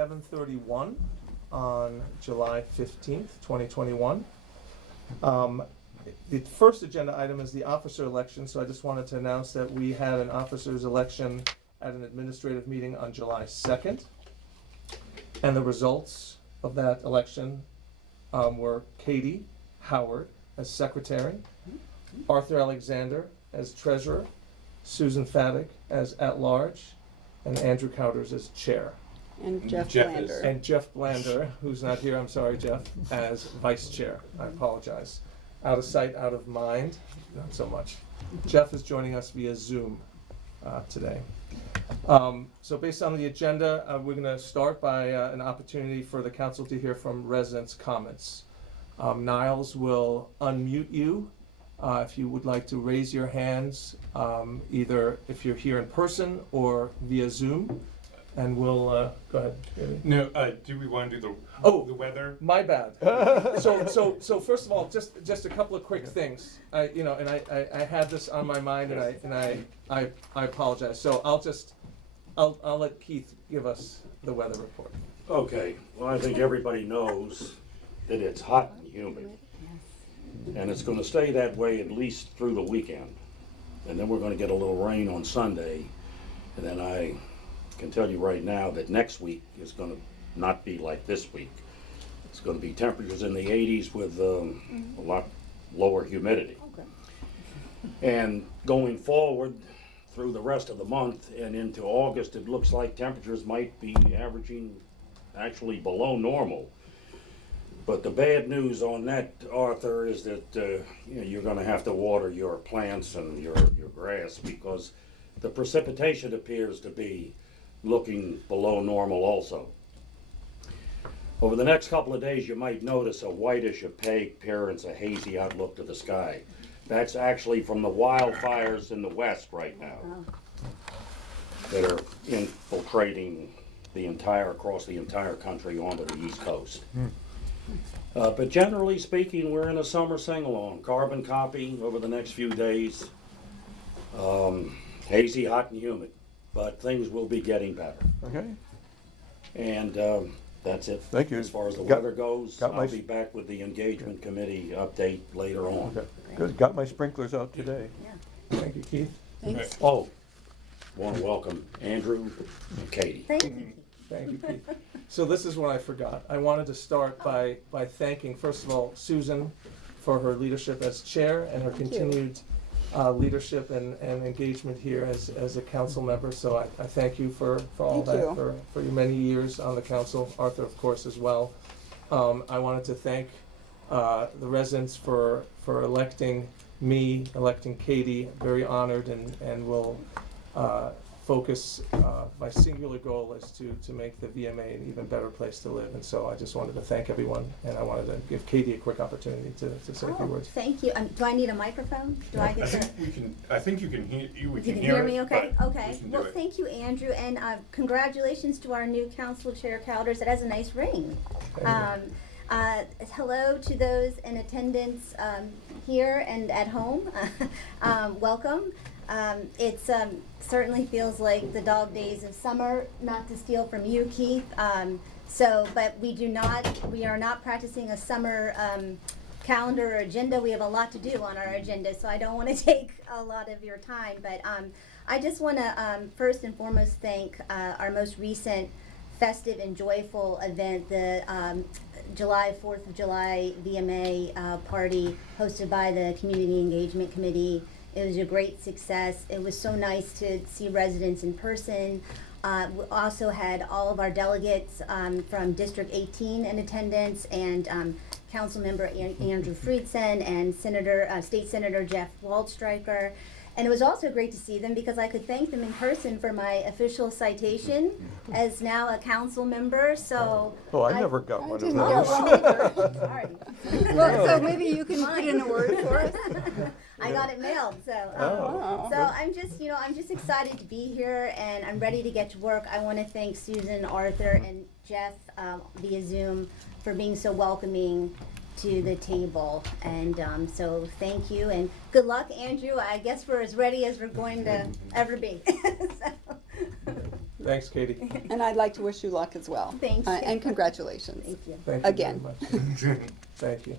7:31 on July 15th, 2021. The first agenda item is the officer election, so I just wanted to announce that we had an officer's election at an administrative meeting on July 2nd. And the results of that election were Katie Howard as secretary, Arthur Alexander as treasurer, Susan Faddick as at-large, and Andrew Cowders as chair. And Jeff Jeff Blander. And Jeff Blander, who's not here, I'm sorry, Jeff, as vice chair. I apologize. Out of sight, out of mind, not so much. Jeff is joining us via Zoom today. So based on the agenda, we're going to start by an opportunity for the council to hear from residents' comments. Niles will unmute you if you would like to raise your hands, either if you're here in person or via Zoom. And we'll, go ahead, Jamie. No, do we want to do the weather? My bad. So first of all, just a couple of quick things. I had this on my mind, and I apologize. So I'll let Keith give us the weather report. Okay, well, I think everybody knows that it's hot and humid. And it's gonna stay that way at least through the weekend. And then we're gonna get a little rain on Sunday. And then I can tell you right now that next week is gonna not be like this week. It's gonna be temperatures in the 80s with a lot lower humidity. Okay. And going forward through the rest of the month and into August, it looks like temperatures might be averaging actually below normal. But the bad news on that, Arthur, is that you're gonna have to water your plants and your grass because the precipitation appears to be looking below normal also. Over the next couple of days, you might notice a whitish, opaque appearance, a hazy outlook to the sky. That's actually from the wildfires in the west right now that are infiltrating across the entire country onto the East Coast. But generally speaking, we're in a summer sing-along. Carbon copy over the next few days. Hazy, hot, and humid. But things will be getting better. Okay, And that's it. Thank you. As far as the Got- weather goes, got my I'll be back with the engagement committee update later on. okay, good, got my sprinklers out today. Thank you, Keith. Thanks. Oh, want to welcome Andrew and Katie. Thank you. Thank you, Keith. So this is what I forgot. I wanted to start by thanking, first of all, Susan for her leadership as chair and her Thank you. continued leadership and engagement here as a council member. So I thank you for all Thank that, you. for your many years on the council. Arthur, of course, as well. I wanted to thank the residents for electing me, electing Katie. Very honored, and will focus, my singular goal is to make the VMA an even better place to live. And so I just wanted to thank everyone, and I wanted to give Katie a quick opportunity to say a few Oh, words. thank you. Do I need a microphone? Do I get to? I think you can hear, we You can can hear hear it, me okay? but Okay. we can do Well, it. thank you, Andrew, and congratulations to our new council chair, Cowders. It has a nice ring. Thank you. Hello to those in attendance here and at home. Welcome. It certainly feels like the dog days of summer, not to steal from you, Keith. But we are not practicing a summer calendar or agenda. We have a lot to do on our agenda, so I don't want to take a lot of your time. But I just want to first and foremost thank our most recent festive and joyful event, the July 4th of July VMA party hosted by the Community Engagement Committee. It was a great success. It was so nice to see residents in person. We also had all of our delegates from District 18 in attendance, and Council Member Andrew Friedson and State Senator Jeff Waldstreicher. And it was also great to see them because I could thank them in person for my official citation as now a council member. So Oh, I never got one of didn't Oh, those. well, sorry. Well, so maybe you can put in a word for us. I got it mailed, so Oh. I'm just excited to be here, and I'm ready to get to work. I want to thank Susan, Arthur, and Jeff via Zoom for being so welcoming to the table, and so thank you and good luck, Andrew. I guess we're as ready as we're going to ever be. So. Thanks, Katie. And I'd like to wish you luck as well. Thank you. And congratulations. Thank you. Thank you Again. very much. Thank you.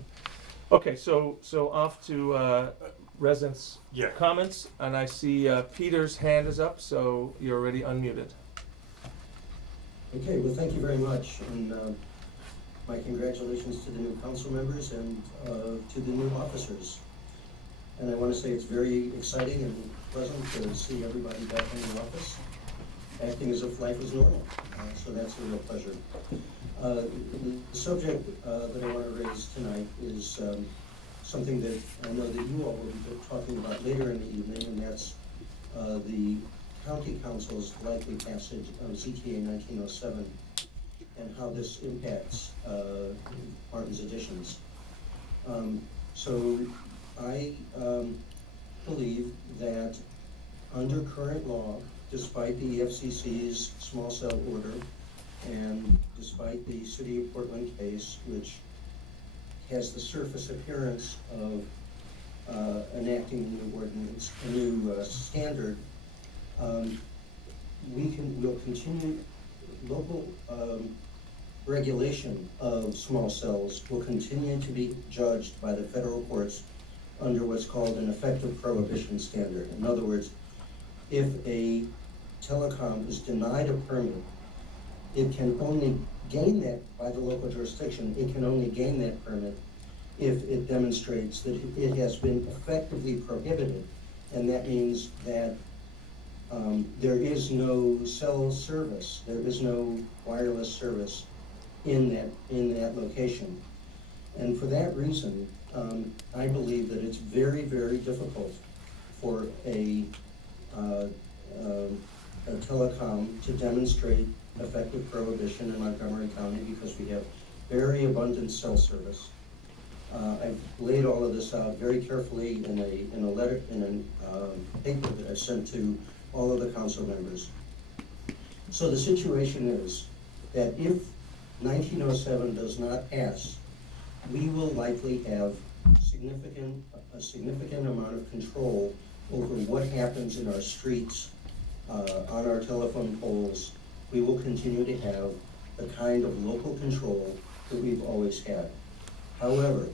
Okay, so off to residents' Yeah. comments, and I see Peter's hand is up, so you're already unmuted. Okay, well, thank you very much, and my congratulations to the new council members and to the new officers. And I want to say it's very exciting and pleasant to see everybody back in the office, acting as if life is normal, so that's a real pleasure. The subject that I want to raise tonight is something that I know that you all will be talking about later in the evening, and that's the County Council's likely passage of ZTA 1907 and how this impacts Martin's additions. So I believe that under current law, despite the FCC's small cell order and despite the City of Portland case, which has the surface appearance of enacting a new ordinance, a new standard, we'll continue, local regulation of small cells will continue to be judged by the federal courts under what's called an effective prohibition standard. In other words, if a telecom is denied a permit, it can only gain that by the local jurisdiction, it can only gain that permit if it demonstrates that it has been effectively prohibited. And that means that there is no cell service, there is no wireless service in that location. And for that reason, I believe that it's very, very difficult for a telecom to demonstrate effective prohibition in Montgomery County because we have very abundant cell service. I've laid all of this out very carefully in a letter, in a paper that I sent to all of the council members. So the situation is that if 1907 does not pass, we will likely have a significant amount of control over what happens in our streets, on our telephone poles. We will continue to have the kind of local control that we've always had. However,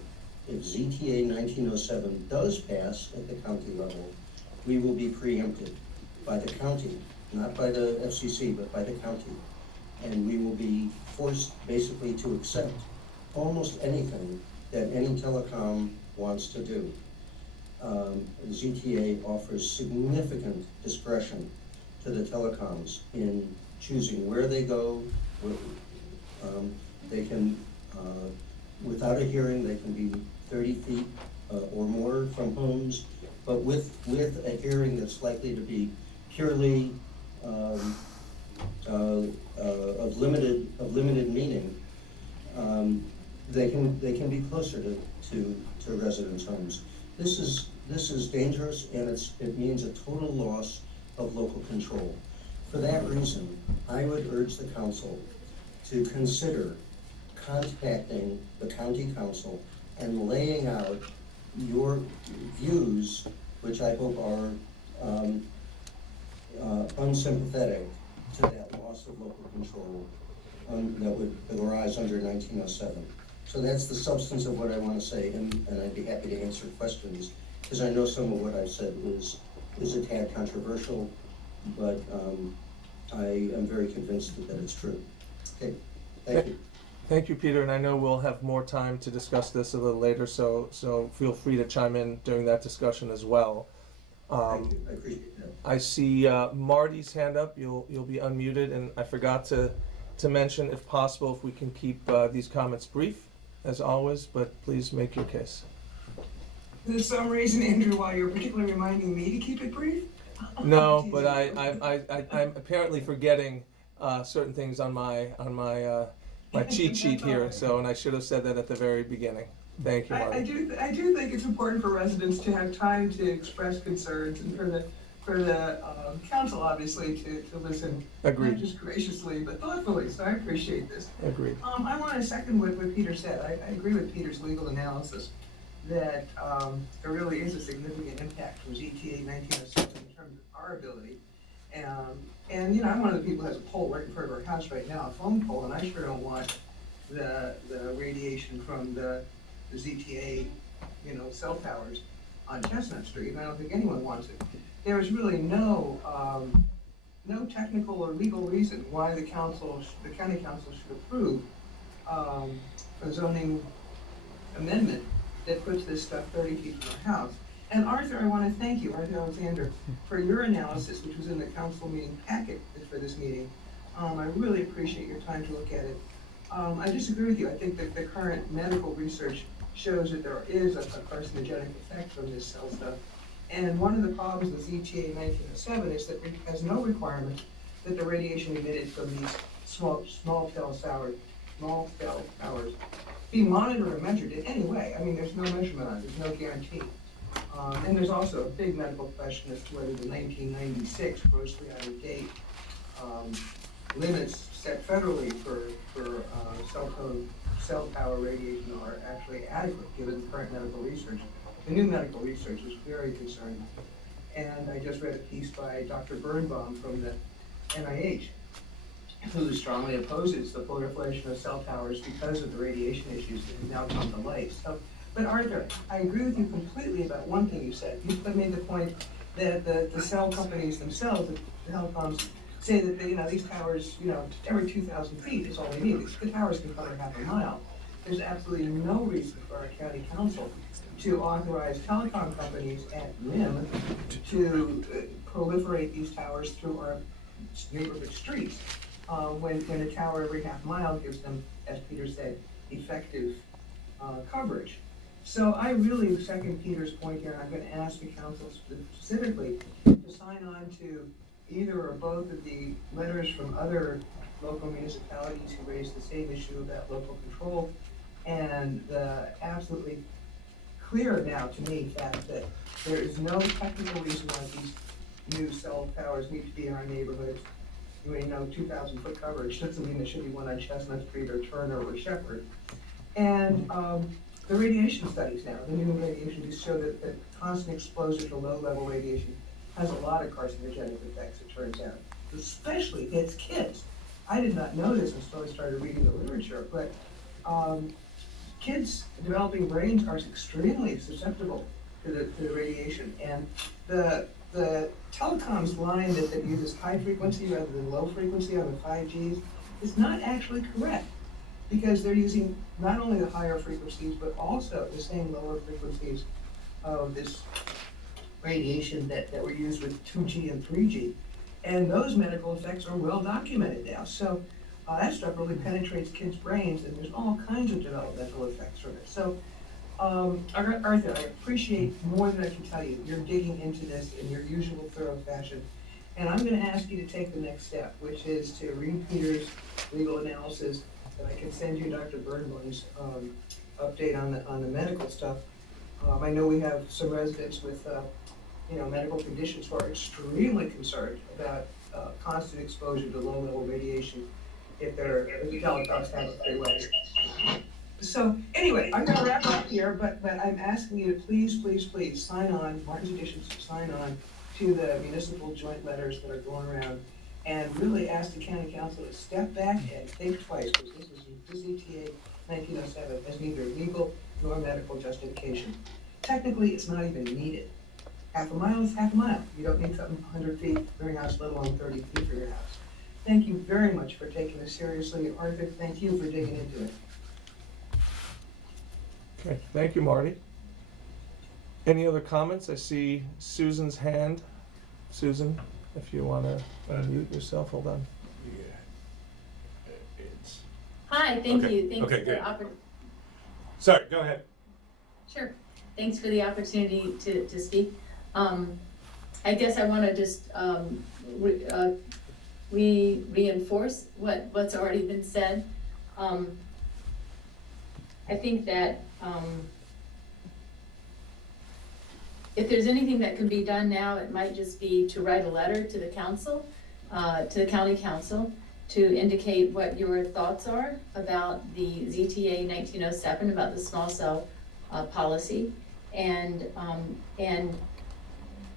if ZTA 1907 does pass at the county level, we will be preempted by the county, not by the FCC, but by the county. And we will be forced basically to accept almost anything that any telecom wants to do. ZTA offers significant discretion to the telecoms in choosing where they go. They can, without a hearing, they can be 30 feet or more from homes, but with a hearing that's likely to be purely of limited meaning, they can be closer to residents' homes. This is dangerous, and it means a total loss of local control. For that reason, I would urge the council to consider contacting the county council and laying out your views, which I hope are unsympathetic to that loss of local control that would arise under 1907. So that's the substance of what I want to say, and I'd be happy to answer questions, because I know some of what I've said is a tad controversial, but I am very convinced that it's true. Okay, thank you. Thank you, Peter, and I know we'll have more time to discuss this a little later, so feel free to chime in during that discussion as well. Thank you, I appreciate that. I see Marty's hand up. You'll be unmuted, and I forgot to mention, if possible, if we can keep these comments brief, as always, but please make your case. There's some reason, Andrew, why you're particularly reminding me to keep it brief? No, but I'm apparently forgetting certain things on my cheat sheet here, so, and I should have said that at the very beginning. Thank you, I Marty. do think it's important for residents to have time to express concerns, and for the council, obviously, to listen. Agreed. Not just graciously, but thoughtfully, so I appreciate this. Agreed. I want to second what Peter said. I agree with Peter's legal analysis that there really is a significant impact from ZTA 1907 in terms of our ability. And, you know, I'm one of the people who has a pole right in front of our house right now, a phone pole, and I sure don't want the radiation from the ZTA, you know, cell towers on Chestnut Street, and I don't think anyone wants it. There is really no technical or legal reason why the county council should approve, a zoning amendment that puts this stuff 30 feet from our house. And Arthur, I want to thank you, Arthur Alexander, for your analysis, which was in the council meeting packet for this meeting. I really appreciate your time to look at it. I disagree with you. I think that the current medical research shows that there is a carcinogenic effect from this cell stuff. And one of the problems with ZTA 1907 is that it has no requirement that the radiation emitted from these small cell towers be monitored or measured in any way. I mean, there's no measurement on it, there's no guarantee. And there's also a big medical question as to whether the 1996 grossly out of date limits set federally for cell tower radiation are actually adequate given the current medical research. The new medical research is very concerning. And I just read a piece by Dr. Birnbaum from the NIH, who strongly opposes the proliferation of cell towers because of the radiation issues that have now come to light. So, but Arthur, I agree with you completely about one thing you said. You made the point that the cell companies themselves, the telecoms, say that these towers, every 2,000 feet is all they need. The towers can cover half a mile. There's absolutely no reason for our county council to authorize telecom companies at whim to proliferate these towers through our neighborhood streets. When a tower every half mile gives them, as Peter said, effective coverage. So I really second Peter's point here, and I'm going to ask the council specifically to sign on to either or both of the letters from other local municipalities who raised the same issue about local control, and the absolutely clear now to me fact that there is no technical reason why these new cell towers need to be in our neighborhoods. You may know 2,000 foot coverage doesn't mean there should be one on Chestnut Street or Turner or Shepherd. And the radiation studies now, the new radiation studies show that constant exposure to low level radiation has a lot of carcinogenic effects, it turns out, especially hits kids. I did not know this until I started reading the literature, but kids' developing brains are extremely susceptible to the radiation. And the telecoms line that uses high frequency rather than low frequency on the 5Gs is not actually correct, because they're using not only the higher frequencies, but also the same lower frequencies of this radiation that were used with 2G and 3G. And those medical effects are well documented now. So that stuff really penetrates kids' brains, and there's all kinds of developmental effects from it. So Arthur, I appreciate more than I can tell you. You're digging into this in your usual thorough fashion. And I'm going to ask you to take the next step, which is to read Peter's legal analysis, and I can send you Dr. Birnbaum's update on the medical stuff. I know we have some residents with medical conditions who are extremely concerned about constant exposure to low-level radiation if the telecoms have it their way. So anyway, I'm going to wrap up here, but I'm asking you to please sign on, Martin's Additions, sign on to the municipal joint letters that are going around, and really ask the county council to step back and think twice, because this ETA 1907 has neither legal nor medical justification. Technically, it's not even needed. Half a mile is half a mile. You don't need something 100 feet for your house, let alone 30 feet for your house. Thank you very much for taking this seriously. Arthur, thank you for digging into it. Okay, thank you, Marty. Any other comments? I see Susan's hand. Susan, if you want to unmute yourself, hold on. Hi, thank Okay, you. Thanks okay, for good. the opportunity. Sorry, go ahead. Sure. Thanks for the opportunity to speak. I guess I want to just reinforce what's already been said. I think that if there's anything that can be done now, it might just be to write a letter to the council, to the county council, to indicate what your thoughts are about the ZTA 1907, about the small cell policy, and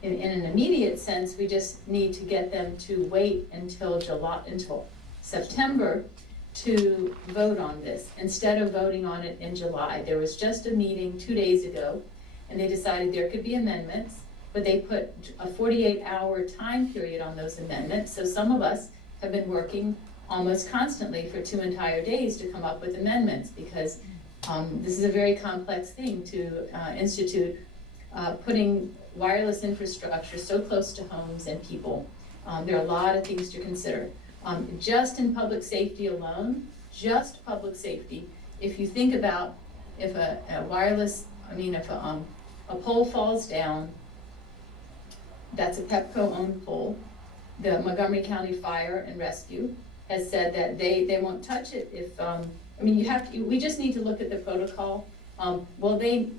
in an immediate sense, we just need to get them to wait until September to vote on this, instead of voting on it in July. There was just a meeting 2 days ago, and they decided there could be amendments, but they put a 48-hour time period on those amendments. So some of us have been working almost constantly for 2 entire days to come up with amendments, because this is a very complex thing to institute, putting wireless infrastructure so close to homes and people. There are a lot of things to consider. Just in public safety alone, just public safety, if you think about if a pole falls down, that's a Pepco-owned pole. The Montgomery County Fire and Rescue has said that they won't touch it if, we just need to look at the protocol. Will they,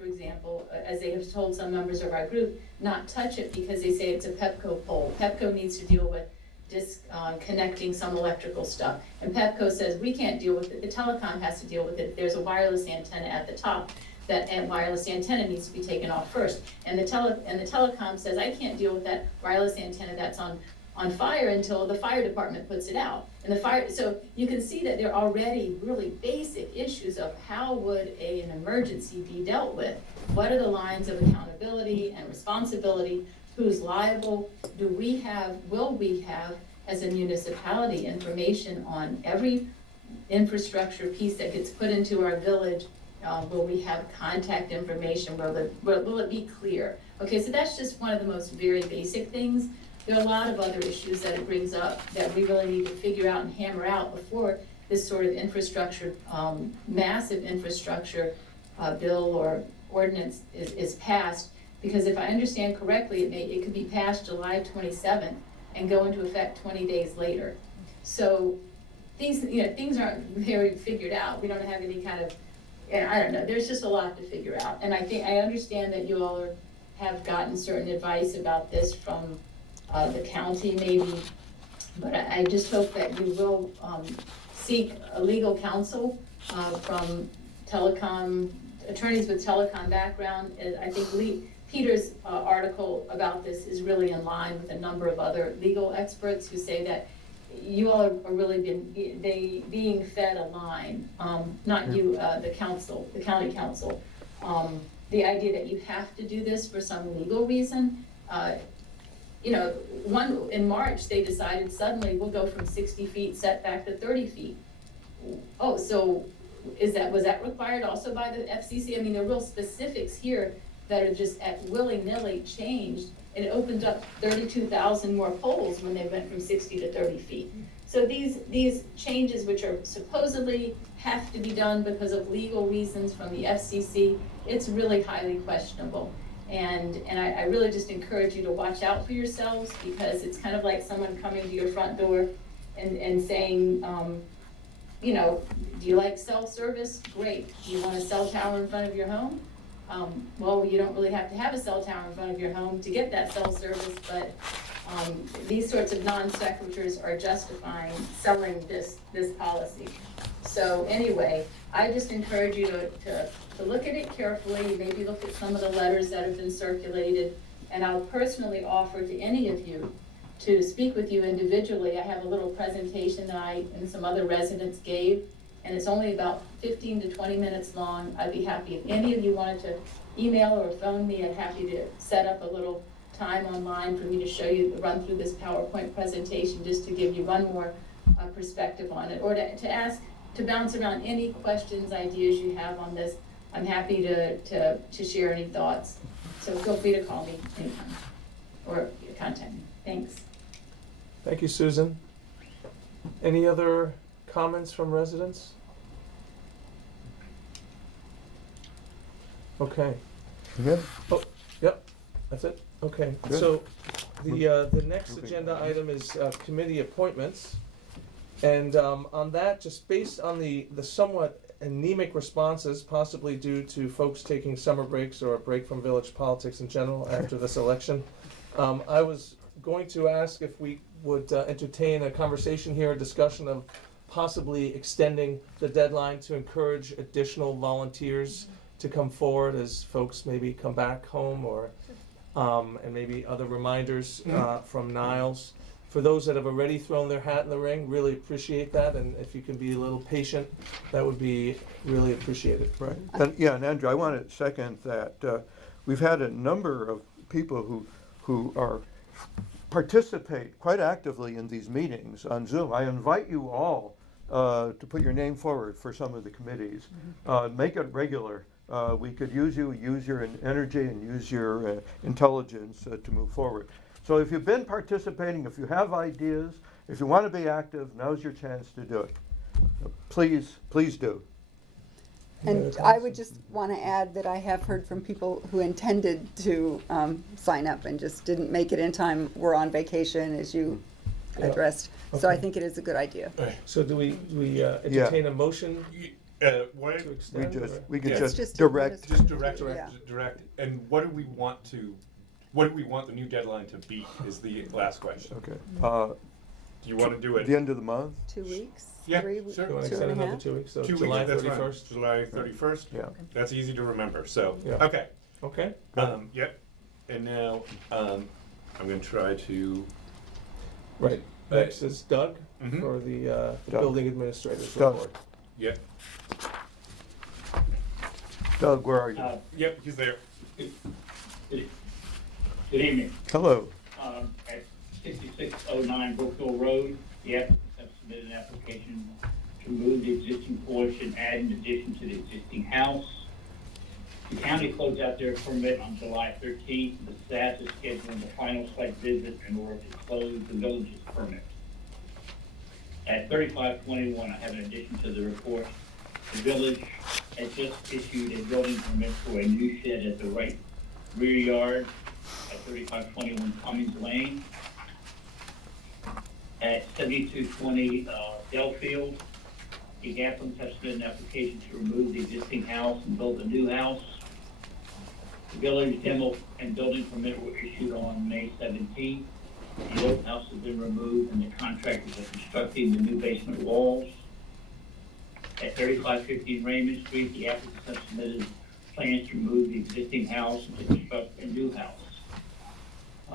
for example, as they have told some members of our group, not touch it because they say it's a Pepco pole? Pepco needs to deal with disconnecting some electrical stuff. And Pepco says, we can't deal with it, the telecom has to deal with it. There's a wireless antenna at the top, that wireless antenna needs to be taken off first. And the telecom says, I can't deal with that wireless antenna that's on fire until the fire department puts it out. So you can see that there are already really basic issues of how would an emergency be dealt with? What are the lines of accountability and responsibility? Who's liable? Will we have, as a municipality, information on every infrastructure piece that gets put into our village? Will we have contact information? Will it be clear? Okay, so that's just one of the most very basic things. There are a lot of other issues that it brings up that we really need to figure out and hammer out before this sort of infrastructure, massive infrastructure bill or ordinance is passed. Because if I understand correctly, it could be passed July 27th and go into effect 20 days later. So things aren't very figured out. We don't have any kind of, I don't know, there's just a lot to figure out. And I understand that you all have gotten certain advice about this from the county maybe, but I just hope that you will seek a legal counsel from attorneys with telecom background. I think Peter's article about this is really in line with a number of other legal experts who say that you all are really being fed a line, not you, the county council. The idea that you have to do this for some legal reason. In March, they decided suddenly we'll go from 60 feet setback to 30 feet. Oh, so was that required also by the FCC? I mean, there are real specifics here that are just at willy-nilly changed, and it opened up 32,000 more poles when they went from 60 to 30 feet. So these changes, which are supposedly have to be done because of legal reasons from the FCC, it's really highly questionable. And I really just encourage you to watch out for yourselves, because it's kind of like someone coming to your front door and saying, do you like self-service? Great. Do you want a cell tower in front of your home? Well, you don't really have to have a cell tower in front of your home to get that cell service, but these sorts of non sequiturs are justifying selling this policy. So anyway, I just encourage you to look at it carefully, maybe look at some of the letters that have been circulated, and I'll personally offer to any of you to speak with you individually. I have a little presentation that I and some other residents gave, and it's only about 15 to 20 minutes long. I'd be happy if any of you wanted to email or phone me. I'd happy to set up a little time online for me to show you, run through this PowerPoint presentation just to give you one more perspective on it, or to bounce around any questions, ideas you have on this. I'm happy to share any thoughts. So feel free to call me anytime or contact me. Thanks. Thank you, Susan. Any other comments from residents? Okay. Good. Oh, yep, that's it? Okay, Good. so the next agenda item is committee appointments. And on that, just based on the somewhat anemic responses, possibly due to folks taking summer breaks or a break from village politics in general after this election, I was going to ask if we would entertain a conversation here, a discussion of possibly extending the deadline to encourage additional volunteers to come forward as folks maybe come back home or and maybe other reminders from Niles. For those that have already thrown their hat in the ring, really appreciate that, and if you can be a little patient, that would be really appreciated. Right. And Andrew, I want to second that. We've had a number of people who are participate quite actively in these meetings on Zoom. I invite you all to put your name forward for some of the committees. Make it regular. We could use your energy and use your intelligence to move forward. So if you've been participating, if you have ideas, if you want to be active, now's your chance to do it. Please do. And I would just want to add that I have heard from people who intended to sign up and just didn't make it in time, were on vacation, as you addressed. So I Okay. think it is a good idea. So do we entertain a motion What, to We extend? could Yeah. It's just just direct. just direct, Yeah. direct, and what do we want the new deadline to be is the last question. Okay. Do you want to do it? The end of the month? 2 weeks? Yeah, 3 sure. weeks? Do you want to 2 extend and a another half? 2 weeks, so 2 weeks, July that's fine. 31st? July 31st? Yeah. That's easy to remember, so, Yeah. okay. Okay, Yep, and now, I'm gonna try to, right. Next is Doug Mhm. for the Doug. building administrator's Doug. report. yep, Doug, where are you? yep, he's there. Good evening. Hello. At 6609 Brookville Road, the applicants have submitted an application to remove the existing porch and add an addition to the existing house. The county closed out their permit on July 13th. The staff is scheduling the final site visit in order to close the village's permit. At 3521, I have an addition to the report. The village has just issued a building permit for a new shed at the right rear yard at 3521 Cummings Lane. At 7220 Dellfield, the applicants have submitted an application to remove the existing house and build a new house. The village demo and building permit were issued on May 17th. The old house has been removed and the contractors are constructing the new basement walls. At 3515 Raymond Street, the applicants have submitted plans to remove the existing house and to construct a new house.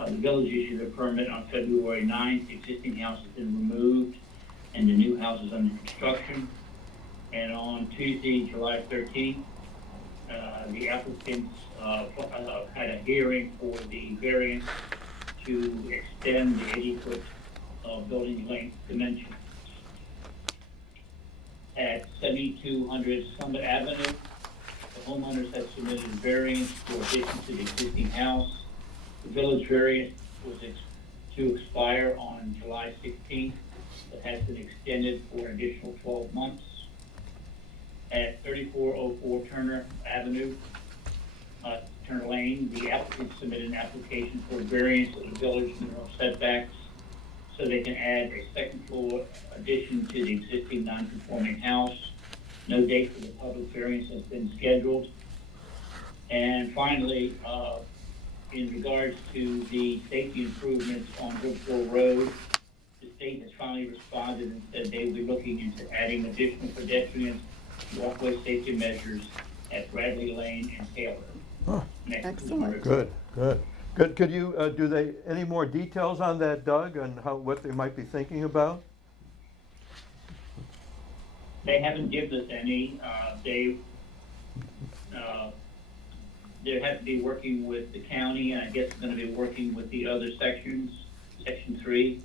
The village issued a permit on February 9th. The existing house has been removed and the new house is under construction. And on Tuesday, July 13th, the applicants had a hearing for the variance to extend the 80-foot building length dimension. At 7200 Summit Avenue, the homeowners have submitted a variance for addition to the existing house. The village variance was to expire on July 16th, but has been extended for an additional 12 months. At 3404 Turner Avenue, Turner Lane, the applicant submitted an application for variance of the village mineral setbacks so they can add a second floor addition to the existing non-conforming house. No date for the public variance has been scheduled. And finally, in regards to the safety improvements on Brookville Road, the state has finally responded and said they will be looking into adding additional pedestrian walkway safety measures at Bradley Lane and Taylor. Huh. Next to the Excellent. river. Good. Could you, any more details on that, Doug, and what they might be thinking about? They haven't given us any. They have to be working with the county, and I guess going to be working with the other sections, Section 3,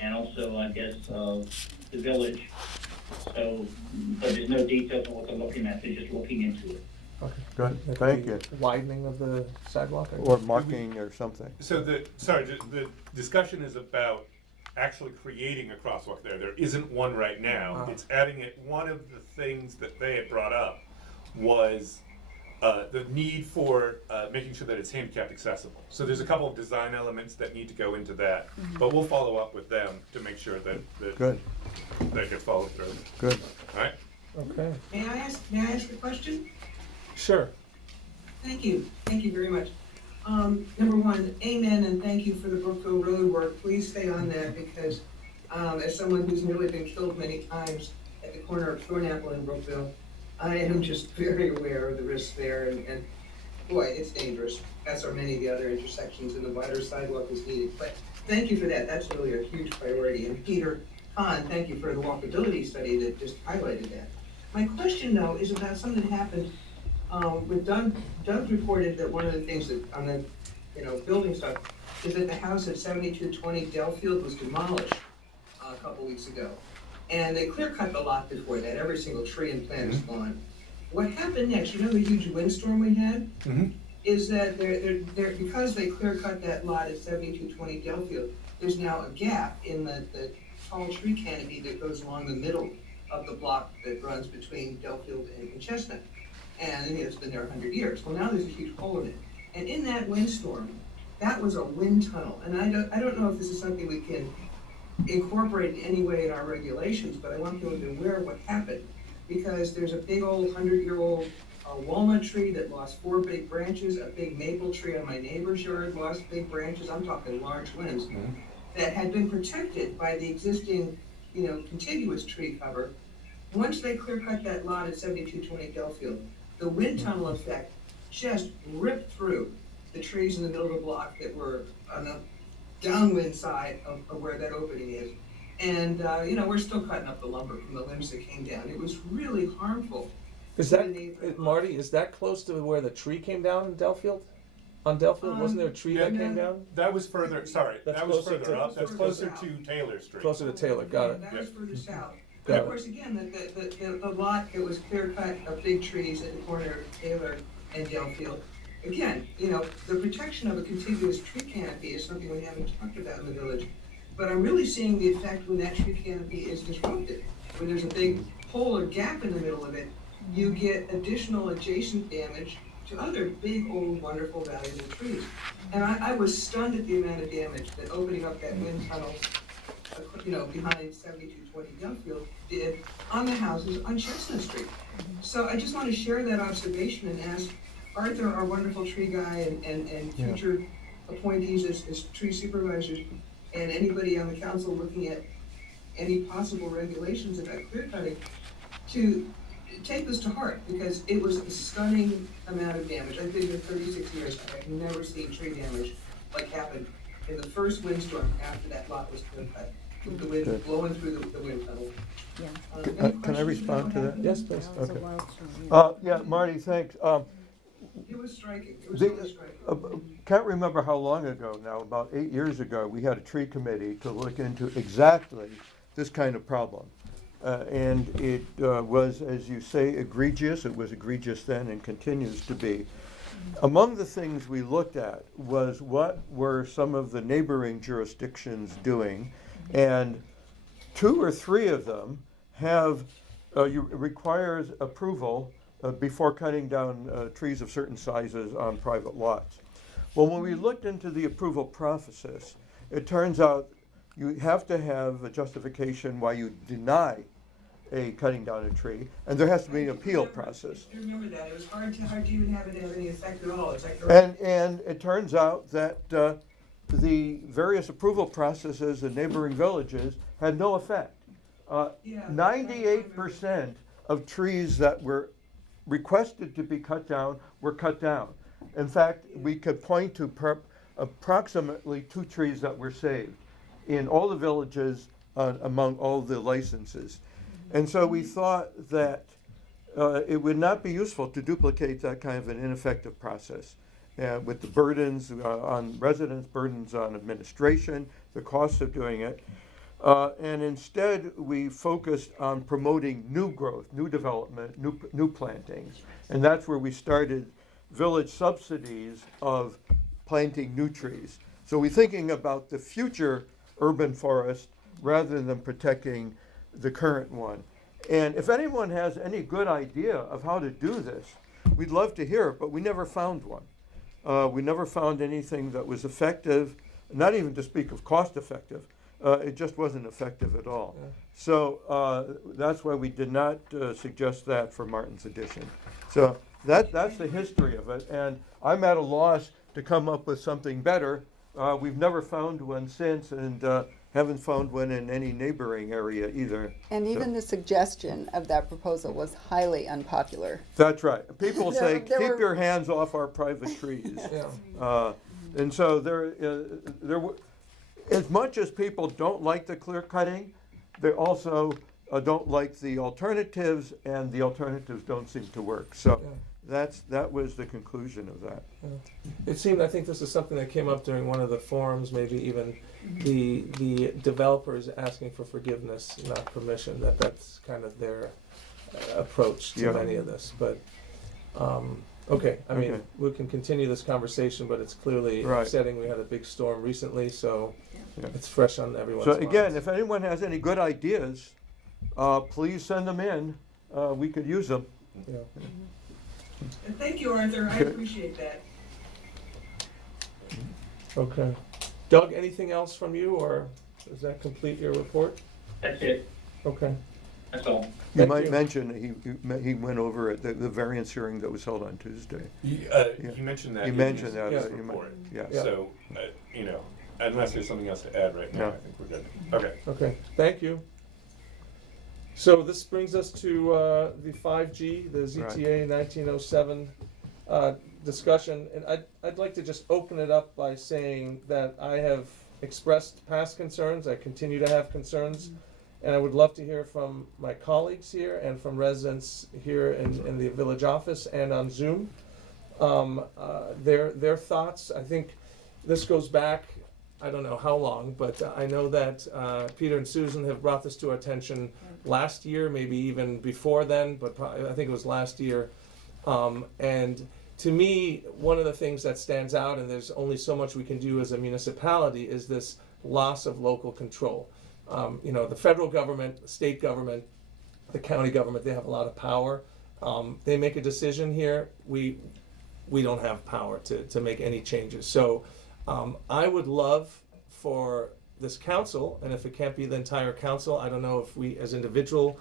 and also, I guess, the village. So, but there's no details on what they're looking at. They're just looking into it. Okay. Good, That'd thank be you. Widening of the sidewalk? Or marking or something. So the discussion is about actually creating a crosswalk there. There isn't one right now. Ah. It's adding it. One of the things that they had brought up was the need for making sure that it's handicap accessible. So there's a couple of design elements that need to go into that, but we'll follow up with them to make sure that Good, that gets followed through. good. All right. Okay, May I ask a question? sure. Thank you very much. Number one, amen, and thank you for the Brookville Road work. Please stay on that because, as someone who's nearly been killed many times at the corner of Thornapple and Brookville, I am just very aware of the risks there and boy, it's dangerous, as are many of the other intersections, and the wider sidewalk is needed. But thank you for that, that's really a huge priority. And Peter Hahn, thank you for the walkability study that just highlighted that. My question, though, is about something that happened with Doug. Doug reported that one of the things that on the, building stuff, is that the house at 7220 Delfield was demolished a couple weeks ago. And they clear cut the lot before that, every single tree and plant is gone. What happened next, you know the huge windstorm we had? Is that they're, because they clear cut that lot at 7220 Delfield, there's now a gap in the tall tree canopy that goes along the middle of the block that runs between Delfield and Chestnut. And it's been there 100 years. Well, now there's a huge hole in it. And in that windstorm, that was a wind tunnel. And I don't know if this is something we can incorporate in any way in our regulations, but I want people to be aware of what happened. Because there's a big old 100-year-old walnut tree that lost 4 big branches, a big maple tree on my neighbor's yard lost big branches, I'm talking large limbs, that had been protected by the existing, contiguous tree cover. Once they clear cut that lot at 7220 Delfield, the wind tunnel effect just ripped through the trees in the middle of the block that were on the downwind side of where that opening is. And, we're still cutting up the lumber from the limbs that came down. It was really harmful. Is that, Marty, is that close to where the tree came down in Delfield? On Delfield, wasn't there a tree that came down? That was further, sorry, That's that was closer further to- up, that's closer to Taylor Street. Closer to Taylor, got it. That was further south. Got But it. of course, again, the lot that was clear cut of big trees at the corner of Taylor and Delfield. Again, the protection of a contiguous tree canopy is something we haven't talked about in the village. But I'm really seeing the effect when that tree canopy is disrupted. When there's a big hole or gap in the middle of it, you get additional adjacent damage to other big, old, wonderful, valuable trees. And I was stunned at the amount of damage that opening up that wind tunnel, behind 7220 Youngfield did on the houses on Chestnut Street. So I just want to share that observation and ask Arthur, our wonderful tree guy, and future appointees as tree supervisors, and anybody on the council looking at any possible regulations about clear cutting, to take this to heart, because it was a stunning amount of damage. I've been here 36 years, I've never seen tree damage like happened in the first windstorm after that lot was clear cut, with the wind blowing through the wind tunnel. Any Can I questions respond to about that? Yes, please. Okay. Yeah, Marty, thanks. It was striking, it was The- really striking. Can't remember how long ago now, about 8 years ago, we had a tree committee to look into exactly this kind of problem. And it was, as you say, egregious. It was egregious then and continues to be. Among the things we looked at was what were some of the neighboring jurisdictions doing, and 2 or 3 of them have requires approval before cutting down trees of certain sizes on private lots. Well, when we looked into the approval process, it turns out you have to have a justification why you deny a cutting down a tree, and there has to be an appeal process. I remember that, it was hard to even have it have any effect at all, it's like. And it turns out that the various approval processes in neighboring villages had no effect. 98% of trees that were requested to be cut down were cut down. In fact, we could point to approximately 2 trees that were saved in all the villages among all the licenses. And so we thought that it would not be useful to duplicate that kind of an ineffective process with the burdens on residents, burdens on administration, the costs of doing it. And instead, we focused on promoting new growth, new development, new plantings. And that's where we started village subsidies of planting new trees. So we're thinking about the future urban forest rather than protecting the current one. And if anyone has any good idea of how to do this, we'd love to hear it, but we never found one. We never found anything that was effective, not even to speak of cost effective. It just wasn't effective at all. Yeah. So that's why we did not suggest that for Martin's edition. So that's the history of it, and I'm at a loss to come up with something better. We've never found one since, and haven't found one in any neighboring area either. And even the suggestion of that proposal was highly unpopular. That's right. People There- say, there keep were- your hands off our private trees. Yeah. And so as much as people don't like the clear cutting, they also don't like the alternatives, and the alternatives don't seem to work. So Yeah. that was the conclusion of that. It seemed, I think this is something that came up during one of the forums, maybe even the developers asking for forgiveness, not permission, that's kind of their approach to Yeah. many of this, but, okay, I mean, Okay. we can continue this conversation, but it's clearly Right. upsetting. We had a big storm recently, so Yeah. it's fresh on everyone's So minds. again, if anyone has any good ideas, please send them in. We could use them. Yeah. And thank you, Arthur, I Okay. appreciate that. Okay. Doug, anything else from you, or does that complete your report? That's it, Okay. that's all. You Thank might you. mention, he went over at the variance hearing that was held on Tuesday. You mentioned that. You in mentioned his- that, his you report. Yeah. Yeah. So, unless there's something else to add right now, No. I think we're good. Okay. Okay, thank you. So this brings us to the 5G, the ZTA 1907 discussion. And I'd like to just open it up by saying that I have expressed past concerns, I continue to have concerns, and I would love to hear from my colleagues here and from residents here in the village office and on Zoom. Their thoughts. I think this goes back, I don't know how long, but I know that Peter and Susan have brought this to our attention last year, maybe even before then, but I think it was last year. And to me, one of the things that stands out, and there's only so much we can do as a municipality, is this loss of local control. The federal government, the state government, the county government, they have a lot of power. They make a decision here, we don't have power to make any changes. So I would love for this council, and if it can't be the entire council, I don't know if we as individual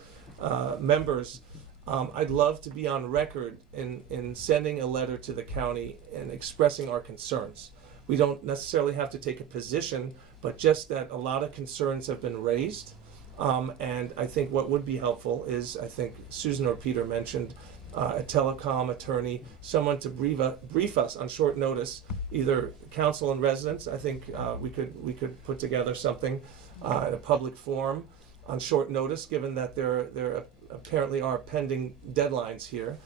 members, I'd love to be on record in sending a letter to the county and expressing our concerns. We don't necessarily have to take a position, but just that a lot of concerns have been raised. And I think what would be helpful is, I think Susan or Peter mentioned, a telecom attorney, someone to brief us on short notice, either council and residents. I think we could put together something at a public forum on short notice, given that there apparently are pending deadlines here,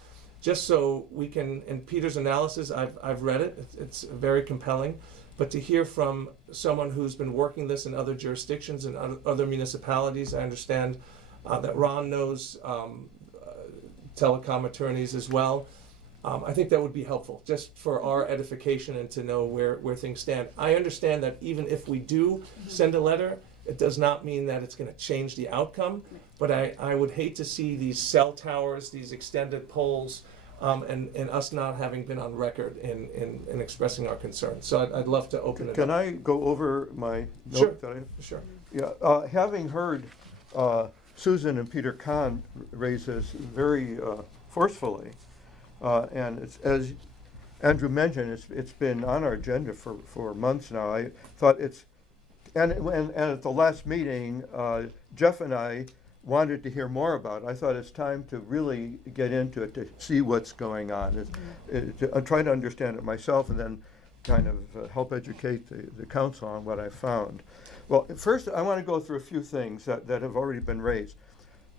just so we can. And Peter's analysis, I've read it. It's very compelling. But to hear from someone who's been working this in other jurisdictions and other municipalities, I understand that Ron knows telecom attorneys as well. I think that would be helpful, just for our edification and to know where things stand. I understand that even if we do send a letter, it does not mean that it's going to change the outcome. But I would hate to see these cell towers, these extended poles, and us not having been on record in expressing our concerns. So I'd love to open it Can up. I go over my Sure. note that I Sure. Yeah, having heard Susan and Peter Kahn raise this very forcefully, and it's, as Andrew mentioned, it's been on our agenda for months now. I thought and at the last meeting, Jeff and I wanted to hear more about it. I thought it's time to really get into it, to see what's going on. I'm trying to understand it myself, and then kind of help educate the council on what I found. Well, first, I want to go through a few things that have already been raised.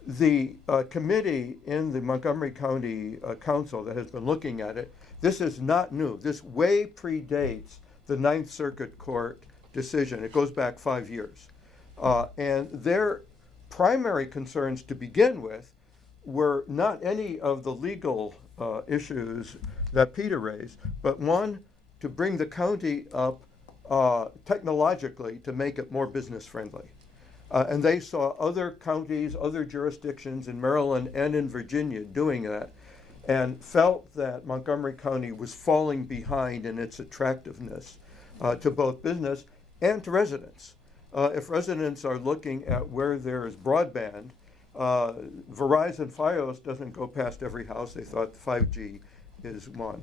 The committee in the Montgomery County Council that has been looking at it, this is not new. This way predates the Ninth Circuit Court decision. It goes back 5 years. And their primary concerns to begin with were not any of the legal issues that Peter raised, but one, to bring the county up technologically to make it more business friendly. And they saw other counties, other jurisdictions in Maryland and in Virginia doing that, and felt that Montgomery County was falling behind in its attractiveness to both business and to residents. If residents are looking at where there is broadband, Verizon Fios doesn't go past every house. They thought 5G is one.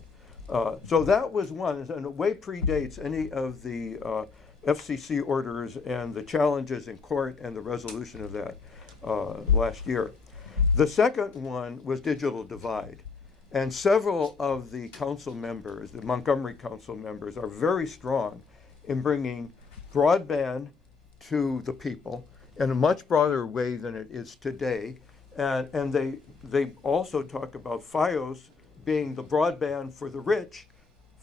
So that was one, and it way predates any of the FCC orders and the challenges in court and the resolution of that last year. The second one was digital divide. And several of the council members, the Montgomery council members, are very strong in bringing broadband to the people in a much broader way than it is today. And they also talk about FiOS being the broadband for the rich,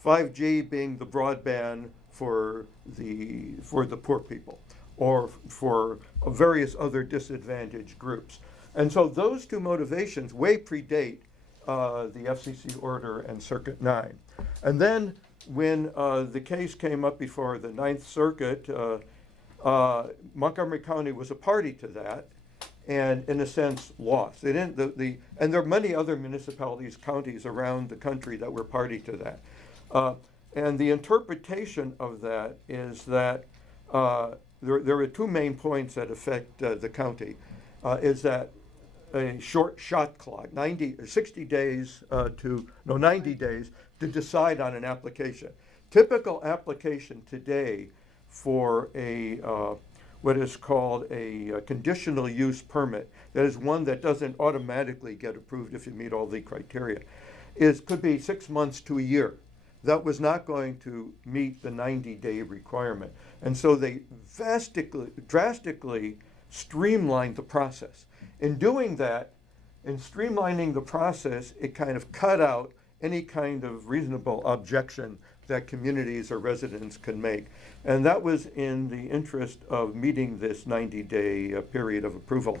5G being the broadband for the poor people or for various other disadvantaged groups. And so those two motivations way predate the FCC order and Circuit 9. And then when the case came up before the Ninth Circuit, Montgomery County was a party to that, and in a sense lost. They didn't. And there are many other municipalities, counties around the country that were party to that. And the interpretation of that is that there are two main points that affect the county. Is that a short shot clock, 60 days 90 days to decide on an application. Typical application today for a what is called a conditional use permit, that is one that doesn't automatically get approved if you meet all the criteria, could be 6 months to a year. That was not going to meet the 90-day requirement. And so they drastically streamlined the process. In doing that, in streamlining the process, it kind of cut out any kind of reasonable objection that communities or residents can make. And that was in the interest of meeting this 90-day period of approval.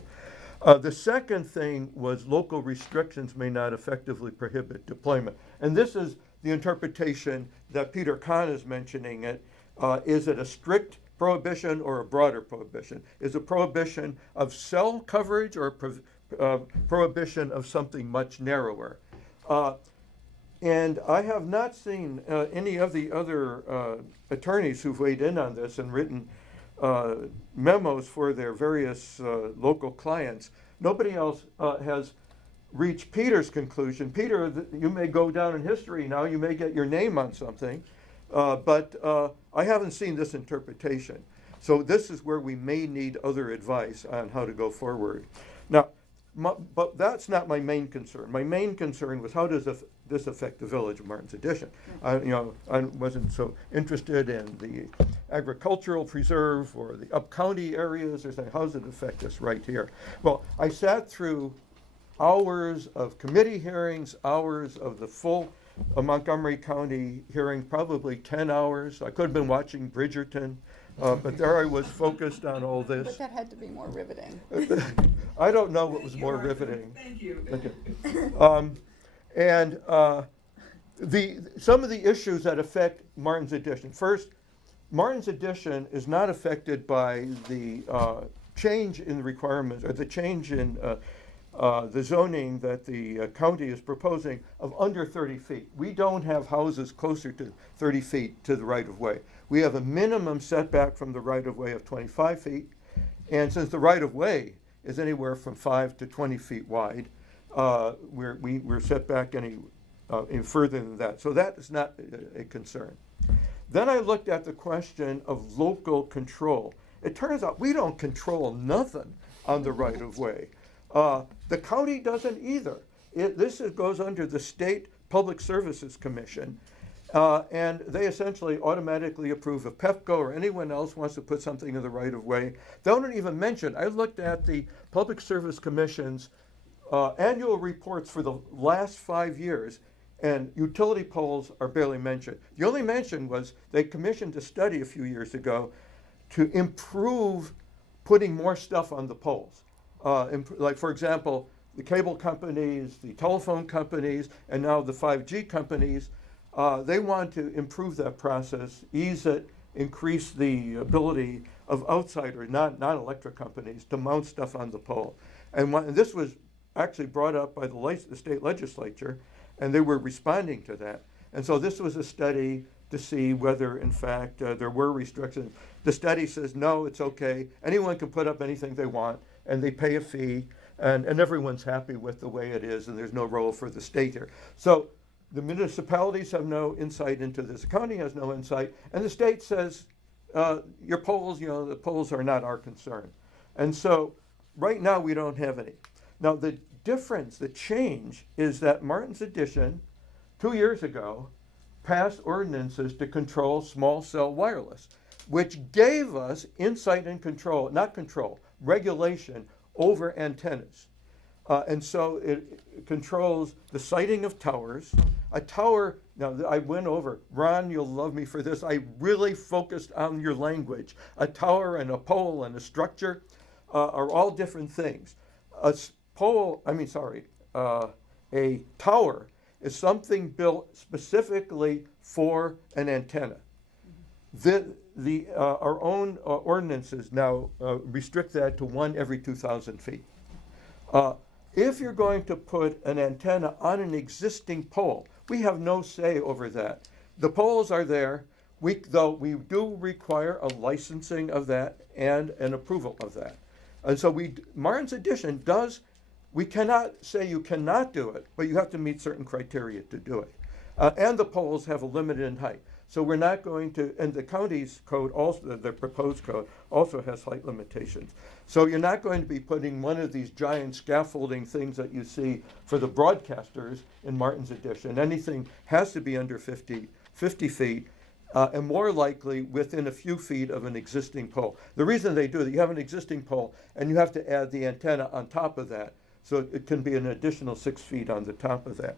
The second thing was local restrictions may not effectively prohibit deployment. And this is the interpretation that Peter Kahn is mentioning it. Is it a strict prohibition or a broader prohibition? Is a prohibition of cell coverage or a prohibition of something much narrower? And I have not seen any of the other attorneys who've weighed in on this and written memos for their various local clients. Nobody else has reached Peter's conclusion. Peter, you may go down in history now, you may get your name on something, but I haven't seen this interpretation. So this is where we may need other advice on how to go forward. Now, but that's not my main concern. My main concern was how does this affect the village of Martin's Addition? I wasn't so interested in the agricultural preserve or the up-county areas or saying, how does it affect us right here? Well, I sat through hours of committee hearings, hours of the full Montgomery County hearing, probably 10 hours. I could have been watching Bridgerton, but there I was focused on all this. But that had to be more riveting. I don't know what was more riveting. Thank you. Okay. And some of the issues that affect Martin's Addition. First, Martin's Addition is not affected by the change in the requirements or the change in the zoning that the county is proposing of under 30 feet. We don't have houses closer to 30 feet to the right-of-way. We have a minimum setback from the right-of-way of 25 feet. And since the right-of-way is anywhere from 5 to 20 feet wide, we're set back any further than that. So that is not a concern. Then I looked at the question of local control. It turns out we don't control nothing on the right-of-way. The county doesn't either. This goes under the State Public Services Commission, and they essentially automatically approve if Pepco or anyone else wants to put something in the right-of-way. They don't even mention, I looked at the Public Service Commission's annual reports for the last 5 years, and utility poles are barely mentioned. The only mention was they commissioned a study a few years ago to improve putting more stuff on the poles. Like, for example, the cable companies, the telephone companies, and now the 5G companies, they want to improve that process, ease it, increase the ability of outsiders, non-electric companies, to mount stuff on the pole. And this was actually brought up by the state legislature, and they were responding to that. And so this was a study to see whether, in fact, there were restrictions. The study says, no, it's okay. Anyone can put up anything they want, and they pay a fee, and everyone's happy with the way it is, and there's no role for the state here. So the municipalities have no insight into this. The county has no insight, and the state says, your poles, the poles are not our concern. And so right now we don't have any. Now the difference, the change is that Martin's Edition 2 years ago passed ordinances to control small cell wireless, which gave us insight and control, not control, regulation over antennas. And so it controls the siting of towers. A tower, now I went over, Ron, you'll love me for this, I really focused on your language. A tower and a pole and a structure are all different things. A tower is something built specifically for an antenna. Our own ordinances now restrict that to 1 every 2,000 feet. If you're going to put an antenna on an existing pole, we have no say over that. The poles are there, though we do require a licensing of that and an approval of that. And so Martin's Edition we cannot say you cannot do it, but you have to meet certain criteria to do it. And the poles have a limit in height. So we're not going to, and the county's code also, the proposed code also has height limitations. So you're not going to be putting one of these giant scaffolding things that you see for the broadcasters in Martin's Edition. Anything has to be under 50 feet, and more likely within a few feet of an existing pole. The reason they do that, you have an existing pole and you have to add the antenna on top of that. So it can be an additional 6 feet on the top of that.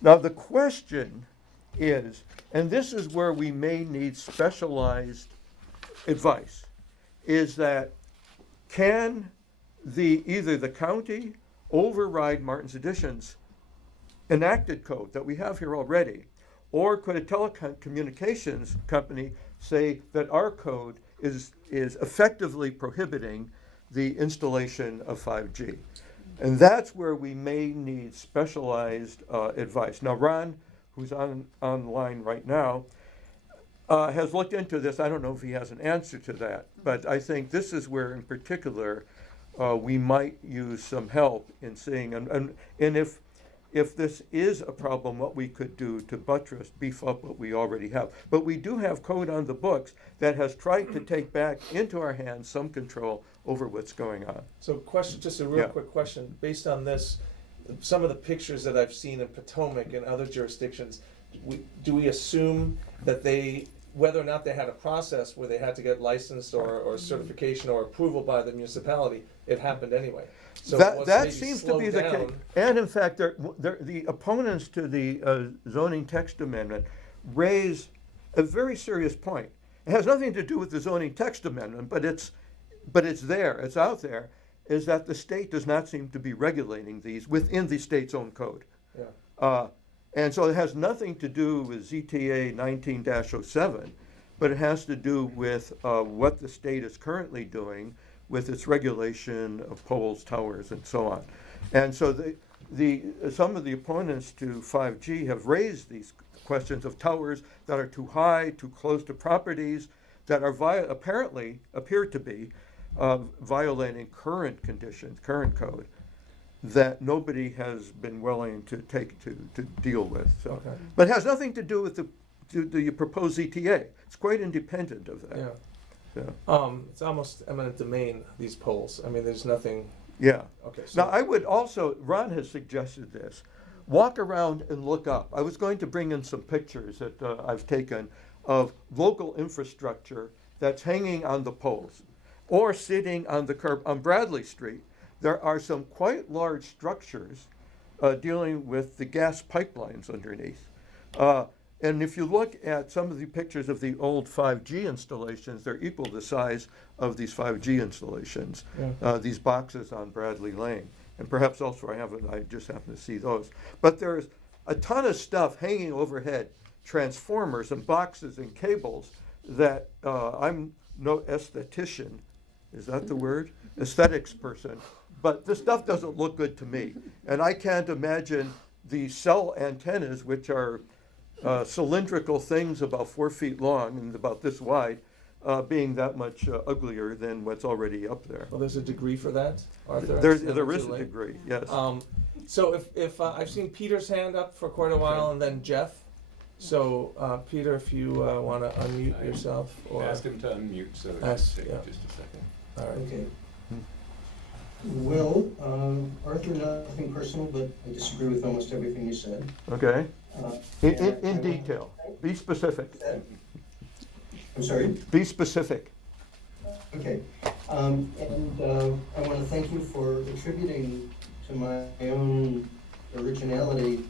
Now the question is, and this is where we may need specialized advice, is that can either the county override Martin's Edition's enacted code that we have here already, or could a telecommunications company say that our code is effectively prohibiting the installation of 5G? And that's where we may need specialized advice. Now, Ron, who's online right now, has looked into this. I don't know if he has an answer to that, but I think this is where, in particular, we might use some help in seeing, and if this is a problem, what we could do to beef up what we already have. But we do have code on the books that has tried to take back into our hands some control over what's going on. So just a real quick question, based on this, some of the pictures that I've seen in Potomac and other jurisdictions, do we assume that whether or not they had a process where they had to get licensed or certification or approval by the municipality, it happened anyway? So that seems to be the case. And in fact, the opponents to the zoning text amendment raise a very serious point. It has nothing to do with the zoning text amendment, but it's there, it's out there, is that the state does not seem to be regulating these within the state's own code. Yeah. And so it has nothing to do with ZTA 19-07, but it has to do with what the state is currently doing with its regulation of poles, towers, and so on. And so some of the opponents to 5G have raised these questions of towers that are too high, too close to properties, that are appear to be violating current conditions, current code, that nobody has been willing to deal with. So, Okay. but it has nothing to do with the proposed ZTA. It's quite independent of that. Yeah. Yeah. It's almost eminent domain, these polls. I mean, there's nothing. Yeah. Okay. So Now, I would also, Ron has suggested this, walk around and look up. I was going to bring in some pictures that I've taken of local infrastructure that's hanging on the poles or sitting on the curb on Bradley Street. There are some quite large structures dealing with the gas pipelines underneath. And if you look at some of the pictures of the old 5G installations, they're equal the size of these 5G installations, these boxes on Bradley Lane. And perhaps elsewhere I just happen to see those. But there's a ton of stuff hanging overhead, transformers and boxes and cables that I'm no aesthetician, is that the word? Aesthetics person. But this stuff doesn't look good to me. And I can't imagine the cell antennas, which are cylindrical things about 4 feet long and about this wide, being that much uglier than what's already up there. well, there's a degree for that, Arthur. There It's is a late. degree, yes. So if I've seen Peter's hand up for quite a while, and then Jeff, So, Peter, if you want to unmute yourself or Ask him to unmute, so it Ask- should take yeah. just a second. all right. Okay. Well, Arthur, nothing personal, but I disagree with almost everything you said. Okay? Uh, In and I want- detail, be specific, I'm sorry? be specific. Okay, and I want to thank you for attributing to my own originality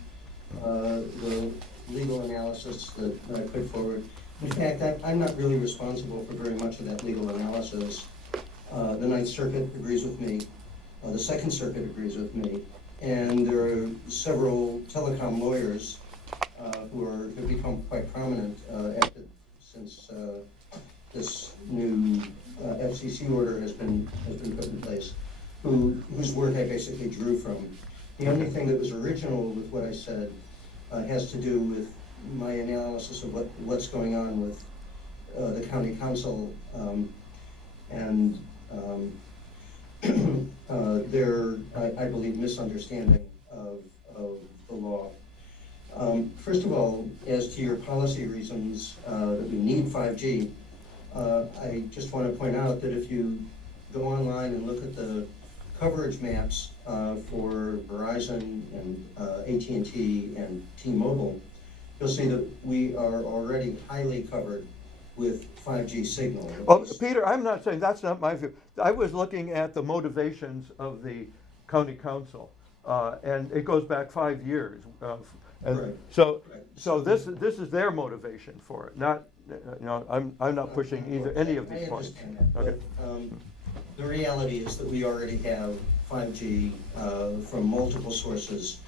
the legal analysis that I put forward. In fact, I'm not really responsible for very much of that legal analysis. The Ninth Circuit agrees with me, the Second Circuit agrees with me, and there are several telecom lawyers who've become quite prominent since this new FCC order has been put in place, whose work I basically drew from. The only thing that was original with what I said has to do with my analysis of what's going on with the county council and their, I believe, misunderstanding of the law. First of all, as to your policy reasons that we need 5G, I just want to point out that if you go online and look at the coverage maps for Verizon and AT&T and T-Mobile, you'll see that we are already highly covered with 5G signal. Well, Peter, I'm not saying, that's not my view. I was looking at the motivations of the county council, and it goes back 5 years. And Right. so, Right. so this is their motivation for it, not, I'm not pushing either, any of I these points. understand that, Okay. but the reality is that we already have 5G from multiple sources,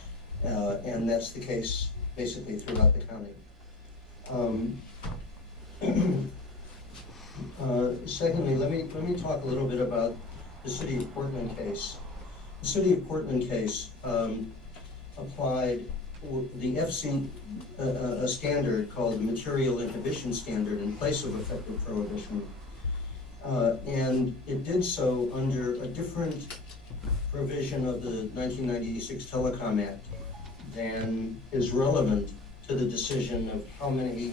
and that's the case basically throughout the county. Secondly, let me talk a little bit about the City of Portland case. The City of Portland case applied the a standard called the Material Inhibition Standard in place of effective prohibition. And it did so under a different provision of the 1996 Telecom Act than is relevant to the decision of how many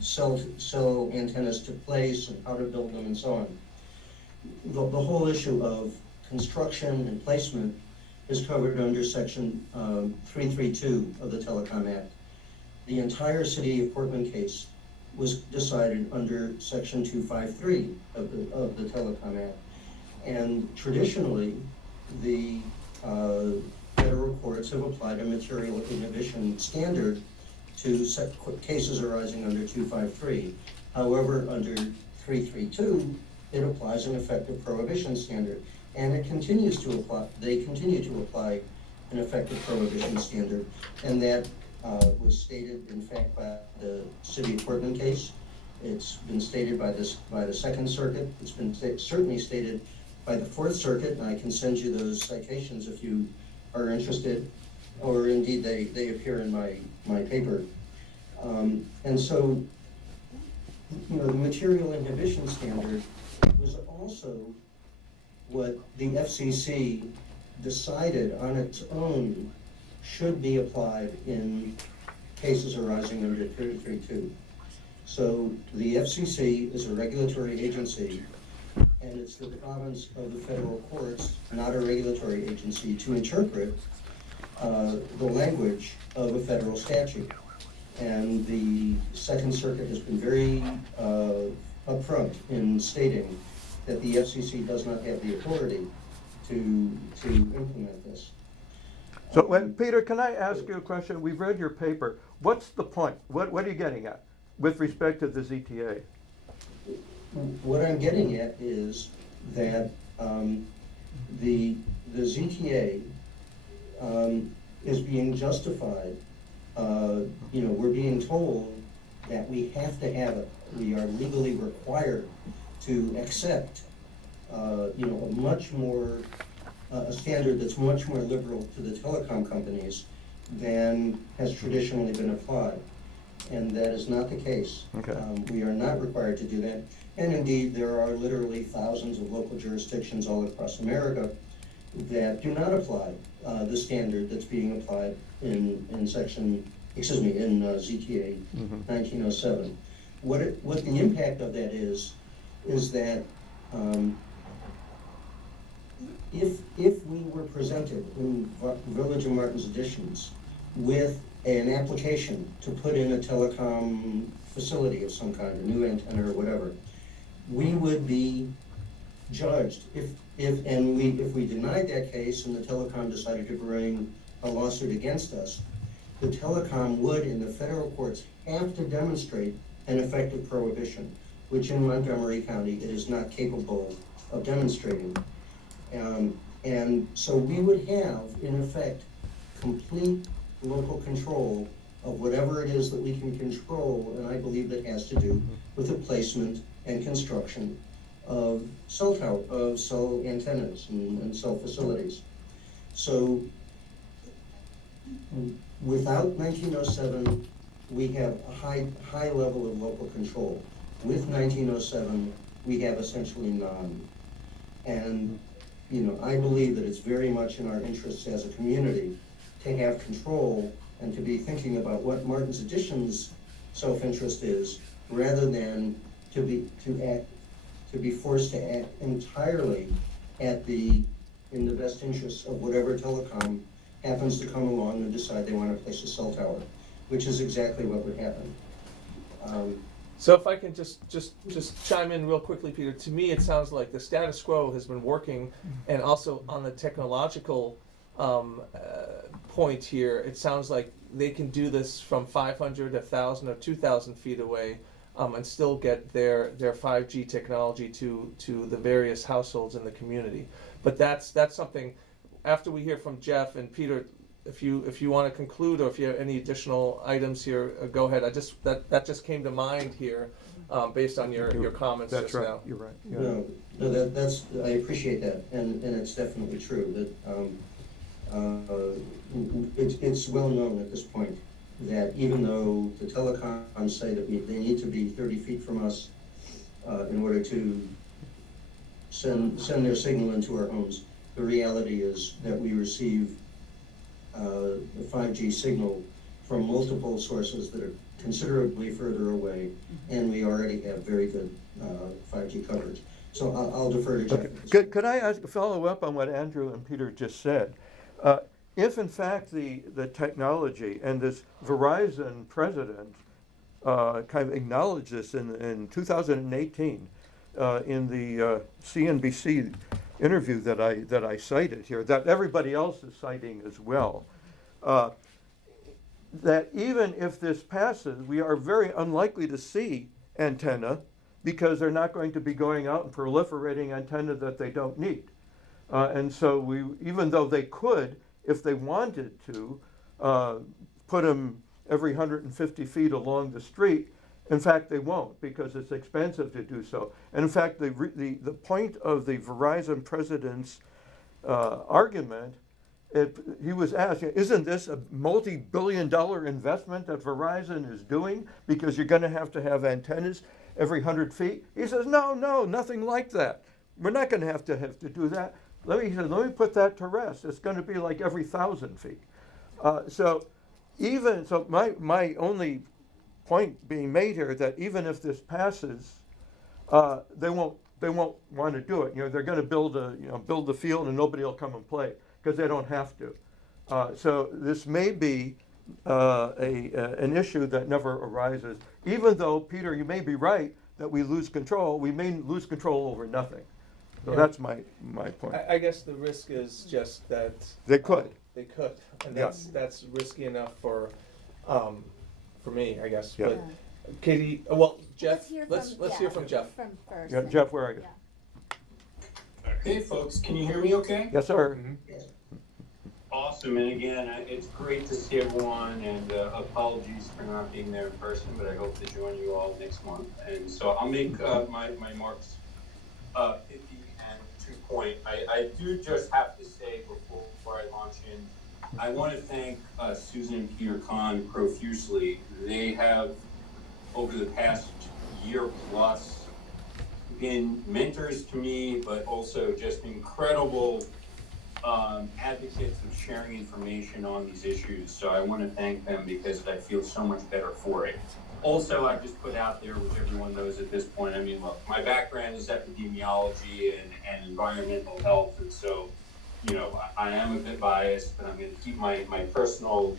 cell antennas to place and how to build them and so on. The whole issue of construction and placement is covered under section 332 of the Telecom Act. The entire City of Portland case was decided under section 253 of the Telecom Act. And traditionally, the federal courts have applied a material inhibition standard to cases arising under 253. However, under 332, it applies an effective prohibition standard. And it continues to apply, they continue to apply an effective prohibition standard. And that was stated, in fact, by the City of Portland case. It's been stated by the Second Circuit. It's been certainly stated by the Fourth Circuit, and I can send you those citations if you are interested, or indeed they appear in my paper. And so, the material inhibition standard was also what the FCC decided on its own should be applied in cases arising under 332. So the FCC is a regulatory agency, and it's the province of the federal courts, not a regulatory agency, to interpret the language of a federal statute. And the Second Circuit has been very upfront in stating that the FCC does not have the authority to implement this. So, Peter, can I ask you a question? We've read your paper. What's the point? What are you getting at with respect to the ZTA? What I'm getting at is that the ZTA is being justified. We're being told that we have to have it. We are legally required to accept, a much more, a standard that's much more liberal to the telecom companies than has traditionally been applied. And that is not the case. Okay. We are not required to do that. And indeed, there are literally thousands of local jurisdictions all across America that do not apply the standard that's being applied in section in ZTA 1907. What the impact of that is that if we were presented in Village of Martin's Additions with an application to put in a telecom facility of some kind, a new antenna or whatever, we would be judged. If we denied that case and the telecom decided to bring a lawsuit against us, the telecom would, in the federal courts, have to demonstrate an effective prohibition, which in Montgomery County it is not capable of demonstrating. And so we would have, in effect, complete local control of whatever it is that we can control, and I believe that has to do with the placement and construction of cell antennas and cell facilities. So without 1907, we have a high level of local control. With 1907, we have essentially none. And I believe that it's very much in our interests as a community to have control and to be thinking about what Martin's Additions' self-interest is, rather than to be forced to act entirely in the best interests of whatever telecom happens to come along and decide they want to place a cell tower, which is exactly what would happen. So if I can just chime in real quickly, Peter, to me it sounds like the status quo has been working, and also on the technological point here, it sounds like they can do this from 500, 1,000, or 2,000 feet away, and still get their 5G technology to the various households in the community. But that's something. After we hear from Jeff and Peter, if you want to conclude, or if you have any additional items here, go ahead. That just came to mind here, based on your comments That's just right. now. You're right. Yeah. No, that's I appreciate that, and it's definitely true that it's well known at this point that even though the telecoms say that they need to be 30 feet from us in order to send their signal into our homes, the reality is that we receive the 5G signal from multiple sources that are considerably further away, and we already have very good 5G coverage. So I'll defer to Jeff. Okay. Could I follow up on what Andrew and Peter just said? If in fact the technology, and this Verizon president kind of acknowledged this in 2018 in the CNBC interview that I cited here, that everybody else is citing as well, that even if this passes, we are very unlikely to see antenna, because they're not going to be going out and proliferating antenna that they don't need. And so even though they could, if they wanted to, put them every 150 feet along the street, in fact, they won't, because it's expensive to do so. And in fact, the point of the Verizon president's argument, he was asked, isn't this a multi-billion-dollar investment that Verizon is doing, because you're going to have antennas every 100 feet? He says, no, nothing like that. We're not going to have to do that. Let me put that to rest. It's going to be like every 1,000 feet. So my only point being made here, that even if this passes, they won't want to do it. They're going to build the field, and nobody will come and play, because they don't have to. So this may be an issue that never arises. Even though, Peter, you may be right that we lose control, we may lose control over nothing. So Yeah. that's my point. I guess the risk is just that They could. They could, and Yeah. that's risky enough for me, I guess. Yeah. But Katie, well, Jeff, Let's hear from Jeff. From first. Yeah, Jeff, where are you? Hey folks, can you hear me okay? Yes, sir. Awesome, and again, it's great to see everyone, and apologies for not being there in person, but I hope to join you all next month. And so I'll make my marks 50 and 2 point. I do just have to say before I launch in, I want to thank Susan and Peter Kahn profusely. They have, over the past year plus, been mentors to me, but also just incredible advocates of sharing information on these issues. So I want to thank them because I feel so much better for it. Also, I just put out there, which everyone knows at this point, I mean, look, my background is epidemiology and environmental health, and so, you know, I am a bit biased, but I'm going to keep my personal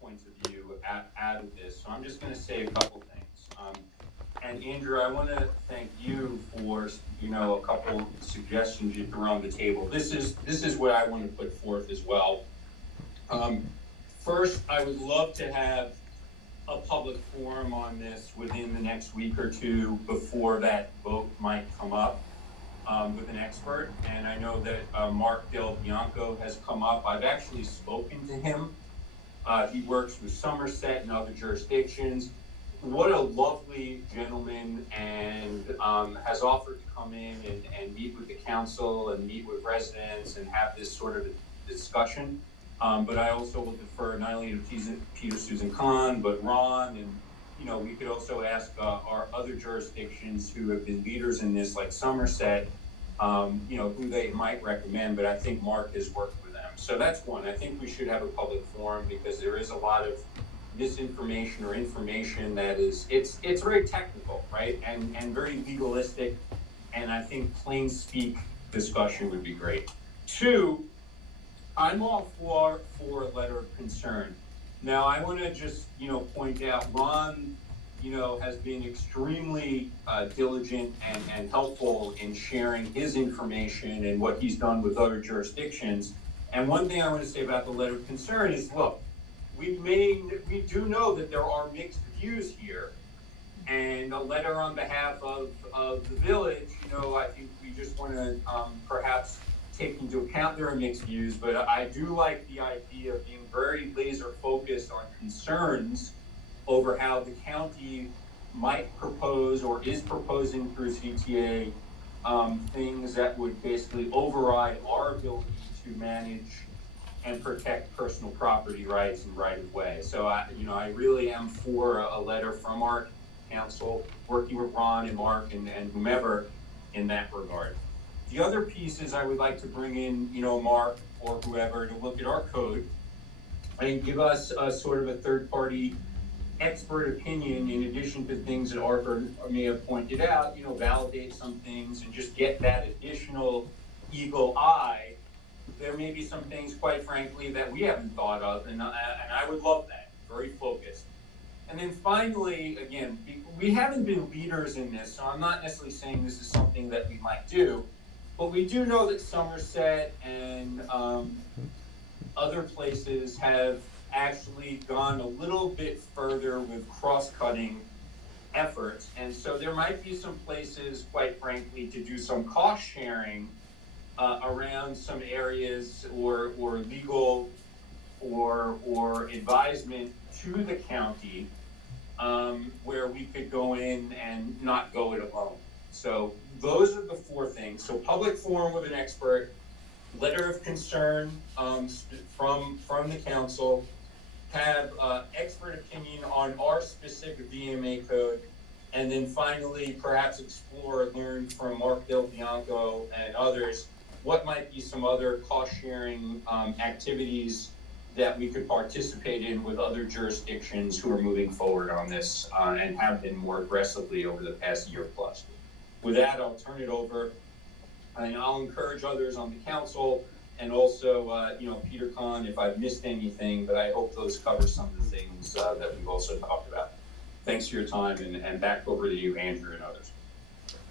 points of view out of this. So I'm just going to say a couple things. And Andrew, I want to thank you for, you know, a couple suggestions you threw on the table. This is what I want to put forth as well. First, I would love to have a public forum on this within the next week or two before that vote might come up with an expert. And I know that Mark Del Bianco has come up. I've actually spoken to him. He works with Somerset and other jurisdictions. What a lovely gentleman, and has offered to come in and meet with the council and meet with residents and have this sort of a discussion. But I also will defer not only to Peter Susan Khan, but Ron, and you know, we could also ask our other jurisdictions who have been leaders in this, like Somerset, you know, who they might recommend. But I think Mark has worked with them, so that's one. I think we should have a public forum because there is a lot of misinformation or information that is it's very technical, right, and very legalistic, and I think plain speak discussion would be great. Two, I'm all for a letter of concern. Now I want to just, you know, point out Ron, you know, has been extremely diligent and helpful in sharing his information and what he's done with other jurisdictions. And one thing I want to say about the letter of concern is, look, we do know that there are mixed views here, and a letter on behalf of the village, you know, I think we just want to perhaps take into account there are mixed views, but I do like the idea of being very laser focused on concerns over how the county might propose or is proposing through CTA things that would basically override our ability to manage and protect personal property rights and right of way. So I really am for a letter from our council, working with Ron and Mark and whomever in that regard. The other piece is I would like to bring in, you know, Mark or whoever to look at our code and give us a sort of a third-party expert opinion in addition to things that Arthur may have pointed out, you know, validate some things and just get that additional eagle eye. There may be some things, quite frankly, that we haven't thought of, and I would love that, very focused. And then finally, again, we haven't been leaders in this, so I'm not necessarily saying this is something that we might do, but we do know that Somerset and other places have actually gone a little bit further with cross-cutting efforts. And so there might be some places, quite frankly, to do some cost sharing around some areas or legal or advisement to the county where we could go in and not go it alone. So those are the four things. So public forum with an expert, letter of concern from the council, have expert opinion on our specific VMA code, and then finally perhaps explore and learn from Mark Del Bianco and others what might be some other cost sharing activities that we could participate in with other jurisdictions who are moving forward on this and have been more aggressively over the past year plus. With that, I'll turn it over, and I'll encourage others on the council and also, Peter Khan, if I've missed anything, but I hope those cover some of the things that we've also talked about. Thanks for your time, and back over to you, Andrew, and others.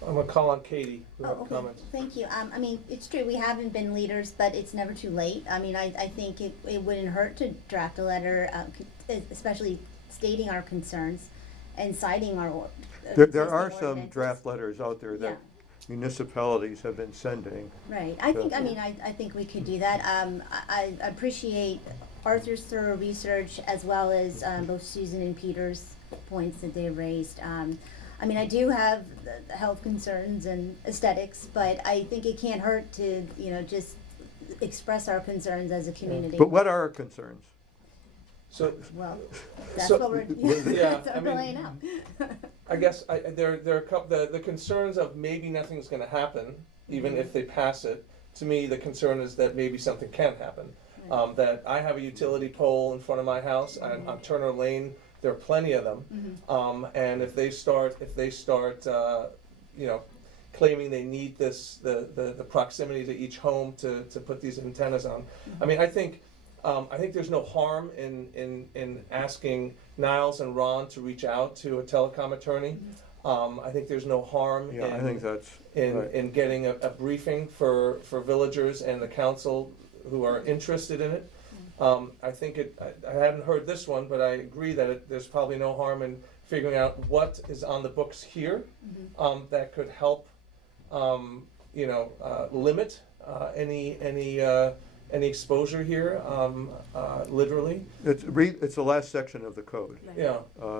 I'm gonna call on Katie who Oh, have okay. comments. Thank you. I mean, it's true, we haven't been leaders, but it's never too late. I mean, I think it wouldn't hurt to draft a letter, especially stating our concerns and citing our. There are existing some ordinances. draft letters out there that municipalities have been sending. Right. I think we could do that. I appreciate Arthur's thorough research as well as both Susan and Peter's points that they raised. I mean, I do have the health concerns and aesthetics, but I think it can't hurt to, just express our concerns as a community. But what are our concerns? So, Well, that's So- what we're, Yeah, that's what I we're mean, laying out. I guess there are the concerns of maybe nothing's going to happen, even if they pass it. to me, the concern is that maybe something can happen. That I have a utility pole in front of my house, and on Turner Lane, there are plenty of them. And if they start, you know, claiming they need the proximity to each home to put these antennas on. I mean, I think there's no harm in asking Niles and Ron to reach out to a telecom attorney. I think there's no harm Yeah, I think that's right. in getting a briefing for villagers and the council who are interested in it. I think I hadn't heard this one, but I agree that there's probably no harm in figuring out what is on the books here that could help, you know, limit any exposure here, literally. It's the last section of the code, Yeah.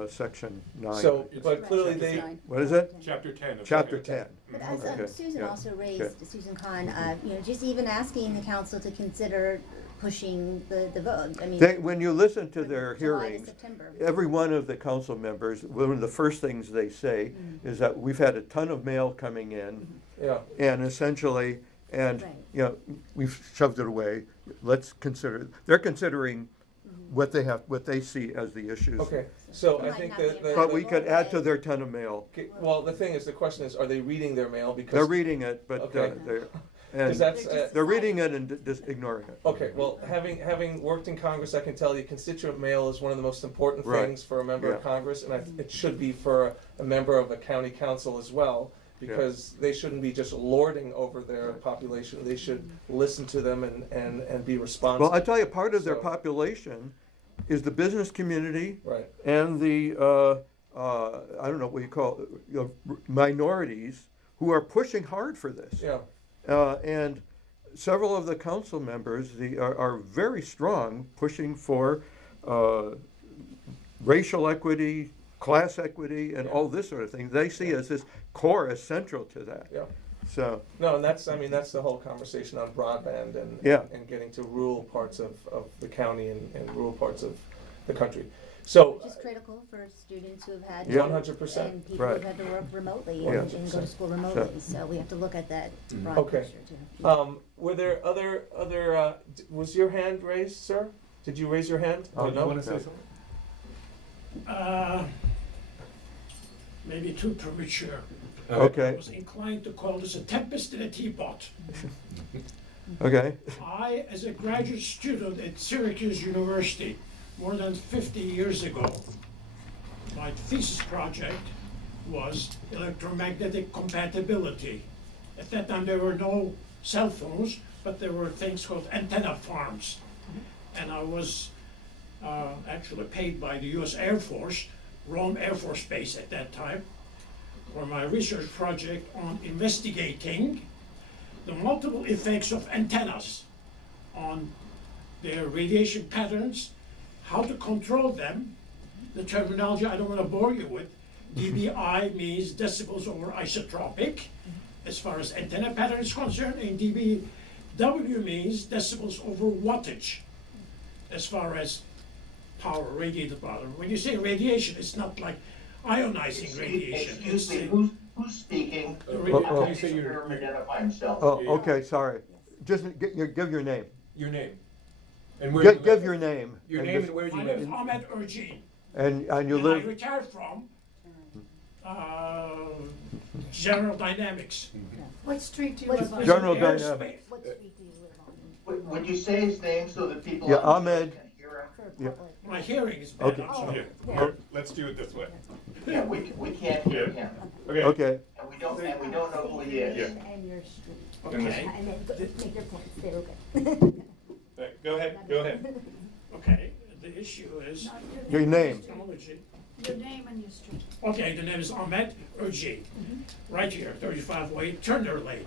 section 9. So, but Right. clearly Chapter they, 9. What is it? Chapter 10 of. Chapter 10. But as Okay, Susan yeah, also raised, okay. Susan Kahn, you know, just even asking the council to consider pushing the vote, I mean. When you listen to their July to hearings, September. every one of the council members, one of the first things they say is that we've had a ton of mail coming in, yeah. and essentially, and, Right. you know, we've shoved it away. Let's consider, they're considering what they see as the issues. Okay, so I Might think not be that, a But we could add to their ton of mail. okay, well, the thing is, the question is, are they reading their mail? They're Because, reading it, but Okay. they're, because and that's, they're reading it and just ignoring it. okay, well, having worked in Congress, I can tell you constituent mail is one of the most important Right. things for a member of Yeah. Congress, and it should be for a member of a county council as well, because they shouldn't be just lording over their population, they should listen to them and be responsive. Well, I tell you, part of their So- population is the business community Right, and the, I don't know what you call it, you know, minorities who are pushing hard for this. yeah, And several of the council members are very strong pushing for racial equity, class equity, and all this sort of thing. They see as this core as central to that. yeah. So, No, and that's the whole conversation on broadband and, Yeah. and getting to rural parts of the county and rural parts of the country. So, Which is critical for students who have had. Yeah. 100%. And people Right. who've had to work remotely Yeah. and go to school remotely, so we have to look at that broad Okay. picture too. were there other, was your hand raised, sir? Did you raise your hand? Oh, no? You wanna say No. something? Maybe too premature. I okay, was inclined to call this a tempest in a teapot. okay, I, as a graduate student at Syracuse University, more than 50 years ago, my thesis project was electromagnetic compatibility. At that time, there were no cell phones, but there were things called antenna farms. And I was actually paid by the US Air Force, Rome Air Force Base at that time, for my research project on investigating the multiple effects of antennas on their radiation patterns, how to control them. The terminology I don't want to bore you with. dBi means decibels over isotropic, as far as antenna pattern is concerned, and dBW means decibels over wattage, as far as power, radiated power. When you say radiation, it's not like ionizing radiation. Excuse me, It's who's speaking? Oh, you say your- Identify himself. oh, Yeah. okay, sorry. Just give your name. Your name. And where you Give live. your name. Your and name just- and where you my name is live. Ahmet Ergin, And you and I live, retired from General Dynamics. What street do you What's- live on? General Aerospace. Dynamics. What street do you live on? Would you say his name so that people Yeah, on the Ahmed. can hear him? For Yeah. public. My hearing is bad, Okay. I'm sorry. Here, let's do it this way. Yeah, we can't hear him, Okay. okay, and we don't know who he is. Yeah. And your street. Okay, And then make your points, they're okay. Right, Go ahead. okay, the issue is your name. technology. Your name and your street. Okay, the name is Ahmet Ergin, right here, 35 Way, Turner Lane.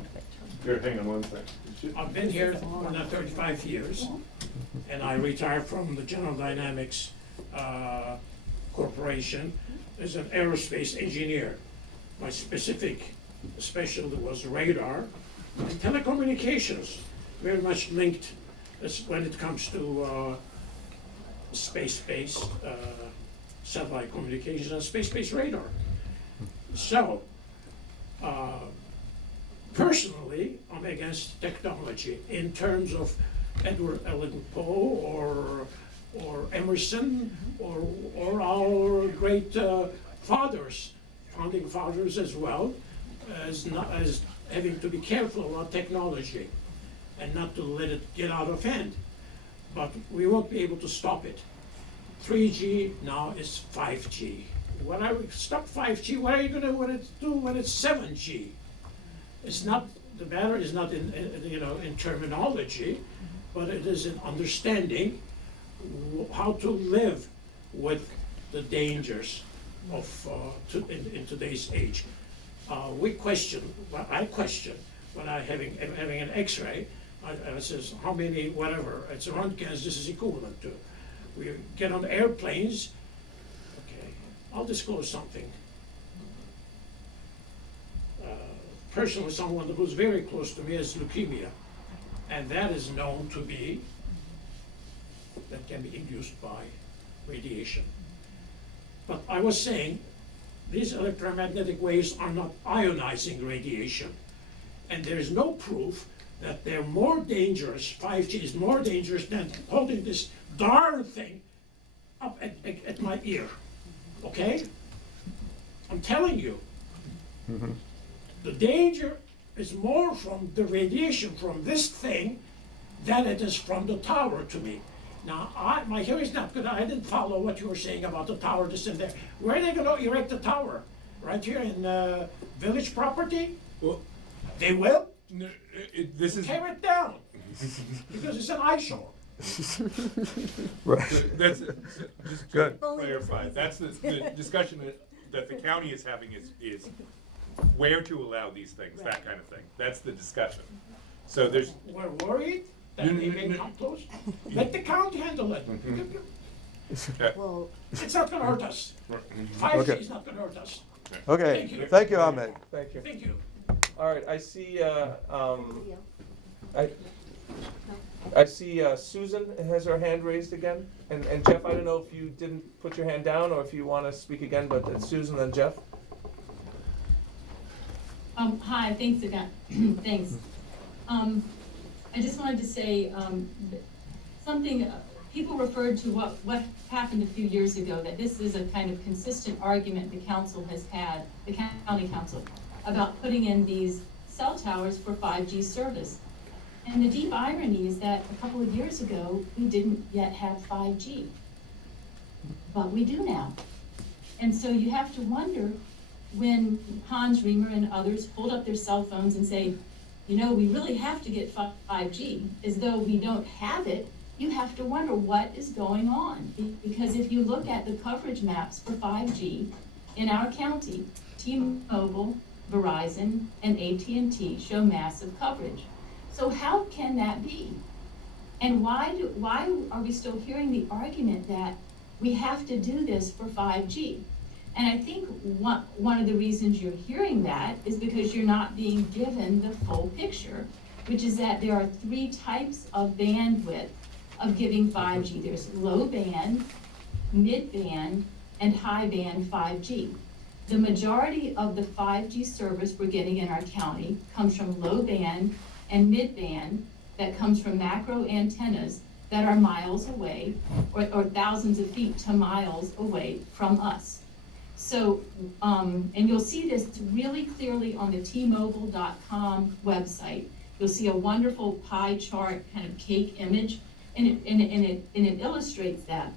Here, hang on one second. I've been here more than 35 years, and I retired from the General Dynamics Corporation as an aerospace engineer. My specific specialty was radar and telecommunications, very much linked when it comes to space-based satellite communications and space-based radar. So, Personally, I'm against technology in terms of Edward Allan Poe or Emerson or our great fathers, founding fathers as well, as having to be careful about technology and not to let it get out of hand. But we won't be able to stop it. 3G now is 5G. When I stop 5G, what are you going to do when it's 7G? It's not, the matter is not in terminology, but it is in understanding how to live with the dangers of in today's age. I question when I'm having an X-ray. I says how many whatever it's Roentgens this is equivalent to. We get on airplanes. Okay, I'll disclose something. Personally, someone who's very close to me has leukemia, and that is known to be, that can be induced by radiation. But I was saying, these electromagnetic waves are not ionizing radiation, and there's no proof that they're more dangerous, 5G is more dangerous than holding this darn thing up at my ear, okay? I'm telling you. Mm-hmm. The danger is more from the radiation from this thing than it is from the tower to me. Now, my hearing's not good. I didn't follow what you were saying about the tower, this and there. Where are they going to erect the tower? Right here in village property? Well, They will? no, this is Tear it down because it's an eyesore. Right. that's just Good. to clarify. That's the discussion that the county is having is where to allow these things, that kind of thing. That's the discussion. So there's We're worried that No, they no, may no. come close. Let the county handle it. Well, It's not going to hurt us. 5G Okay. is not going to hurt us. Okay, thank you, Ahmed. Thank you. Thank you. All right, I see, I see Susan has her hand raised again. And Jeff, I don't know if you didn't put your hand down or if you want to speak again, but it's Susan and Jeff. Hi, thanks again. Thanks. I just wanted to say something. People referred to what happened a few years ago, that this is a kind of consistent argument the council has had, the county council, about putting in these cell towers for 5G service. And the deep irony is that a couple of years ago, we didn't yet have 5G, but we do now. And so you have to wonder, when Hans Riemer and others hold up their cell phones and say, you know, we really have to get 5G, as though we don't have it, you have to wonder what is going on. Because if you look at the coverage maps for 5G in our county, T-Mobile, Verizon, and AT&T show massive coverage. So how can that be? And why are we still hearing the argument that we have to do this for 5G? And I think one of the reasons you're hearing that is because you're not being given the full picture, which is that there are 3 types of bandwidth of giving 5G. There's low band, mid band, and high band 5G. The majority of the 5G service we're getting in our county comes from low band and mid band that comes from macro antennas that are miles away or thousands of feet to miles away from us. So, and you'll see this really clearly on the T-Mobile.com website. You'll see a wonderful pie chart kind of cake image, and it illustrates that.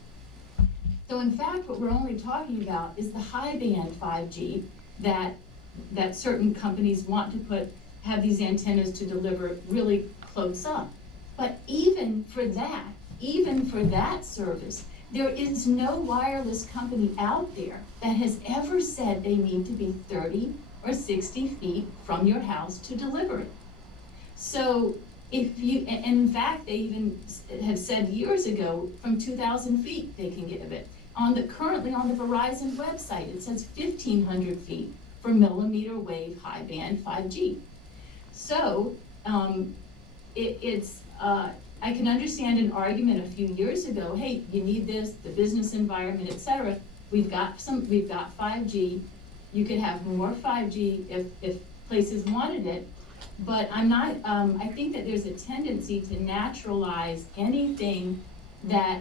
So in fact, what we're only talking about is the high band 5G that certain companies want to have these antennas to deliver really close up. But even for that service, there is no wireless company out there that has ever said they need to be 30 or 60 feet from your house to deliver it. So and in fact, they even have said years ago, from 2,000 feet they can give it. Currently on the Verizon website, it says 1,500 feet for millimeter wave high band 5G. So I can understand an argument a few years ago, hey, you need this, the business environment, et cetera. We've got 5G. You could have more 5G if places wanted it. But I'm not, I think that there's a tendency to naturalize anything that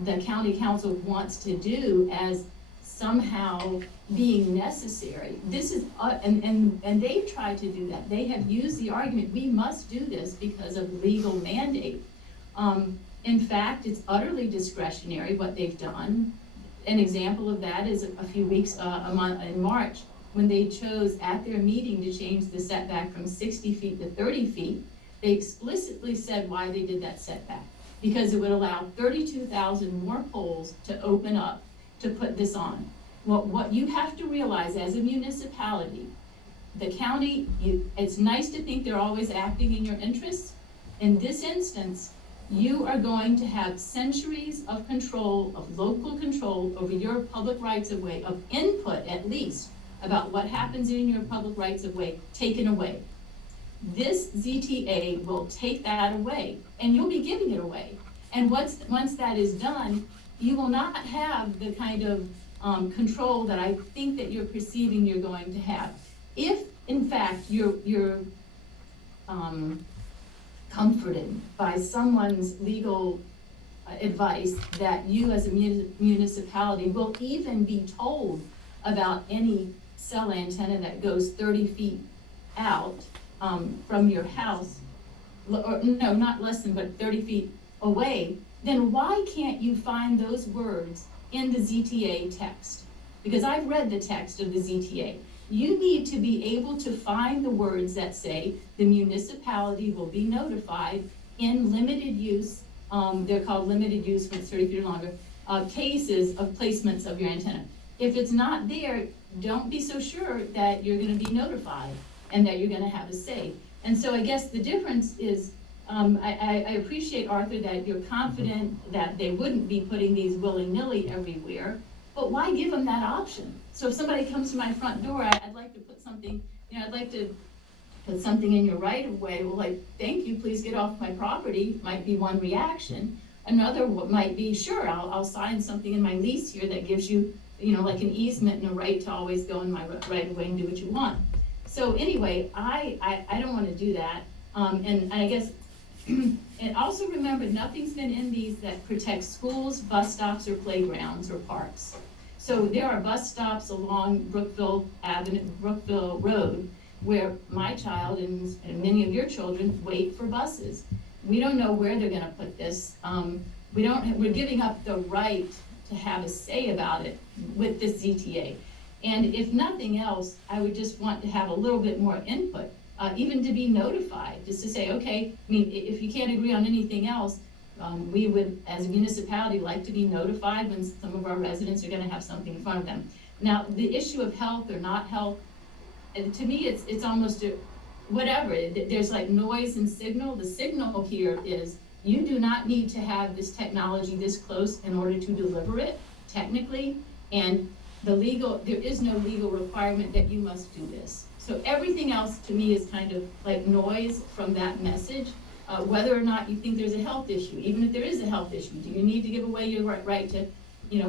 the county council wants to do as somehow being necessary. This is, and they've tried to do that. They have used the argument, we must do this because of legal mandate. In fact, it's utterly discretionary what they've done. An example of that is a few weeks, a month in March, when they chose at their meeting to change the setback from 60 feet to 30 feet. They explicitly said why they did that setback. Because it would allow 32,000 more poles to open up to put this on. What you have to realize as a municipality, the county, it's nice to think they're always acting in your interests. In this instance, you are going to have centuries of control, of local control over your public rights of way, of input at least, about what happens in your public rights of way, taken away. This ZTA will take that away, and you'll be giving it away. And once that is done, you will not have the kind of control that I think that you're perceiving you're going to have. If, in fact, you're comforted by someone's legal advice that you as a municipality will even be told about any cell antenna that goes 30 feet out from your house, or no, not less than, but 30 feet away, then why can't you find those words in the ZTA text? Because I've read the text of the ZTA. You need to be able to find the words that say the municipality will be notified in limited use, they're called limited use when it's 30 feet or longer, cases of placements of your antenna. If it's not there, don't be so sure that you're gonna be notified and that you're gonna have a say. And so I guess the difference is, I appreciate, Arthur, that you're confident that they wouldn't be putting these willy-nilly everywhere, but why give them that option? So if somebody comes to my front door, I'd like to put something, I'd like to put something in your right of way, well, like, thank you, please get off my property, might be one reaction. Another might be, sure, I'll sign something in my lease here that gives you, like an easement and a right to always go in my right of way and do what you want. So anyway, I don't wanna do that, and I guess, and also remember, nothing's been in these that protects schools, bus stops, or playgrounds, or parks. So there are bus stops along Brookville Road, where my child and many of your children wait for buses. We don't know where they're gonna put this. We're giving up the right to have a say about it with this ZTA. And if nothing else, I would just want to have a little bit more input, even to be notified, just to say, okay, if you can't agree on anything else, we would, as a municipality, like to be notified when some of our residents are gonna have something in front of them. Now, the issue of health or not health, and to me, it's almost whatever. There's like noise and signal. The signal here is you do not need to have this technology this close in order to deliver it, technically, and there is no legal requirement that you must do this. So everything else to me is kind of like noise from that message. Whether or not you think there's a health issue, even if there is a health issue, do you need to give away your right to,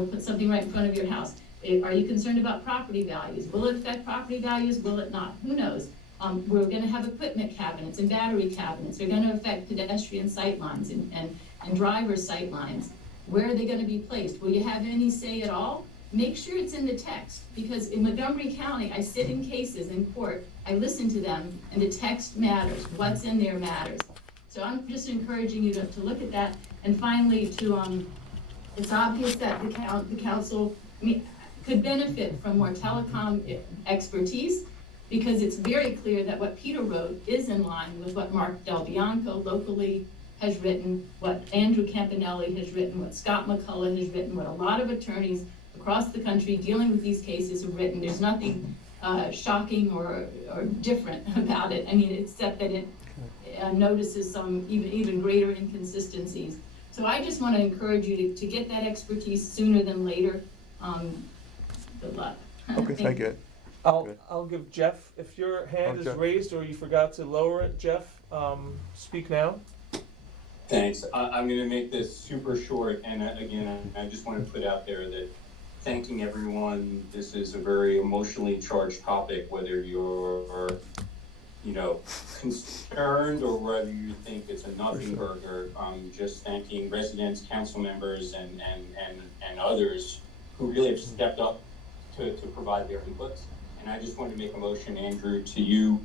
put something right in front of your house? Are you concerned about property values? Will it affect property values? Will it not? Who knows? We're gonna have equipment cabinets and battery cabinets. They're gonna affect pedestrian sight lines and driver sight lines. Where are they gonna be placed? Will you have any say at all? Make sure it's in the text, because in Montgomery County, I sit in cases in court, I listen to them, and the text matters. What's in there matters. So I'm just encouraging you to look at that. And finally, it's obvious that the council could benefit from more telecom expertise, because it's very clear that what Peter wrote is in line with what Mark Del Bianco locally has written, what Andrew Campanelli has written, what Scott McCullough has written, what a lot of attorneys across the country dealing with these cases have written. There's nothing shocking or different about it. Except that it notices some even greater inconsistencies. So I just want to encourage you to get that expertise sooner than later. Good luck. Okay, thank you. I'll give Jeff, if your hand is Jeff. raised or you forgot to lower it, Jeff, speak now. Thanks. I'm going to make this super short, and again, I just want to put out there that thanking everyone. This is a very emotionally charged topic, whether you're you know, concerned or whether you think it's a nothing burger, just thanking residents, council members, and others who really have stepped up to provide their inputs. And I just wanted to make a motion, Andrew, to you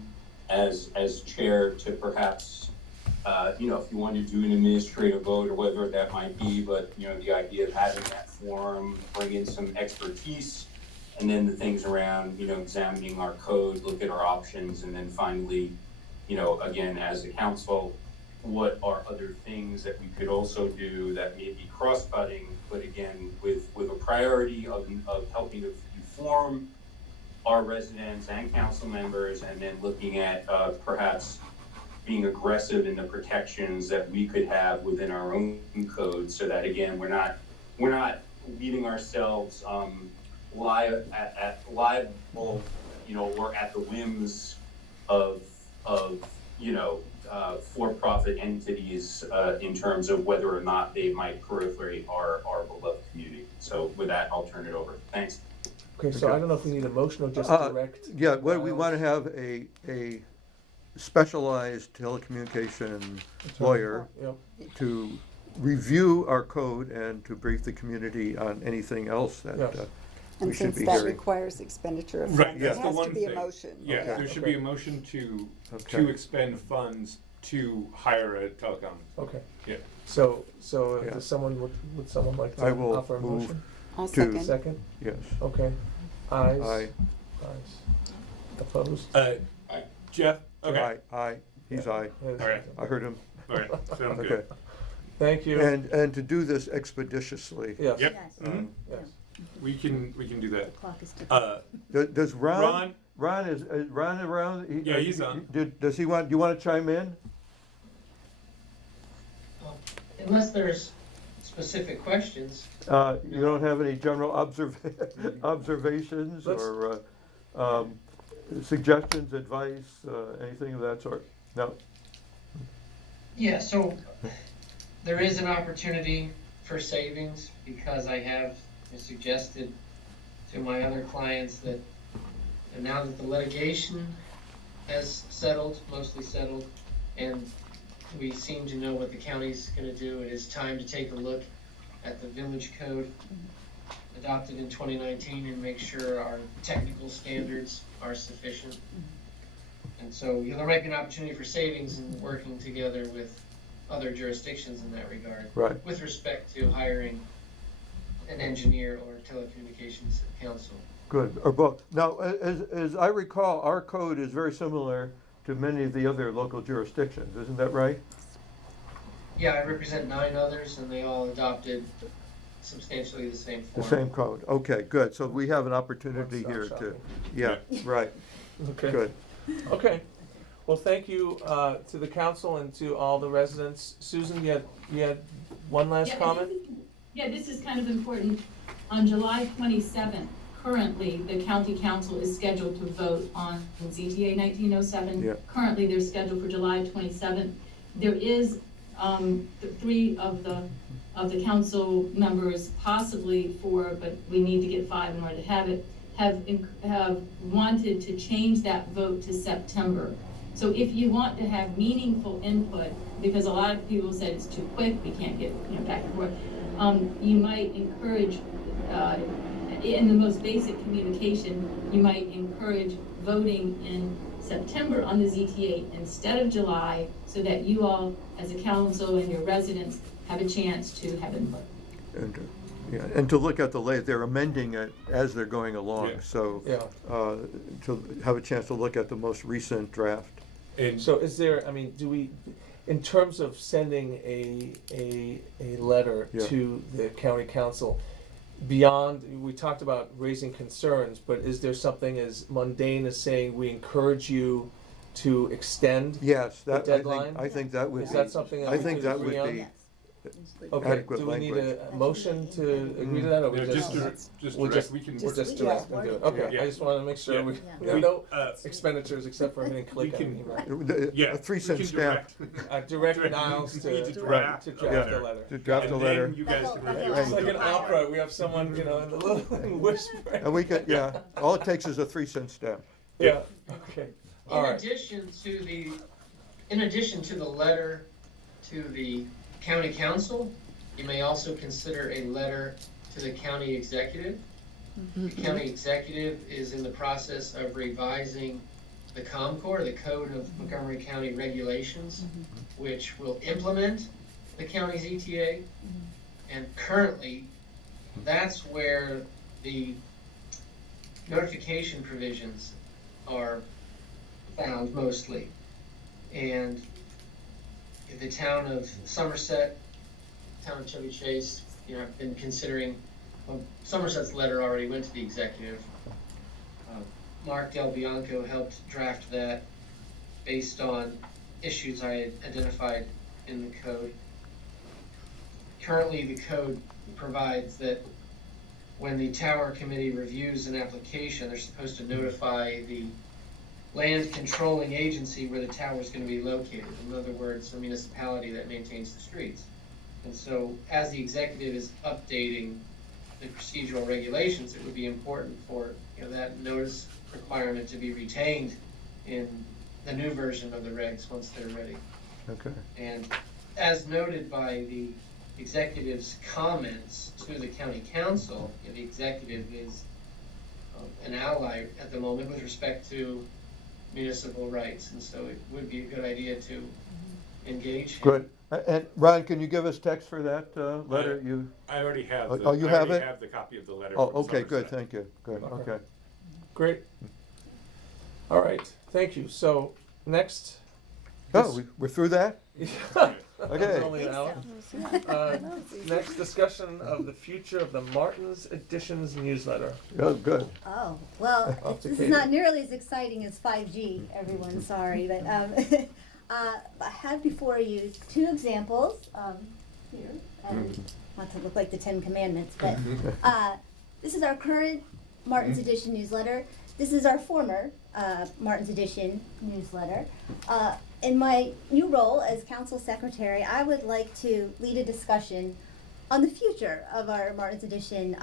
as chair to perhaps, you know, if you want to do an administrative vote or whatever that might be, but, you know, the idea of having that forum, bring in some expertise, and then the things around, you know, examining our code, look at our options, and then finally, you know, again, as a council, what are other things that we could also do that may be cross-cutting, but again, with a priority of helping to inform our residents and council members, and then looking at perhaps being aggressive in the protections that we could have within our own code, so that again, we're not leaving ourselves liable, you know, or at the whims of you know, for-profit entities in terms of whether or not they might proliferate our beloved community. So with that, I'll turn it over. Thanks. Okay, so I don't know if we need a motion or just direct. Yeah, well, we Giles. want to have a specialized telecommunication lawyer Yep. to review our code and to brief the community on anything else that Yes. we And should since be that hearing. requires expenditure of Right, funds, that's it the has to one be a thing. motion. Yeah, Okay. there should Okay. be a motion to Okay. expend funds to hire a telecom. Okay. Yeah. So Yeah. does someone, would someone like I to will offer a move motion? I'll to- second. Second? Yes. Okay. Ayes? Aye. Ayes. Opposed? Jeff? Okay. Aye. He's aye. All right. I heard him. All right. Sounds Okay. good. Thank you. And to do this expeditiously. Yes. Yep. Yes. Mhm. Yes. We can do that. Clock is ticking. Does Ron? Ron? Is Ron around? Yeah, he's on. Does he want? Do you want to chime in? Unless there's specific questions. You don't have any general observations Let's- or suggestions, advice, anything of that sort? No. Yeah, so there is an opportunity for savings because I have suggested to my other clients that now that the litigation has settled, mostly settled, and we seem to know what the county's gonna do, it is time to take a look at the village code adopted in 2019 and make sure our technical standards are sufficient. And so, you know, there might be an opportunity for savings in working together with other jurisdictions in that regard. Right. With respect to hiring an engineer or telecommunications counsel. Good. Or both. Now, as I recall, our code is very similar to many of the other local jurisdictions. Isn't that right? Yeah, I represent 9 others and they all adopted substantially the same The form. same code. Okay, good. So we have an opportunity One-stop here to, shopping. yeah, right. Okay. Good. Okay. Well, thank you to the council and to all the residents. Susan, you had one last Yeah, comment? Yeah, this is kind of important. On July 27th, currently, the county council is scheduled to vote on ZTA 1907. Yeah. Currently, they're scheduled for July 27th. There is, 3 of the council members, possibly 4, but we need to get 5 in order to have it, have wanted to change that vote to September. So if you want to have meaningful input, because a lot of people said it's too quick, we can't get, back and forth, you might encourage, in the most basic communication, you might encourage voting in September on the ZTA instead of July, so that you all, as a council and your residents, have a chance to have input. And, yeah, and to look at they're amending it as they're going along, Yeah. so, Yeah. to have a chance to look at the most recent draft. And So is there, I mean, do we, in terms of sending a letter Yeah. to the county council, beyond, we talked about raising concerns, but is there something as mundane as saying, we encourage you to extend? Yes, The that, deadline? I think that would Is be, that something that I we think could that agree would on? be Okay, adequate do we need language. a motion to agree to that, or we no, just? just We'll direct, just, we can. we'll just yeah. direct and do it, okay, Yeah. I just wanted to make sure Yeah. we Yeah. have no Uh, expenditures except for hitting click we on can- an email. Yeah. A 3-cent we can stamp. Direct Direct- Niles we to need to draft to a draft letter. a letter. To draft a And letter. then you guys can review It's it. like an opera, we have someone, in the little whispering. And we could, yeah, all it takes is a 3-cent stamp. Yeah, okay. All In right. addition to the letter to the county council, you may also consider a letter to the county executive. The county executive is in the process of revising the COMCOR, the Code of Montgomery County Regulations, which will implement the county's ETA. And currently, that's where the notification provisions are found mostly. And the town of Somerset, town of Chevy Chase, I've been considering, well, Somerset's letter already went to the executive. Mark Del Bianco helped draft that based on issues I had identified in the code. Currently, the code provides that when the tower committee reviews an application, they're supposed to notify the land controlling agency where the tower is going to be located. In other words, the municipality that maintains the streets. And so, as the executive is updating the procedural regulations, it would be important for that notice requirement to be retained in the new version of the regs once they're ready. Okay. And as noted by the executive's comments to the county council, the executive is an ally at the moment with respect to municipal rights, and so it would be a good idea to engage. Good. And Ron, can you give us text for that letter? I already have. Oh, you have it? I have the copy of the letter. Oh, from okay, good, Somerset. thank you, good, okay. Great. All right, thank you. So next. Oh, we're through that? That Okay. was only an hour. Next, discussion of the future of the Martin's Editions newsletter. Oh, good. Oh, well, Off to this Katie. is not nearly as exciting as 5G, everyone, sorry, but I have before you two examples here, and not to look like the Ten Commandments, but this is our current Martin's Edition newsletter. This is our former Martin's Edition newsletter. In my new role as council secretary, I would like to lead a discussion on the future of our Martin's Edition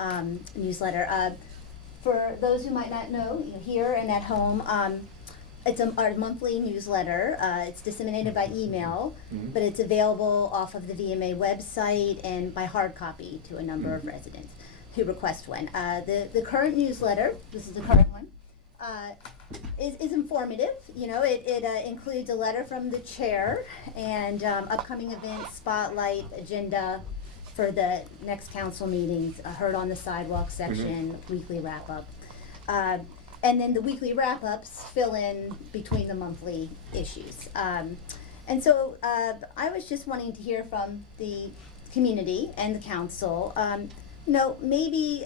newsletter. For those who might not know, here and at home, it's our monthly newsletter. It's disseminated by email, but it's available off of the VMA website and by hard copy to a number of residents who request one. The current newsletter, this is the current one, is informative. It includes a letter from the chair and upcoming events, spotlight, agenda for the next council meetings, heard on the sidewalk section, weekly wrap up. And then the weekly wrap ups fill in between the monthly issues. And so I was just wanting to hear from the community and the council. Maybe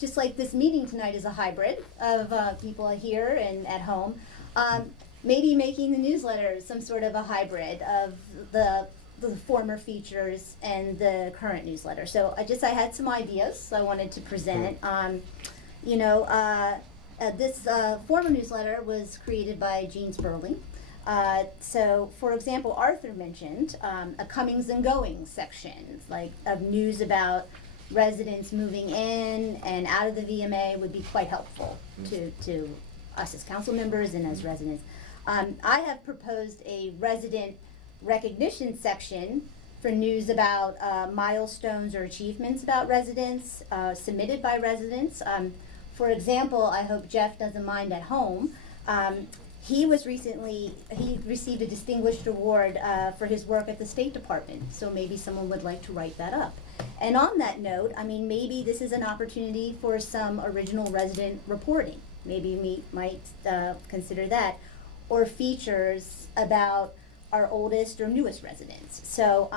just like this meeting tonight is a hybrid of people here and at home, maybe making the newsletter some sort of a hybrid of the former features and the current newsletter. So I had some ideas I wanted to present. This former newsletter was created by Gene Sperling. So, for example, Arthur mentioned a comings and goings section, like of news about residents moving in and out of the VMA would be quite helpful to us as council members and as residents. I have proposed a resident recognition section for news about milestones or achievements about residents submitted by residents. For example, I hope Jeff doesn't mind at home. He received a distinguished award for his work at the State Department, so maybe someone would like to write that up. And on that note, maybe this is an opportunity for some original resident reporting. Maybe we might consider that, or features about our oldest or newest residents. So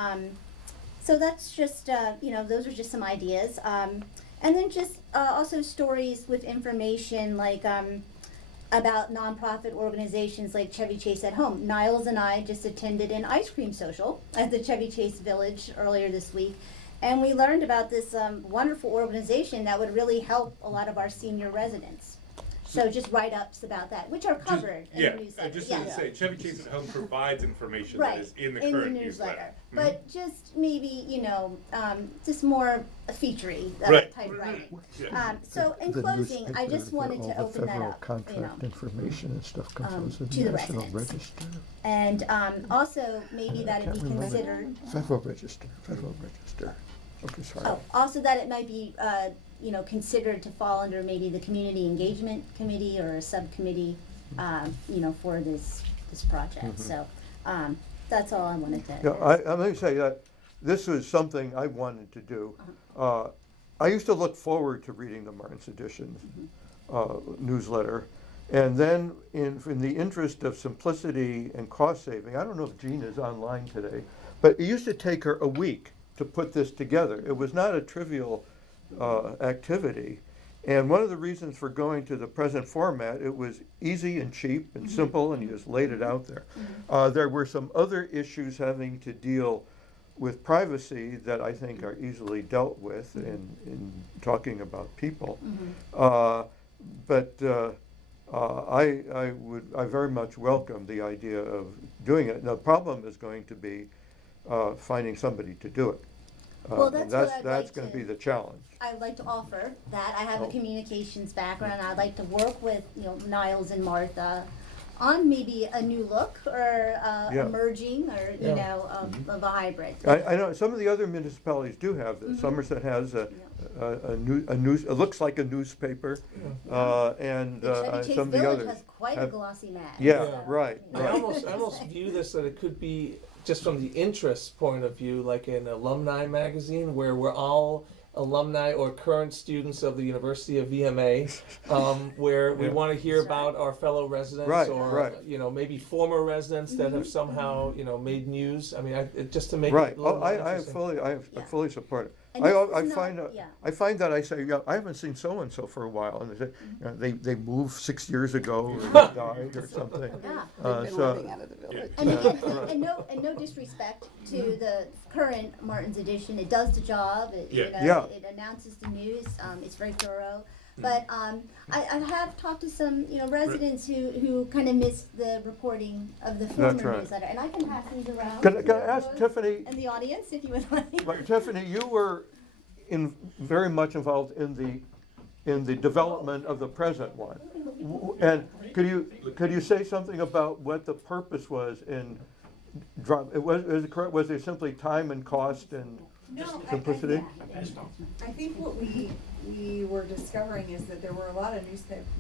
that's just, those are just some ideas. And then just also stories with information like about nonprofit organizations like Chevy Chase at Home. Niles and I just attended an ice cream social at the Chevy Chase Village earlier this week, and we learned about this wonderful organization that would really help a lot of our senior residents. So just write-ups about that, which are covered in Yeah, the newsletter. just yeah. to say, Chevy Chase at Home provides information that Right, is in the in the current newsletter, Mhm. but just maybe, just more featurey Right. type writing. Yeah. So in The closing, I newspaper, just wanted all to the open that federal up, contract information and stuff comes um, out of to the the National residents. Register. And also maybe that it Can't be remember. considered, Federal Register. Okay, sorry. also that it might be, considered to fall under maybe the Community Engagement Committee or a subcommittee, for this project. So, that's all I wanted to. Yeah, let me say that this was something I wanted to do. I used to look forward to reading the Martin's Edition newsletter. And then in the interest of simplicity and cost saving, I don't know if Jean is online today, but it used to take her a week to put this together. It was not a trivial activity. And one of the reasons for going to the present format, it was easy and cheap and simple, and you just laid it out there. There were some other issues having to deal with privacy that I think are easily dealt with in talking about people. But I very much welcome the idea of doing it. Now, the problem is going to be finding somebody to do it. Well, And that's what I'd that's like going to to- be the challenge. I'd like to offer that. I have a Oh. communications background. I'd like to work with, Niles and Martha on maybe a new look or Yeah. emerging or, Yeah. of a hybrid. I know some of the other municipalities do have this. Somerset has a news, it looks like a newspaper, and The Chevy Chase some of the Village others. has quite a have- glossy mag. Yeah, so, right, you know. I almost view this that it could be just from the interest point of view, like an alumni magazine where we're all alumni or current students of the University of VMA, where we Yeah. want to hear That's right. about our fellow residents Right, or right. maybe former residents that have somehow made news. I mean, just to make Right. it a little more I interesting. Yeah. fully support it. And I this is find not- yeah. I find that I say, I haven't seen so and so for a while, and they say, they moved 6 years ago or they died or something. Yeah. They've been so- living out of the village. And again, Right. and no disrespect to the current Martin's edition. It does the job. Yeah. It announces the news. It's very thorough. But I have talked to some residents who kind of missed the reporting of the former That's right. newsletter, and I can pass these around. Can I to ask those Tiffany, in the audience if you would like. like, Tiffany, you were very much involved in the development of the present one. And could you say something about what the purpose was in is it correct? Was it simply time and cost and simplicity? I think what we were discovering is that there were a lot of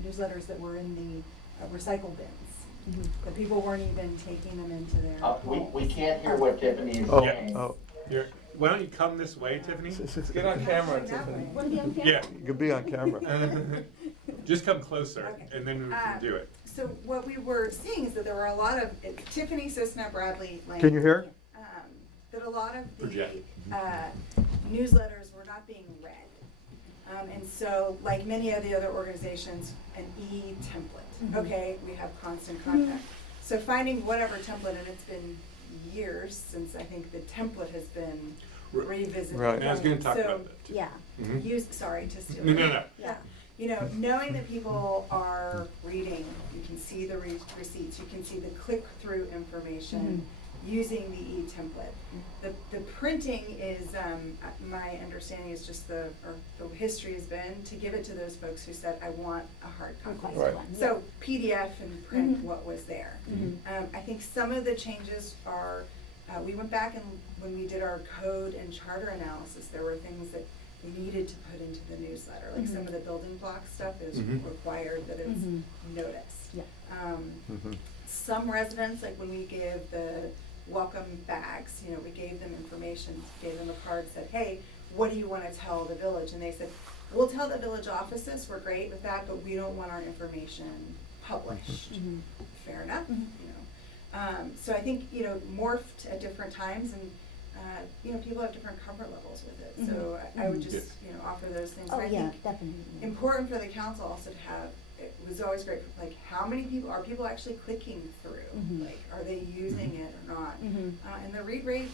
newsletters that were in the recycle bins. That people weren't even taking them into their homes. We can't hear what Tiffany is Oh, saying. oh, Why don't you come this way, Tiffany? Get on camera, Tiffany. Want to be on camera? Yeah. you could be on camera. Just come closer, Okay. and then we can do it. So what we were seeing is that there were a lot of, Tiffany Sisna Bradley Lane. Can you hear? That a lot of the Project. newsletters were not being read. And so, like many of the other organizations, an e-template, okay, we have constant contact. So finding whatever template, and it's been years since I think the template has been revisited. Right. And I was gonna talk So, about that too. Yeah. Sorry to steal. No. Yeah, knowing that people are reading, you can see the receipts, you can see the click-through information using the e-template. The printing is, my understanding is just the history has been to give it to those folks who said, I want a hard copy. Right. So PDF and print what was there. I think some of the changes are, we went back and when we did our code and charter analysis, there were things that we needed to put into the newsletter, like some of the building block stuff is required that it's noticed. Yeah. Some residents, like when we gave the welcome bags, we gave them information, gave them a card, said, hey, what do you want to tell the village? And they said, we'll tell the village offices, we're great with that, but we don't want our information published. Fair enough, so I think, morphed at different times and, people have different comfort levels with it. So I would just, offer those things. Oh, And I yeah, think definitely. important for the council also to have, it was always great, like, how many people, are people actually clicking through? Like, are they using it or not? And the read rate,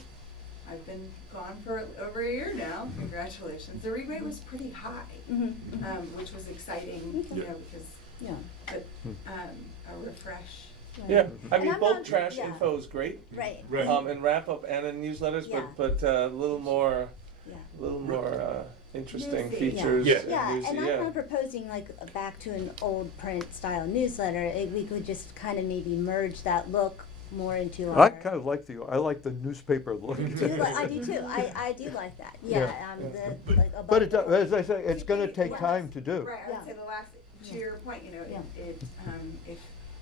I've been gone for over a year now, congratulations. The read rate was pretty high, which was exciting, because Yeah. but, a refresh. Yeah, I And mean, I'm bulk not- trash yeah. info is great, Right. Right. and wrap up and in newsletters, Yeah. but a little more, Yeah. interesting Newsy. features. Yeah. and Yeah, newsy, and I'm yeah. not proposing like back to an old print style newsletter. We could just kind of maybe merge that look more into our. I kind of like I like the newspaper look. I do too. I do like that. Yeah. The, like above But it, the- as I say, it's gonna take Yeah. time to do. Right, I Yeah. would say the last, to your point, you know, Yeah.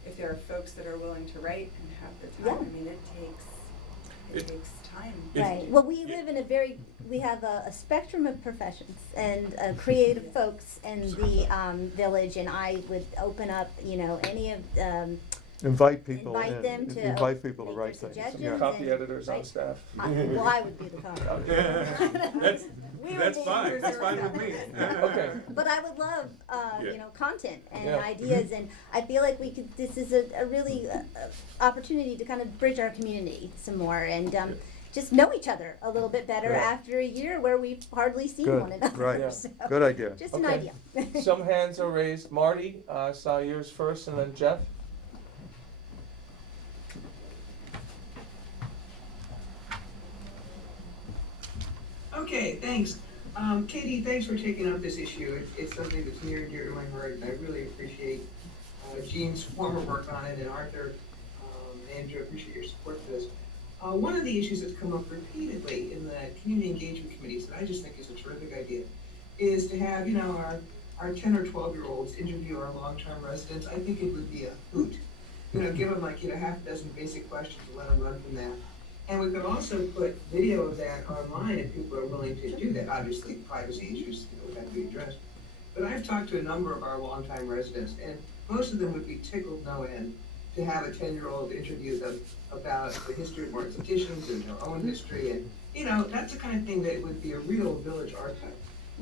if there are folks that are willing to write and have the time, Yeah. I mean, it takes time. Right. Well, we live in we have a spectrum of professions and creative folks in the village, and I would open up, any of Invite people invite in, them to invite people to make write their things. suggestions. Copy and- editors on right. staff. Well, I would be the copy. That's, We would that's be fine, users that's of fine with that. me. Okay. But I would love, Yeah. content and Yeah. ideas, and I feel like this is a really opportunity to kind of bridge our community some more and just know each other a little bit better Yeah. after a year where we've hardly seen Good, one another. right. Yeah. So, Good idea. just an Okay. idea. Some hands are raised. Marty, I saw yours first, and then Jeff. Okay, thanks. Katie, thanks for taking up this issue. It's something that's near and dear to my heart, and I really appreciate Jean's former work on it, and Arthur, Andrew, appreciate your support for this. One of the issues that's come up repeatedly in the community engagement committees that I just think is a terrific idea is to have, our 10 or 12-year-olds interview our long-term residents. I think it would be a hoot. Give them half a dozen basic questions and let them run from that. And we could also put video of that online if people are willing to do that. Obviously, privacy issues would have to be addressed. But I've talked to a number of our longtime residents, and most of them would be tickled no end to have a 10-year-old interview them about the history of Mark's petitions and their own history. And, that's the kind of thing that would be a real village archive.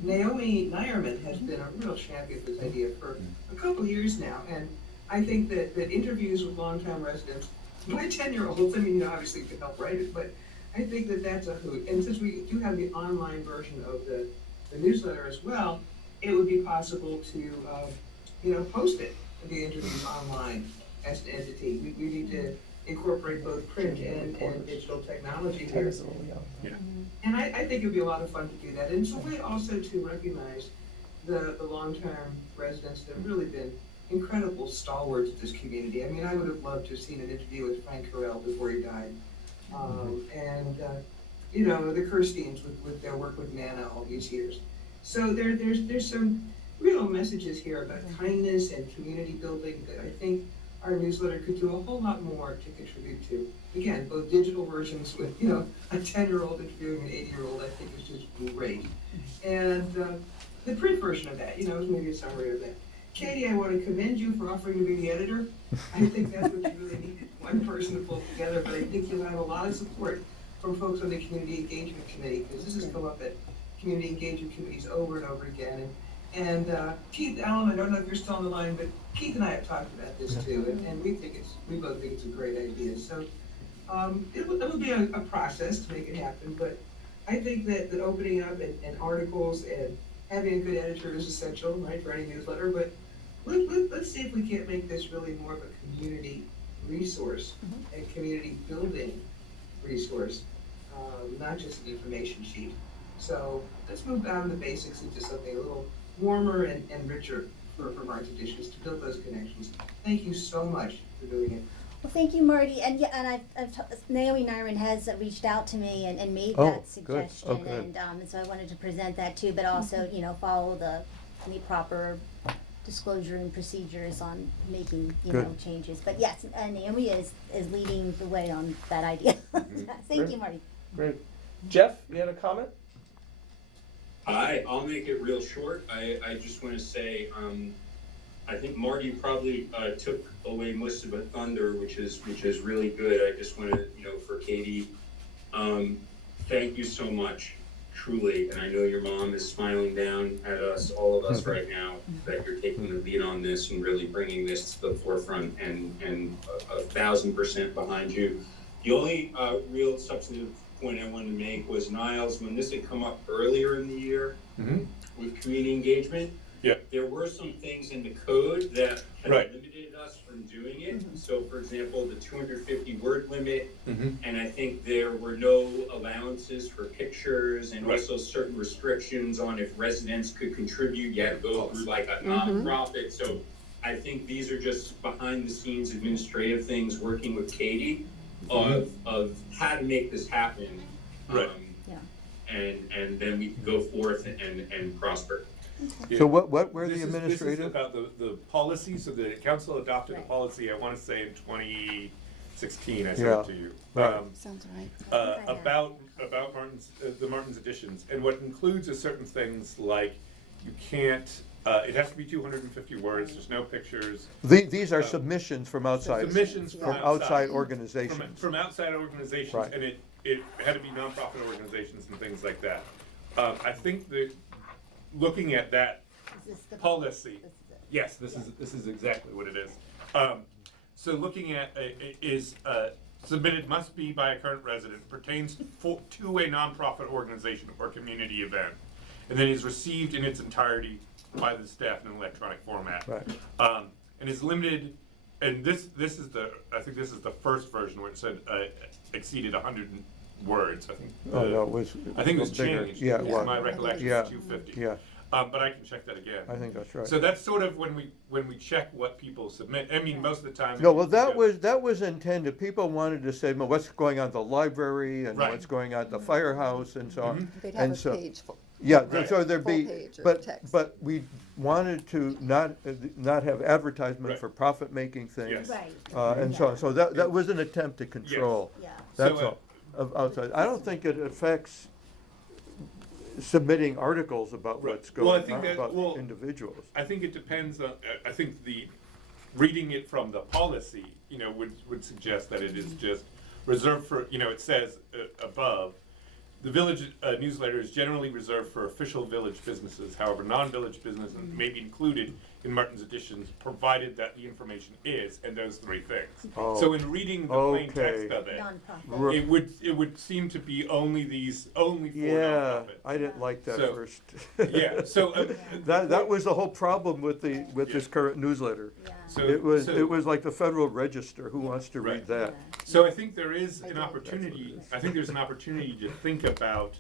Naomi Nyerman has been a real champion for this idea for a couple of years now. And I think that interviews with longtime residents, my 10-year-olds, obviously could help write it, but I think that that's a hoot. And since we do have the online version of the newsletter as well, it would be possible to, post it, the interviews online as an entity. We need to incorporate both print and digital technology here. Yeah. And I think it'd be a lot of fun to do that. And it's a way also to recognize the long-term residents that have really been incredible stalwarts of this community. I would have loved to have seen an interview with Frank Carell before he died. The Kirsteins with their work with Nana all these years. So there's some real messages here about kindness and community building that I think our newsletter could do a whole lot more to contribute to. Again, both digital versions with, a 10-year-old interviewing an 80-year-old, I think is just great. And the print version of that, is maybe a summary of that. Katie, I want to commend you for offering to be the editor. I think that's what you really needed, one person to pull together, but I think you'll have a lot of support from folks on the Community Engagement Committee, because this has come up at Community Engagement Committees over and over again. And Keith Allen, I don't know if you're still on the line, but Keith and I have talked about this too, and we both think it's a great idea. So it will be a process to make it happen, but I think that opening up and articles and having a good editor is essential, right, for any newsletter. But let's see if we can't make this really more of a community resource and community building resource, not just an information sheet. So let's move down the basics into something a little warmer and richer for Mark's editions to build those connections. Thank you so much for doing it. Well, thank you, Marty. And Naomi Nyron has reached out to me and made that suggestion, good. And so I wanted to present that too, but also follow the proper disclosure and procedures on making changes. But yes, Naomi is leading the way on that idea. Thank you, Marty. Great. Jeff, you had a comment? Hi, I'll make it real short. I just want to say, I think Marty probably took away most of the thunder, which is really good. I just want to, for Katie, thank you so much, truly. And I know your mom is smiling down at us, all of us right now, that you're taking the lead on this and really bringing this to the forefront, and 1,000% behind you. The only real substantive point I wanted to make was, Niles, when this had come up earlier in the year with community engagement, Yeah. There were some things in the code that had Right. limited us from doing it. So for example, the 250 word limit, Mm-hmm. and I think there were no allowances for pictures and Right. also certain restrictions on if residents could contribute, you had to go through like a nonprofit. So I think these are just behind the scenes administrative things, working with Katie of how to make this happen. Right. And then we can go forth and prosper. Yeah. So what were This the is administrative? about the policy, so the council adopted a policy, I wanna say in 2016, I sent Yeah. it to you. Right. Sounds right. About Martin's, the Martin's additions, and what includes is certain things like you can't, it has to be 250 words, there's no pictures. These are submissions from outside. Submissions From outside organizations. From outside organizations, Right. and it had to be nonprofit organizations and things like that. I think that, looking at that policy, yes, this is exactly what it is. So looking at, is, submitted must be by a current resident, pertains to a nonprofit organization or community event, and then is received in its entirety by the staff in an electronic format. Right. And is limited, and this is I think this is the first version where it said, exceeded 100 words, I think. Oh, no, it was. I think it was bigger. changed. Yeah, it was. My recollection Yeah. is 250. Yeah, But I can check that again. I think that's right. So that's sort of when we check what people submit. I mean, most of the time. No, well, that was intended, people wanted to say, well, what's going on at the library and Right. what's going on at the firehouse and so on. They'd And have a so- page full. Yeah, Right. so there'd Full be, page of but, text. but we wanted to not have advertisement Right. for profit-making things. Yes. Right. And so on, so that was an attempt to control. Yeah. That's So, all, of outside. I don't think it affects submitting articles about Right. what's Well, I going think on, that- about well, individuals. I think it depends on, I think reading it from the policy, would suggest that it is just reserved for, it says above, the village newsletter is generally reserved for official village businesses. However, non-village businesses may be included in Martin's editions, provided that the information is, and those three things. Oh. So in reading the plain text Okay. of it, Nonprofit. it would seem to be only for Yeah, nonprofit. I didn't like that So- first. Yeah, so. That was the whole problem with this current newsletter. Yeah. So It was like the Federal Register, who wants to read Right. that? So I think there is I an did. opportunity, I think there's an opportunity to think about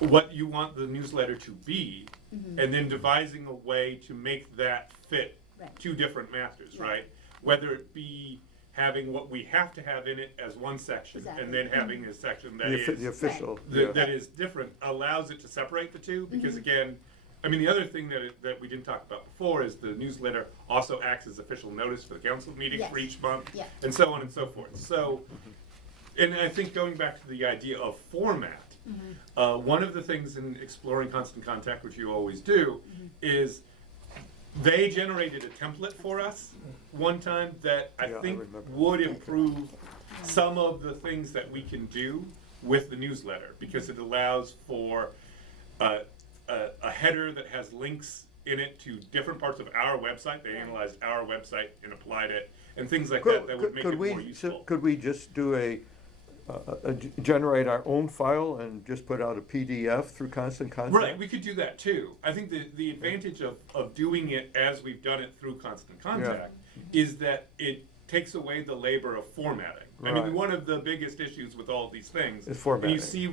what you want the newsletter to be, and then devising a way to make that fit Right. two different masters, right? Whether it be having what we have to have in it as one section, Exactly. and then having a section that The is, official, that, yeah. that is different, allows it to separate the two, because again, I mean, the other thing that we didn't talk about before is the newsletter also acts as official notice for the council meeting for Yes. each month, Yeah. and so on and so forth. So, and I think going back to the idea of format, one of the things in exploring Constant Contact, which you always do, is they generated a template for us one time that I Yeah, I think remember. would improve some of the things that we can do with the newsletter, because it allows for a header that has links in it to different parts of our website. They analyzed our website and applied it, and things like that would make it more useful. Could we just do generate our own file and just put out a PDF through Constant Contact? Right, we could do that too. I think the advantage of doing it as we've done it through Constant Contact is that it takes away the labor of formatting. I Right. mean, one of the biggest issues with all of these things Is and formatting. you see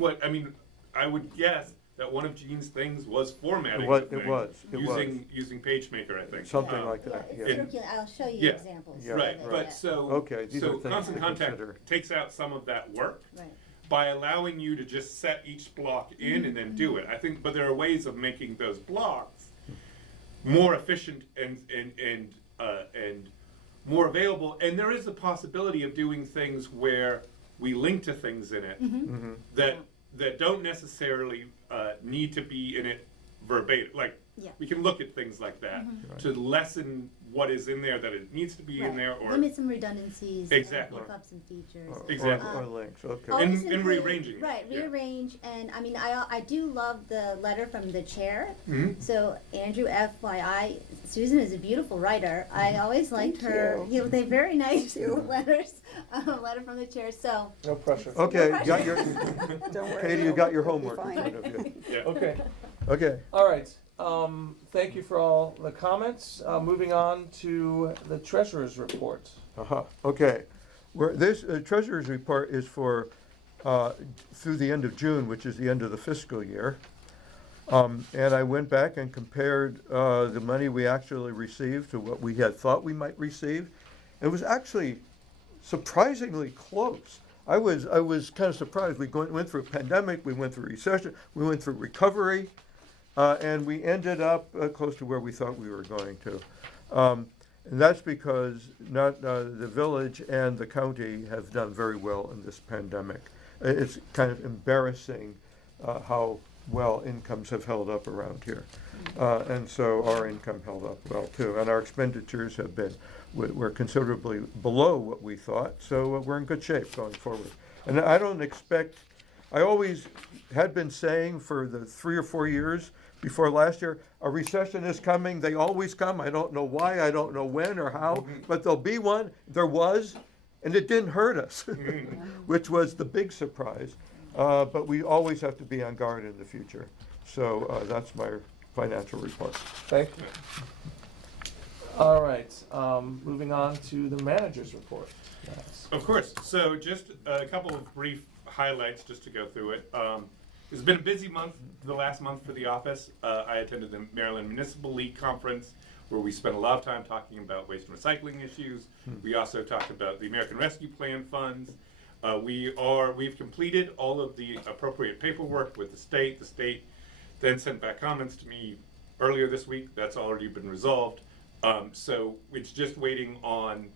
I would guess that one of Gene's things was formatting. It was- the it thing, was. using PageMaker, I think. Something like Yeah, that, it's yeah. circular. I'll show you Yeah. examples. Yeah. Right, of it, but yeah. so, Okay, these are so things Constant to Contact consider. takes out some of that work Right. by allowing you to just set each block in and then do it. I think, but there are ways of making those blocks more efficient and more available. And there is a possibility of doing things where we link to things in it Mhm. that don't necessarily need to be in it verbatim. Like Yeah. we can look at things like that to lessen what is in there that it needs to be in Right. there, or Limit some redundancies. Exactly. Pick up some features. Exactly. Or links, okay. Always And include- rearranging it, Right, yeah. rearrange, and I mean, I do love the letter from the chair. Mhm. So Andrew, FYI, Susan is a beautiful writer. I always liked Thank her, you. they're very nice letters, letter from the chair, so. No pressure. Okay, No got your, pressure. Don't worry. Katie, you got your homework in Fine. front of you. Yeah. Okay, Okay, all right. Thank you for all the comments. Moving on to the treasurer's report. Okay. This treasurer's report is for through the end of June, which is the end of the fiscal year. And I went back and compared the money we actually received to what we had thought we might receive. It was actually surprisingly close. I was kind of surprised. We went through a pandemic, we went through recession, we went through recovery, and we ended up close to where we thought we were going to. And that's because the village and the county have done very well in this pandemic. It's kind of embarrassing how well incomes have held up around here. And so our income held up well too. And our expenditures have been, we're considerably below what we thought, so we're in good shape going forward. And I don't expect, I always had been saying for the 3 or 4 years before last year, a recession is coming, they always come, I don't know why, I don't know when or how, but there'll be one, there was, and it didn't hurt us, which was the big surprise. But we always have to be on guard in the future. So that's my financial report. Thank you. All right, moving on to the manager's report. Yes. Of course. So just a couple of brief highlights just to go through it. It's been a busy month, the last month for the office. I attended the Maryland Municipal League Conference, where we spent a lot of time talking about waste and recycling issues. We also talked about the American Rescue Plan funds. We've completed all of the appropriate paperwork with the state. The state then sent back comments to me earlier this week. That's already been resolved. So it's just waiting on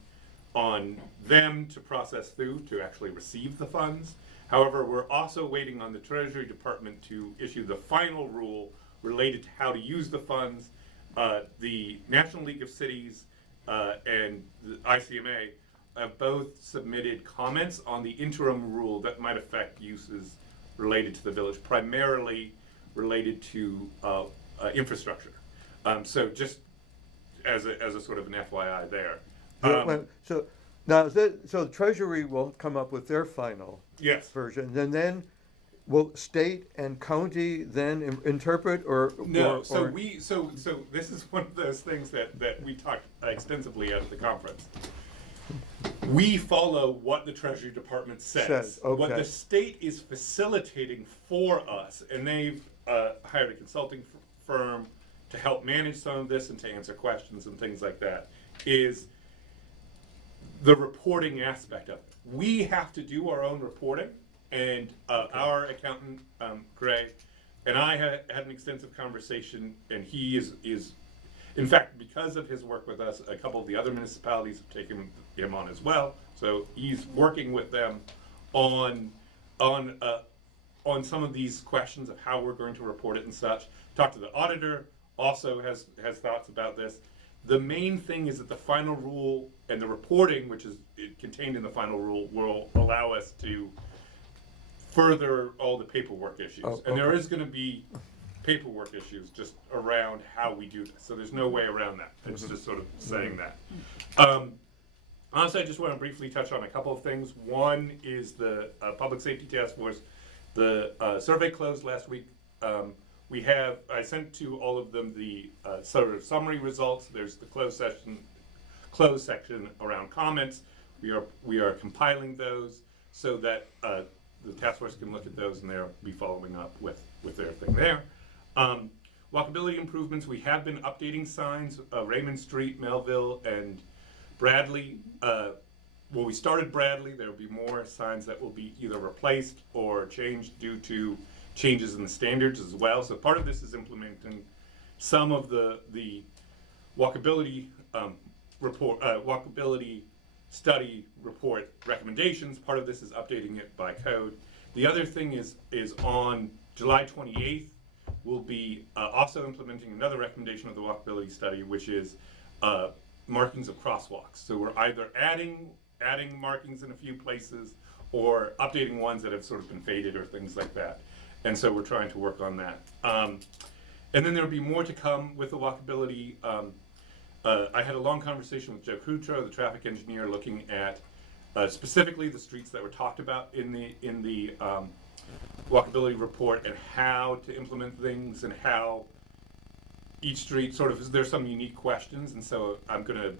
them to process through to actually receive the funds. However, we're also waiting on the Treasury Department to issue the final rule related to how to use the funds. The National League of Cities and the ICMA have both submitted comments on the interim rule that might affect uses related to the village, primarily related to infrastructure. So just as a sort of an FYI there. So now, so the Treasury will come up with their final Yes. version, and then will state and county then interpret or No, or, so this is one of those things that we talked extensively at the conference. We follow what the Treasury Department says. What okay. the state is facilitating for us, and they've hired a consulting firm to help manage some of this and to answer questions and things like that, is the reporting aspect of it. We have to do our own reporting, and our accountant, Gray, and I had an extensive conversation, and he is, in fact, because of his work with us, a couple of the other municipalities have taken him on as well. So he's working with them on some of these questions of how we're going to report it and such. Talked to the auditor, also has thoughts about this. The main thing is that the final rule and the reporting, which is contained in the final rule, will allow us to further all the paperwork issues. And there is going to be paperwork issues just around how we do this. So there's no way around that. It's just sort of saying that. Honestly, I just want to briefly touch on a couple of things. One is the Public Safety Task Force. The survey closed last week. I sent to all of them the sort of summary results. There's the closed section around comments. We are compiling those so that the task force can look at those, and they'll be following up with their thing there. Walkability improvements, we have been updating signs, Raymond Street, Melville, and Bradley. We started Bradley. There will be more signs that will be either replaced or changed due to changes in the standards as well. So part of this is implementing some of the walkability report, walkability study report recommendations. Part of this is updating it by code. The other thing is on July 28th, we'll be also implementing another recommendation of the walkability study, which is markings of crosswalks. So we're either adding markings in a few places or updating ones that have sort of been faded or things like that. And so we're trying to work on that. And then there'll be more to come with the walkability. I had a long conversation with Joe Kutro, the traffic engineer, looking at specifically the streets that were talked about in the walkability report and how to implement things and how each street sort of, there's some unique questions, and so I'm gonna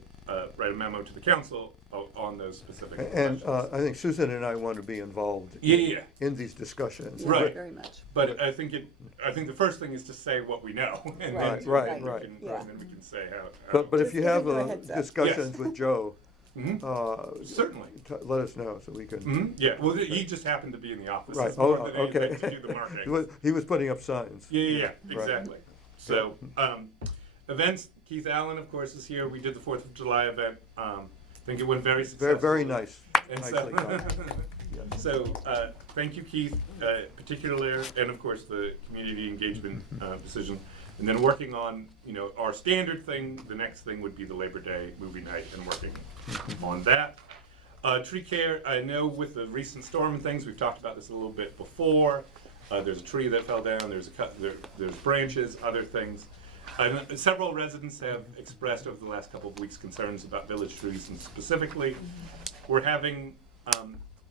write a memo to the council on those specific And questions. I think Susan and I want to be involved Yeah. in these discussions. Yeah, Right. very much. But I think the first thing is to say what we know, and Right, then, right, and then right. we can, Yeah. and then we can say how. But if Just you give have it a heads up. discussions with Joe, Certainly. let us know so we can. Mhm. Yeah, well, he just happened to be in the office. Right, It's more oh, than anything okay. to do the marketing. He was putting up signs. Yeah, Right. exactly. So, events, Keith Allen, of course, is here. We did the 4th of July event. I think it went very Very, successful. very nice. And Nicely done. so, thank you, Keith, particularly, and of course, the community engagement decision. And then working on, our standard thing, the next thing would be the Labor Day movie night and working on that. Tree care, I know with the recent storm and things, we've talked about this a little bit before. There's a tree that fell down, there's there's branches, other things. Several residents have expressed over the last couple of weeks concerns about village trees, and specifically, we're having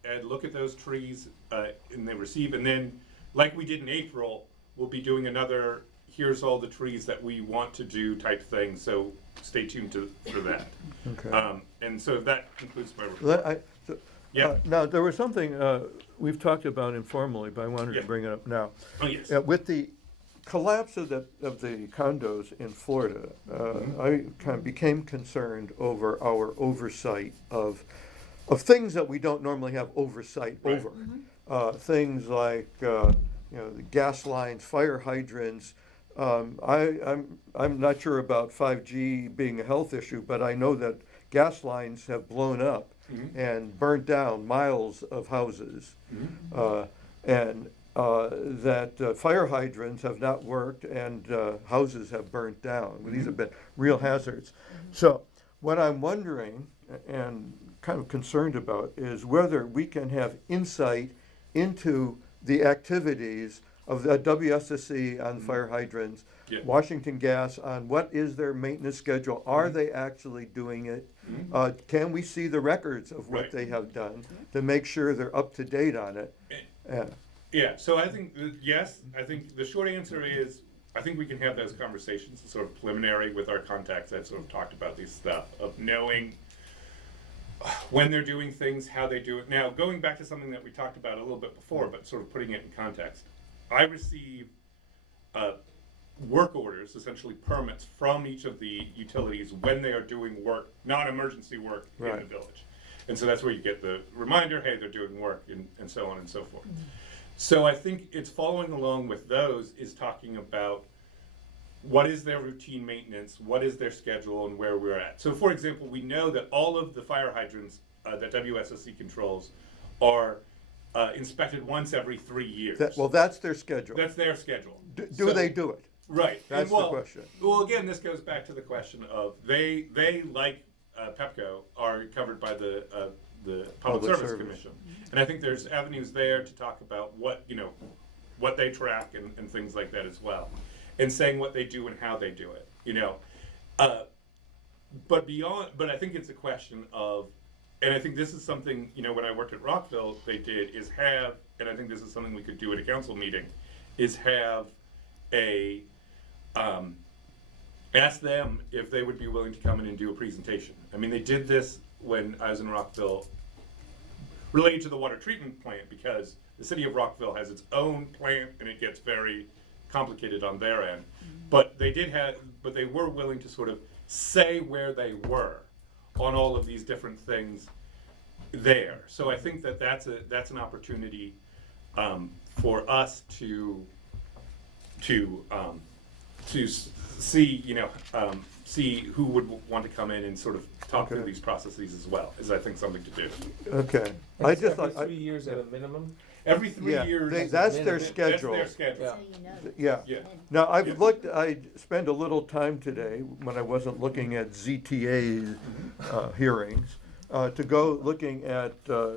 Ed look at those trees and they receive, and then, like we did in April, we'll be doing another here's all the trees that we want to do type thing, so stay tuned for that. Okay. And so that concludes my report. Yeah. Now, there was something we've talked about informally, but I wanted Yeah. to bring it up now. Oh, yes. With the collapse of the condos in Florida, I kind of became concerned over our oversight of things that we don't normally have oversight Right. over. Things like the gas lines, fire hydrants. I'm not sure about 5G being a health issue, but I know that gas lines have blown up and burnt down miles of houses, and that fire hydrants have not worked and houses have burnt down. These have been real hazards. So what I'm wondering and kind of concerned about is whether we can have insight into the activities of the WSSC on fire hydrants, Yeah. Washington Gas on what is their maintenance schedule? Are they actually doing it? Can we see the records of what Right. they have done to make sure they're up to date on it? Yeah, so I think, yes, I think the short answer is, I think we can have those conversations, sort of preliminary with our contacts that sort of talked about these stuff, of knowing when they're doing things, how they do it. Now, going back to something that we talked about a little bit before, but sort of putting it in context, I receive work orders, essentially permits from each of the utilities when they are doing work, non-emergency work in the Right. village. And so that's where you get the reminder, hey, they're doing work, and so on and so forth. So I think it's following along with those is talking about what is their routine maintenance, what is their schedule, and where we're at. So for example, we know that all of the fire hydrants that WSSC controls are inspected once every 3 years. That's their schedule. That's their schedule. Do So- they do it? Right. And That's the question. Well, again, this goes back to the question of they like Pepco are covered by the Public Service Commission, and I think there's avenues there to talk about what they track and things like that as well, and saying what they do and how they do it. But I think it's a question of, and I think this is something when I worked at Rockville, they did is have, and I think this is something we could do at a council meeting, is have a ask them if they would be willing to come in and do a presentation. I mean, they did this when I was in Rockville related to the water treatment plant, because the city of Rockville has its own plant and it gets very complicated on their end. But they were willing to sort of say where they were on all of these different things there. So I think that's an opportunity for us to see who would want to come in and sort of talk through these processes as well, is I think something to do. Okay. And I it's just every thought. 3 years at a minimum? Every 3 years. That's their schedule. That's their schedule. Yeah. Yeah. Now, I spent a little time today, when I wasn't looking at ZTA hearings, to go looking at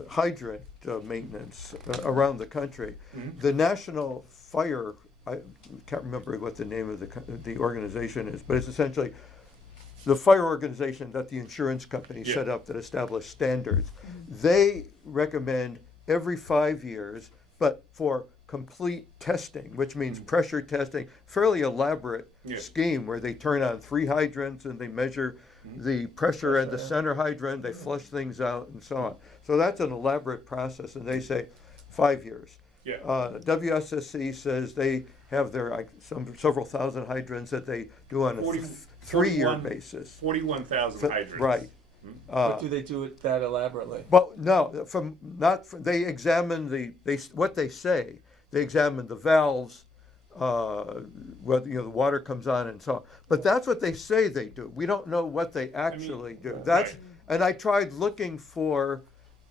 hydrant maintenance around the country. The National Fire, I can't remember what the name of the organization is, but it's essentially the fire organization that the insurance company set up that established standards. They recommend every 5 years, but for complete testing, which means pressure testing, fairly elaborate Yeah. scheme where they turn on 3 hydrants and they measure the pressure at the center hydrant, they flush things out and so on. So that's an elaborate process, and they say 5 years. Yeah. WSSC says they have their several thousand hydrants that they do on a 3-year basis. 41,000 hydrants. Right. But do they do it that elaborately? Well, no, they examine what they say. They examine the valves, whether the water comes on and so on. But that's what they say they do. We don't know what they actually do. And I tried looking for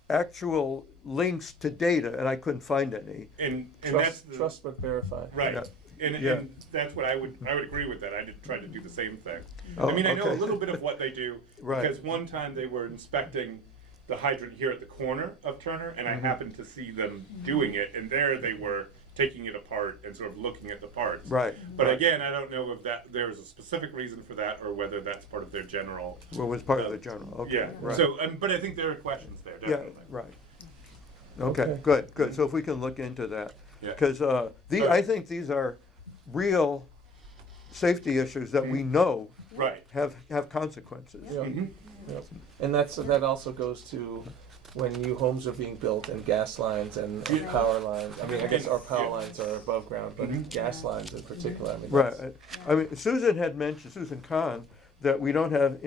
actual links to data, and I couldn't find any. And that's Trust but verify. right. Yeah. And that's what I would agree with that. I did try to do the same thing. Oh, I mean, I know a okay. little bit of what they do Right. because one time they were inspecting the hydrant here at the corner of Turner, and I happened to see them doing it, and there they were taking it apart and sort of looking at the parts. Right. But again, I don't know if there's a specific reason for that or whether that's part of their general. Well, was part of the journal. Okay. Yeah. Right. So, but I think there are questions there. Yeah, Definitely. right. Okay, good. So if we can look into that. Yeah. Because I think these are real safety issues that we know Right. have consequences. Yeah. Mhm. Yep. And that also goes to when new homes are being built and gas lines and power lines. I mean, I guess our power lines are above ground, but gas lines in particular. I mean, Right. that's- I mean, Susan Kahn, that we don't have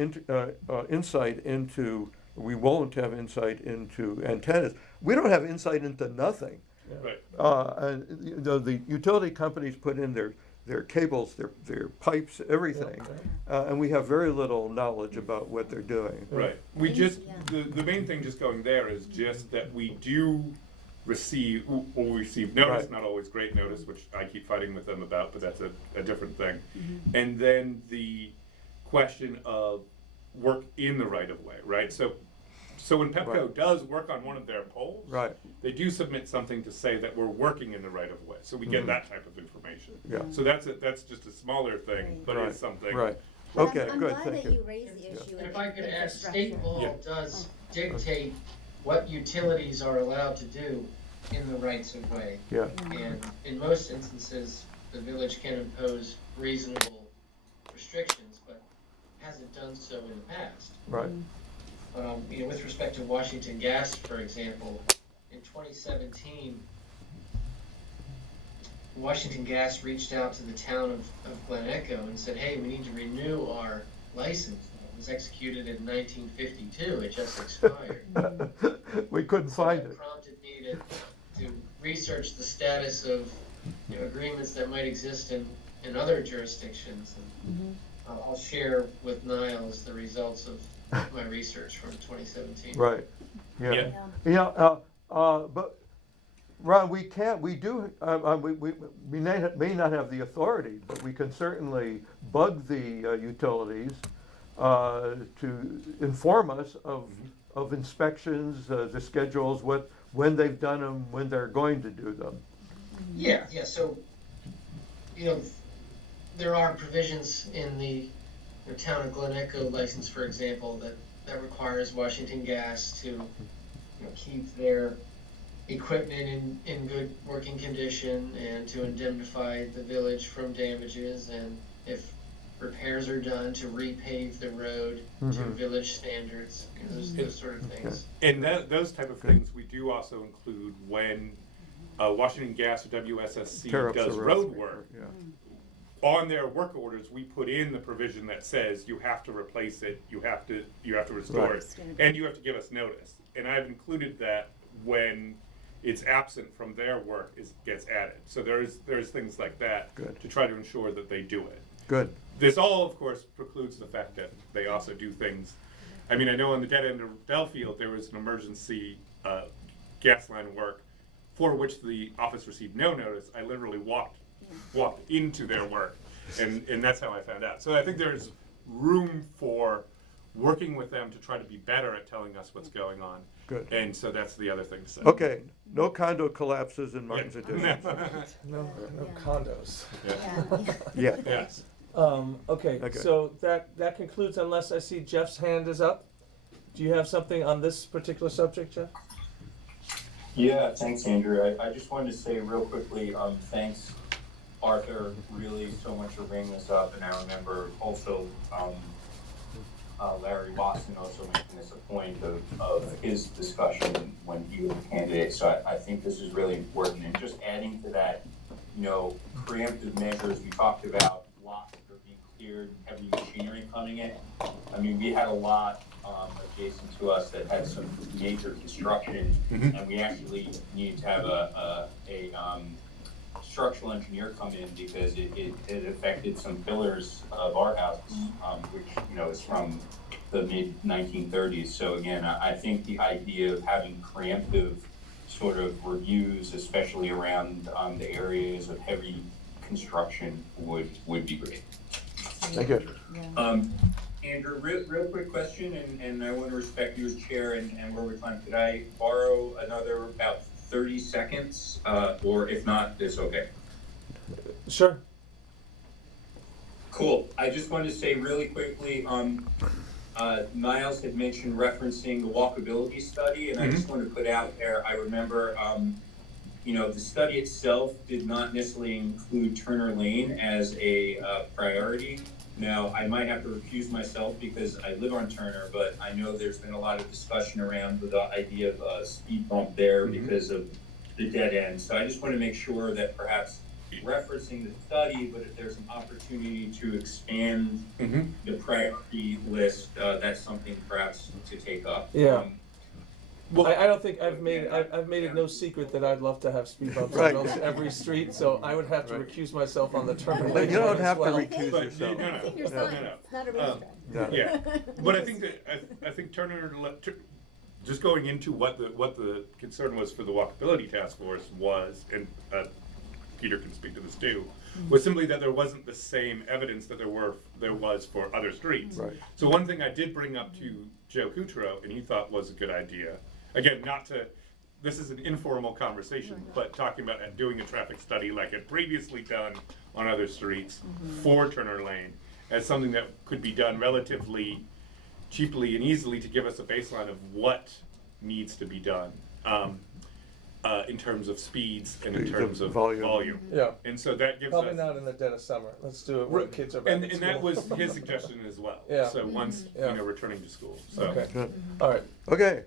insight into, we won't have insight into antennas. We don't have insight into nothing. Right. And the utility companies put in their cables, their pipes, everything, and we have very little knowledge about what they're doing. Right. We just, the main thing just going there is just that we do receive notice, Right. not always great notice, which I keep fighting with them about, but that's a different thing. And then the question of work in the right of way, right? So when Pepco Right. does work on one of their poles, Right. they do submit something to say that we're working in the right of way. So we get that type of information. Yeah. So that's just a smaller thing, but Right. it's something. Right. But Okay, I'm good, glad thank that you. you raised the issue And of if I could add, state infrastructure. law does dictate what utilities are allowed to do in the rights of way. Yeah. And in most instances, the village can impose reasonable restrictions, but hasn't done so in the past. Right. With respect to Washington Gas, for example, in 2017, Washington Gas reached out to the town of Glen Echo and said, hey, we need to renew our license. It was executed in 1952, it just expired. We couldn't find That it. prompted me to research the status of agreements that might exist in other jurisdictions. And I'll share with Niles the results of my research from 2017. Right. Yeah. Yeah. You know, but Ron, we may not have the authority, but we can certainly bug the utilities to inform us of inspections, the schedules, when they've done them, when they're going to do them. Yeah, so, there are provisions in the town of Glen Echo license, for example, that requires Washington Gas to keep their equipment in good working condition and to indemnify the village from damages, and if repairs are done, to repave the road to village standards, those sort of things. And those type of things we do also include when Washington Gas or WSSC Tear up the does road. road work. Yeah. On their work orders, we put in the provision that says you have to replace it, you have to restore Right. it, and you have to give us notice. And I've included that when it's absent from their work, gets added. So there's things like that Good. to try to ensure that they do it. Good. This all, of course, precludes the fact that they also do things. I mean, I know on the dead end of Belfield, there was an emergency gas line work for which the office received no notice. I literally walked into their work, and that's how I found out. So I think there's room for working with them to try to be better at telling us what's going on. Good. And so that's the other thing to say. Okay, no condo collapses in Martin's Addition. No condos. Yeah. Yes. Okay, Okay. so that concludes, unless I see Jeff's hand is up. Do you have something on this particular subject, Jeff? Yeah, thanks, Andrew. I just wanted to say real quickly, thanks, Arthur, really so much for bringing this up. And I remember also Larry Boston also making this a point of his discussion when he was a candidate. So I think this is really important. And just adding to that, you know, preemptive measures, we talked about lots that are being cleared, heavy machinery coming in. I mean, we had a lot adjacent to us that had some major construction, and we actually needed to have a structural engineer come in because it affected some pillars of our house, which, you know, is from the mid-1930s. So again, I think the idea of having preemptive sort of reviews, especially around the areas of heavy construction, would be great. Thank you. Andrew, real quick question, and I want to respect you as chair and where we're trying. Could I borrow another about 30 seconds, or if not, it's okay? Sure. Cool. I just wanted to say really quickly, Niles had mentioned referencing the walkability study, and I just want to put out there, I remember, you know, the study itself did not necessarily include Turner Lane as a priority. Now, I might have to recuse myself because I live on Turner, but I know there's been a lot of discussion around the idea of a speed bump there because of the dead end. So I just want to make sure that perhaps referencing the study, but if there's an opportunity to expand the priority list, that's something perhaps to take up. Yeah. Well, I don't think I've made it no secret that I'd love to have speed bumps on almost every street, so I would have to recuse myself on the Turner Lane. You don't as have well. to recuse yourself. It's not a racetrack. Yeah, but I think Turner, just going into what the concern was for the walkability task force was, and Peter can speak to this too, was simply that there wasn't the same evidence that there was for other streets. Right. So one thing I did bring up to Joe Coutreau, and he thought was a good idea, again, this is an informal conversation, but talking about doing a traffic study like it previously done on other streets for Turner Lane as something that could be done relatively cheaply and easily to give us a baseline of what needs to be done in terms of speeds and in terms of volume. Yeah. And so that gives Probably us... not in the dead of summer. Let's do it when kids are back And at that school. was his suggestion as well. Yeah. So once, you know, returning to school, so. Okay. Good. All right. Okay.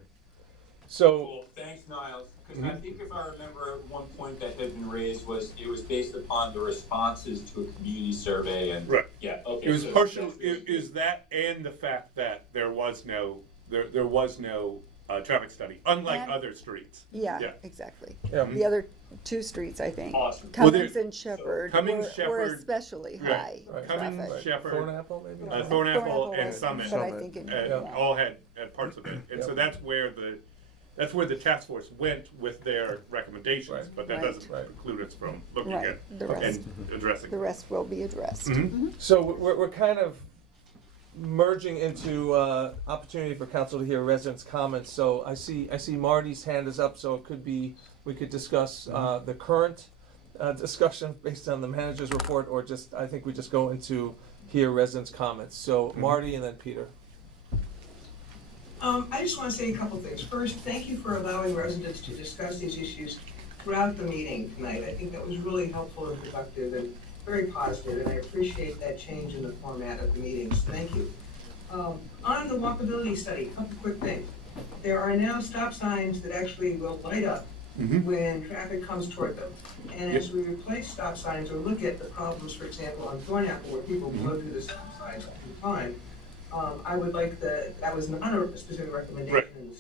So. Cool. Thanks, Niles. Because I think if I remember, one point that had been raised was it was based upon the responses to a community survey, and Right. yeah, okay. It was so partial. that's really Is that and the fact that there was no traffic study, unlike And- other streets. Yeah, Yeah. exactly. Yeah. The other two streets, I think. Awesome. Well, Cummings and Shepherd Cummings, were Shepherd, especially right. high Right. Cummings, traffic. Shepherd, Thornapple, maybe? Thornapple, and was- Summit, But I think it, all had parts of it, and so that's where the task force went with their recommendations, Right. but that Right. doesn't preclude us from looking Right. at The rest. and addressing. the rest will be addressed. So we're kind of merging into opportunity for council to hear residents' comments. So I see Marty's hand is up, so it could be, we could discuss the current discussion based on the manager's report, or just, I think we just go into hear residents' comments. So Marty and then Peter. I just want to say a couple things. First, thank you for allowing residents to discuss these issues throughout the meeting tonight. I think that was really helpful and productive and very positive, and I appreciate that change in the format of the meetings. Thank you. On the walkability study, a couple quick things. There are now stop signs that actually will light up when traffic comes toward them. And as we replace stop signs or look at the problems, for example, on Thornapple, where people blow through the stop signs all the time, I would like that was not a specific recommendation,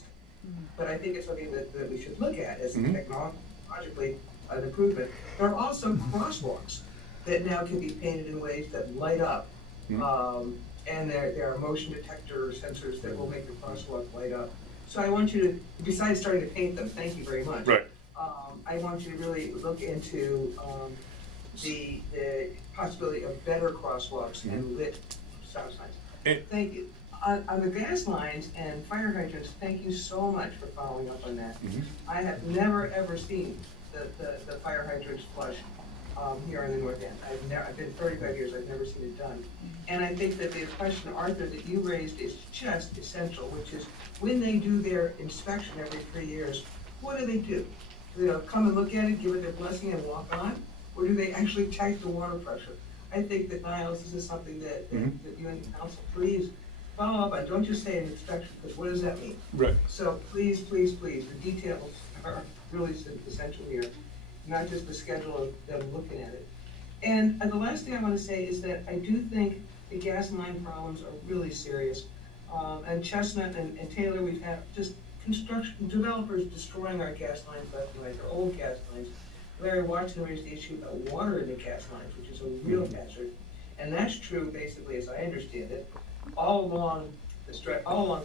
but I think it's something that we should look at as technologically an improvement. There are also crosswalks that now can be painted in ways that light up. And there are motion detector sensors that will make the crosswalk light up. So I want you to, besides starting to paint them, thank you very much. Right. I want you to really look into the possibility of better crosswalks and lit stop signs. Thank you. On the gas lines and fire hydrants, thank you so much for following up on that. I have never ever seen the fire hydrants flush here in the North End. I've been 35 years, I've never seen it done. And I think that the question, Arthur, that you raised is just essential, which is when they do their inspection every 3 years, what do they do? You know, come and look at it, give it their blessing and walk on? Or do they actually check the water pressure? I think that, Niles, this is something that you and the council, please follow up on. Don't just say an inspection, because what does that mean? Right. So please, please, please, the details are really essential here, not just the schedule of them looking at it. And the last thing I want to say is that I do think the gas line problems are really serious. And Chestnut and Taylor, we've had just construction developers destroying our gas lines left and right, our old gas lines. Larry Watson raised the issue about water in the gas lines, which is a real hazard. And that's true, basically, as I understand it, all along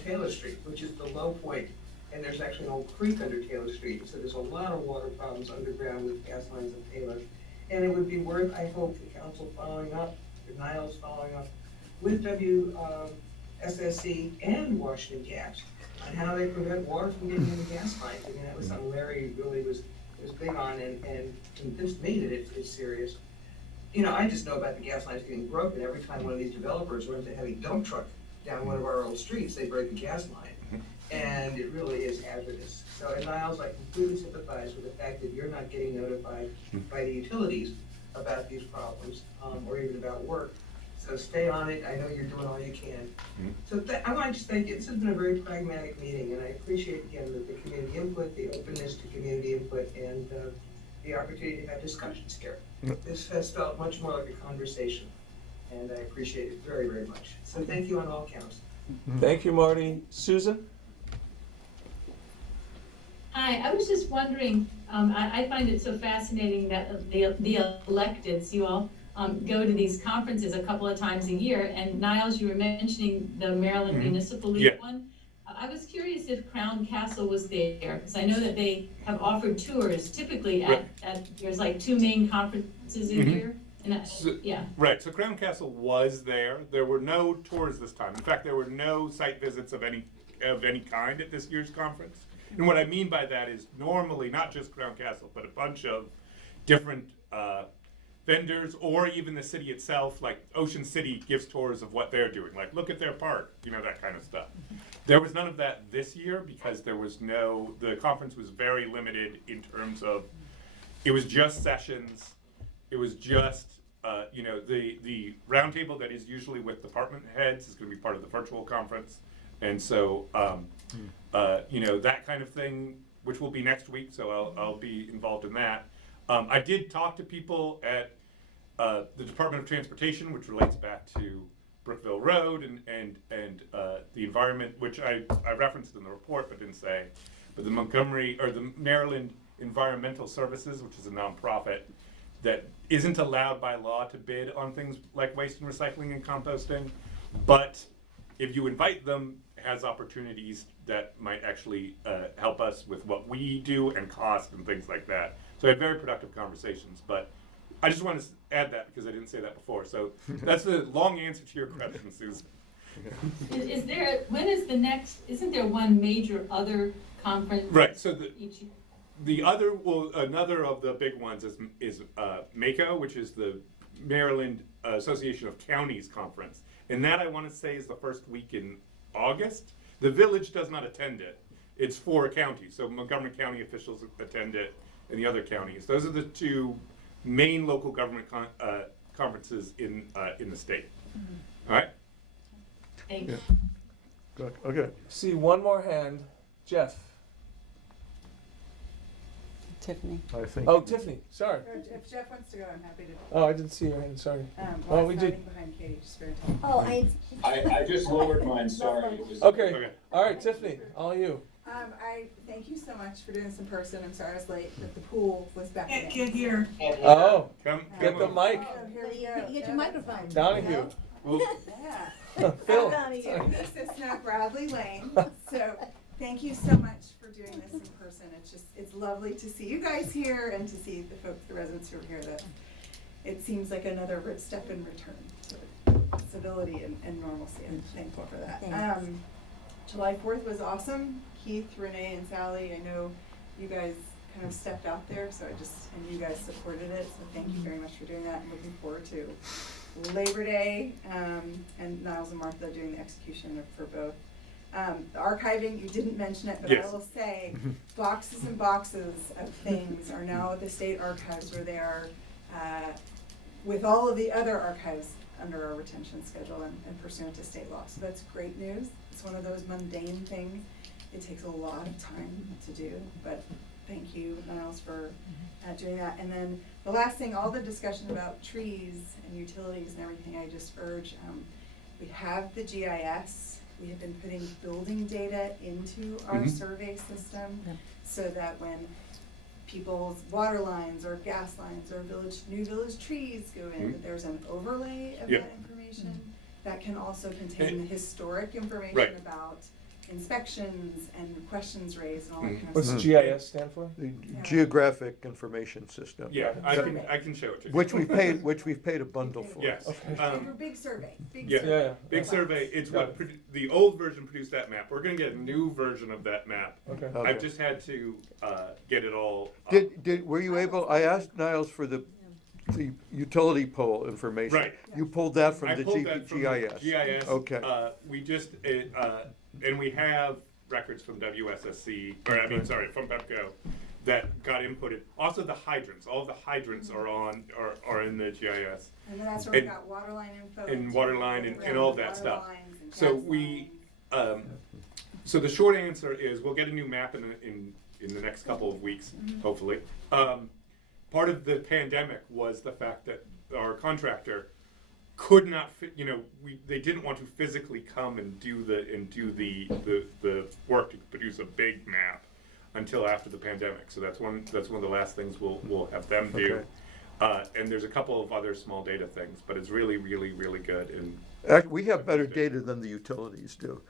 Taylor Street, which is the low point. And there's actually an old creek under Taylor Street, so there's a lot of water problems underground with gas lines in Taylor. And it would be worth, I hope, the council following up, the Niles following up with WSSC and Washington Gas on how they prevent water from getting in the gas lines. I mean, that was something Larry really was big on and convinced me that it's serious. You know, I just know about the gas lines getting broken. Every time one of these developers runs a heavy dump truck down one of our old streets, they break the gas line. And it really is hazardous. So, and Niles, I completely sympathize with the fact that you're not getting notified by the utilities about these problems, or even about work. So stay on it. I know you're doing all you can. So I want to just thank you. This has been a very pragmatic meeting, and I appreciate, again, the community input, the openness to community input, and the opportunity to have discussions here. This has felt much more like a conversation, and I appreciate it very, very much. So thank you on all counts. Thank you, Marty. Susan? Hi, I was just wondering, I find it so fascinating that the electeds, you all, go to these conferences a couple of times a year, and Niles, you were mentioning the Maryland Municipal League one. I was curious if Crown Castle was there, because I know that they have offered tours typically at there's like 2 main conferences a year. And Right, so Crown Castle was there. There were no tours this time. In fact, there were no site visits of any kind at this year's conference. And what I mean by that is normally not just Crown Castle, but a bunch of different vendors, or even the city itself, like Ocean City gives tours of what they're doing, like look at their park, you know, that kind of stuff. There was none of that this year because the conference was very limited in terms of, it was just sessions, it was just, you know, the roundtable that is usually with department heads is going to be part of the virtual conference. And so, you know, that kind of thing, which will be next week, so I'll be involved in that. I did talk to people at the Department of Transportation, which relates back to Brookville Road and the environment, which I referenced in the report but didn't say. But the Maryland Environmental Services, which is a nonprofit that isn't allowed by law to bid on things like waste and recycling and composting, but if you invite them, has opportunities that might actually help us with what we do and cost and things like that. So I had very productive conversations, but I just want to add that because I didn't say that before. So that's the long answer to your question, Susan. When is the next, isn't there one major other conference? Right, so another of the big ones is MACO, which is the Maryland Association of Counties Conference. And that, I want to say, is the first week in August. The village does not attend it. It's for counties, so Montgomery County officials attend it, and the other counties. Those are the 2 main local government conferences in the state. All right? Thanks. Good, okay. See one more hand. Jeff. Tiffany. I think. Oh, Tiffany, sorry. If Jeff wants to go, I'm happy to. Oh, I didn't see your hand, sorry. Well, we I'm did. hiding behind Katie, just very tall. Oh, I just lowered mine, sorry. It was- Okay, all right, Tiffany, all you. I thank you so much for doing this in person. I'm sorry I was late, but the pool was back there. Can't hear. Oh, Come get the on. mic. Oh, here we go. You get your microphone. Donahue. Yeah. Phil. This is now Bradley Lane. So thank you so much for doing this in person. It's lovely to see you guys here and to see the folks, the residents who are here. That it seems like another step in return to civility and normalcy. I'm thankful for that. Thanks. July 4th was awesome. Keith, Renee, and Sally, I know you guys kind of stepped out there, so and you guys supported it, so thank you very much for doing that. I'm looking forward to Labor Day, and Niles and Martha doing the execution for both. The archiving, you didn't mention it, but Yes. I will say, boxes and boxes of things are now at the state archives where they are, with all of the other archives under our retention schedule and pursuant to state law. So that's great news. It's one of those mundane things. It takes a lot of time to do, but thank you, Niles, for doing that. And then the last thing, all the discussion about trees and utilities and everything, I just urge, we have the GIS. We have been putting building data into our survey system so that when people's water lines or gas lines or new village trees go in, that there's an overlay of that information that can also contain the historic information Right. about inspections and questions raised and all that kind of What's stuff. GIS stand for? The Geographic Information System. Yeah, I can show it to you. Which we've paid a bundle for. Yes. For big survey, big Yeah. survey. Yeah. Big survey, it's what, the old version produced that map. We're gonna get a new version of that map. Okay. Okay. I've just had to, get it all. Were you able, I asked Niles for the utility pole information. Right. You pulled that from I the pulled that from the GIS? GIS. Okay. We just, and we have records from WSSC, or I mean, sorry, from PEPCO that got inputted. Also the hydrants, all the hydrants are in the GIS. And then that's where we got water line info. And water line and all that water stuff. lines and So gas we, lines. so the short answer is we'll get a new map in the next couple of weeks, hopefully. Part of the pandemic was the fact that our contractor could not fit, they didn't want to physically come and do the work to produce a big map until after the pandemic. So that's one of the last things we'll have them do. Okay. And there's a couple of other small data things, but it's really, really, really good. And Actually, we have better data than the utilities do.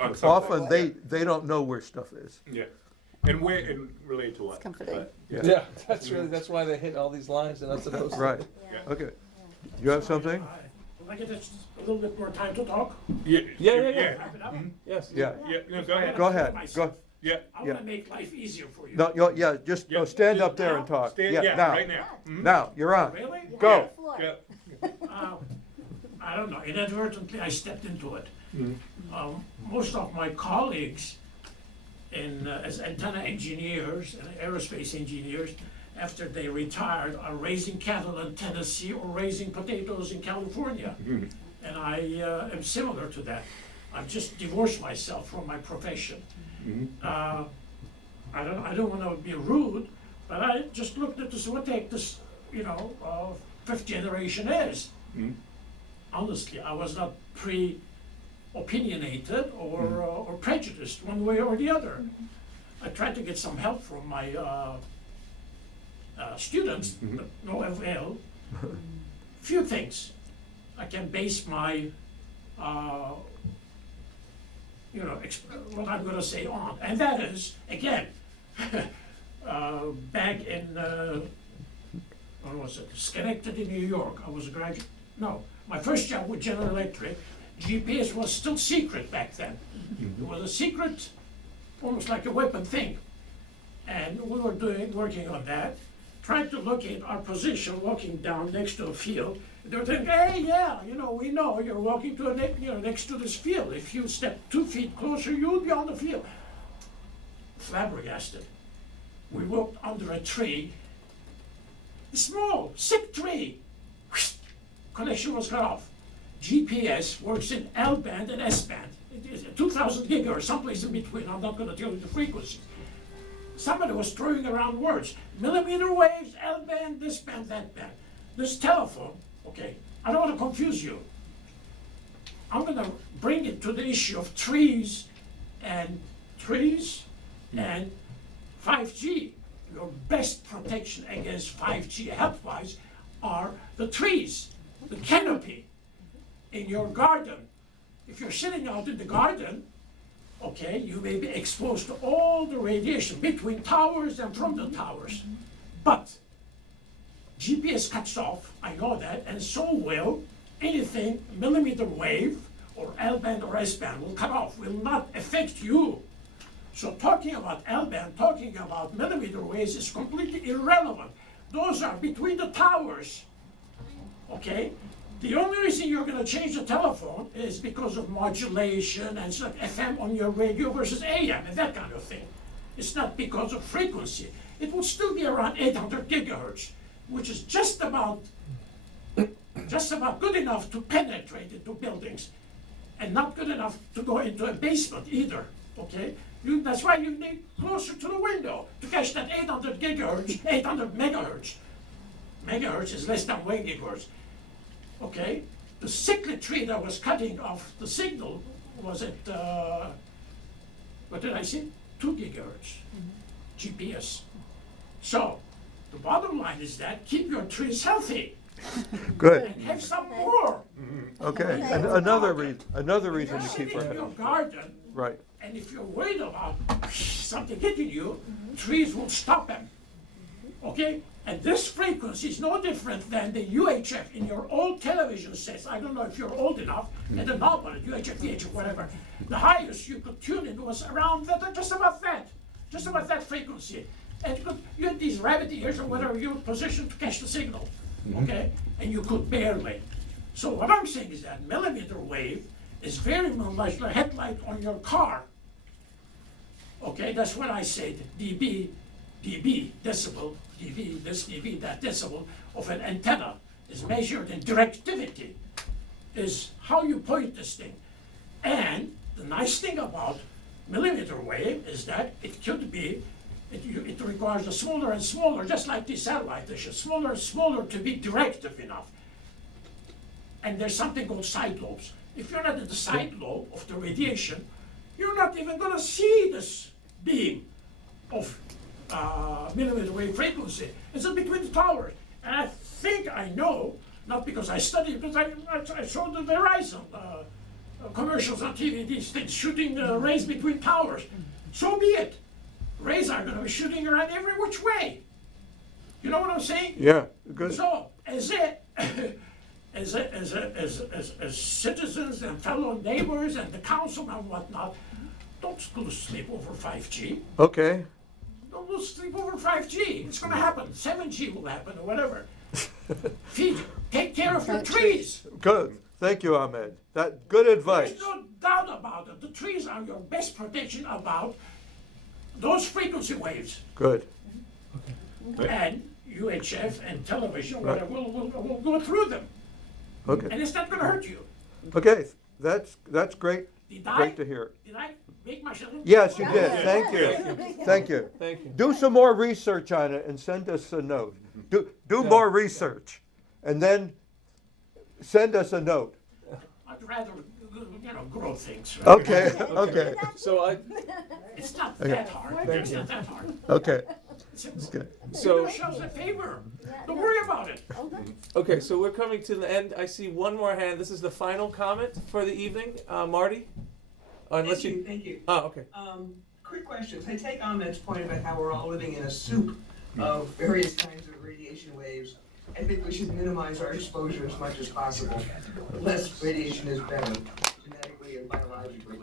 on some Often things. they don't know where stuff is. Yeah. And related to what? It's comforting. But, Yeah, that's why they hit all these lines and that's what those. Right. Yeah. Okay. You have something? Would I get a little bit more time to talk? Yeah. Yeah. Wrap it up? Yes. Yeah. Yeah, no, go ahead. Go ahead. Go. Yeah. I want to make life easier for you. No, yeah, just Yeah. stand up there and talk. Stand, Yeah, now. right now. Mhm. Now, you're on. Really? Go. Yeah. I don't know, inadvertently I stepped into it. Mhm. Most of my colleagues as antenna engineers and aerospace engineers, after they retired, are raising cattle in Tennessee or raising potatoes in California. Mhm. And I am similar to that. I've just divorced myself from my profession. Mhm. I don't want to be rude, but I just looked at this, what the heck this, fifth generation is. Mhm. Honestly, I was not opinionated or prejudiced one way or the other. I tried to get some help from my students, but no avail. Few things I can base my, what I'm going to say on, and that is again, back in when was it? Schenectady, New York. I was a graduate. No, my first job with General Electric. GPS was still secret back then. It was a secret, almost like a weapon thing. And we were working on that, trying to locate our position, walking down next to a field. They were thinking, hey, yeah, we know you're walking to next to this field. If you step 2 feet closer, you'll be on the field. Flabbergasted. We walked under a tree, a small, sick tree. Connection was cut off. GPS works in L band and S band. It is 2,000 gigahertz, someplace in between. I'm not going to tell you the frequency. Somebody was throwing around words. Millimeter waves, L band, this band, that band. This telephone, okay, I don't want to confuse you. I'm going to bring it to the issue of trees and 5G. Your best protection against 5G health-wise are the trees, the canopy in your garden. If you're sitting out in the garden, okay, you may be exposed to all the radiation between towers and from the towers. But GPS cuts off, I know that, and so will anything millimeter wave or L-band or S-band will cut off, will not affect you. So talking about L-band, talking about millimeter waves is completely irrelevant. Those are between the towers, okay? The only reason you're gonna change the telephone is because of modulation and stuff, FM on your radio versus AM and that kind of thing. It's not because of frequency. It will still be around 800 gigahertz, which is just about good enough to penetrate into buildings, and not good enough to go into a basement either. Okay, that's why you need closer to the window to catch that 800 gigahertz, 800 megahertz. Megahertz is less than 1 gigahertz. Okay, the cichlid tree that was cutting off the signal was at what did I say? 2 gigahertz GPS. So the bottom line is that keep your trees healthy. Good. And have some more. Okay. And another reason to keep our In your heads. garden, Right. and if you're worried about something hitting you, trees will stop them. Okay? And this frequency is no different than the UHF in your old television sets. I don't know if you're old enough, and the knob on it, UHF, VHF, whatever. The highest you could tune in was around that, just about that frequency. And you had these rabbit ears or whatever you were positioned to catch the signal. Okay? And you could barely. So what I'm saying is that millimeter wave is very much like the headlight on your car. Okay, that's what I said, dB, decibel, dB, this dB, that decibel of an antenna is measured in directivity, is how you point this thing. And the nice thing about millimeter wave is that it could be, it requires a smaller and smaller, just like the satellite dishes, smaller and smaller to be directive enough. And there's something called side lobes. If you're not in the side lobe of the radiation, you're not even gonna see this beam of millimeter wave frequency. It's in between the towers. And I think I know, not because I studied, because I saw the Verizon commercials on TV, these things shooting rays between towers. So be it. Rays are gonna be shooting around every which way. You know what I'm saying? Yeah. Good. So, as citizens and fellow neighbors and the council and whatnot, don't lose sleep over 5G. Okay. Don't lose sleep over 5G. It's going to happen. 7G will happen or whatever. Take care of your trees. Good. Thank you, Ahmed. That good advice. There's no doubt about it. The trees are your best protection about those frequency waves. Good. And UHF and television, whatever, we'll go through them. Okay. And it's not going to hurt you. Okay. That's great. Great to hear. Did I make myself? Yes, you did. Thank you. Thank you. Thank you. Do some more research on it and send us a note. Do more research, and then send us a note. I'd rather, grow things. Okay. Okay. So It's not Okay. that hard. It's not that hard. Okay. It's good. So- do yourselves a favor. Don't worry about it. Okay, so we're coming to the end. I see one more hand. This is the final comment for the evening. Marty? Unless Thank you. Oh, okay. Quick questions. I take Ahmed's point about how we're all living in a soup of various kinds of radiation waves. I think we should minimize our exposure as much as possible. Less radiation is better, genetically and biologically.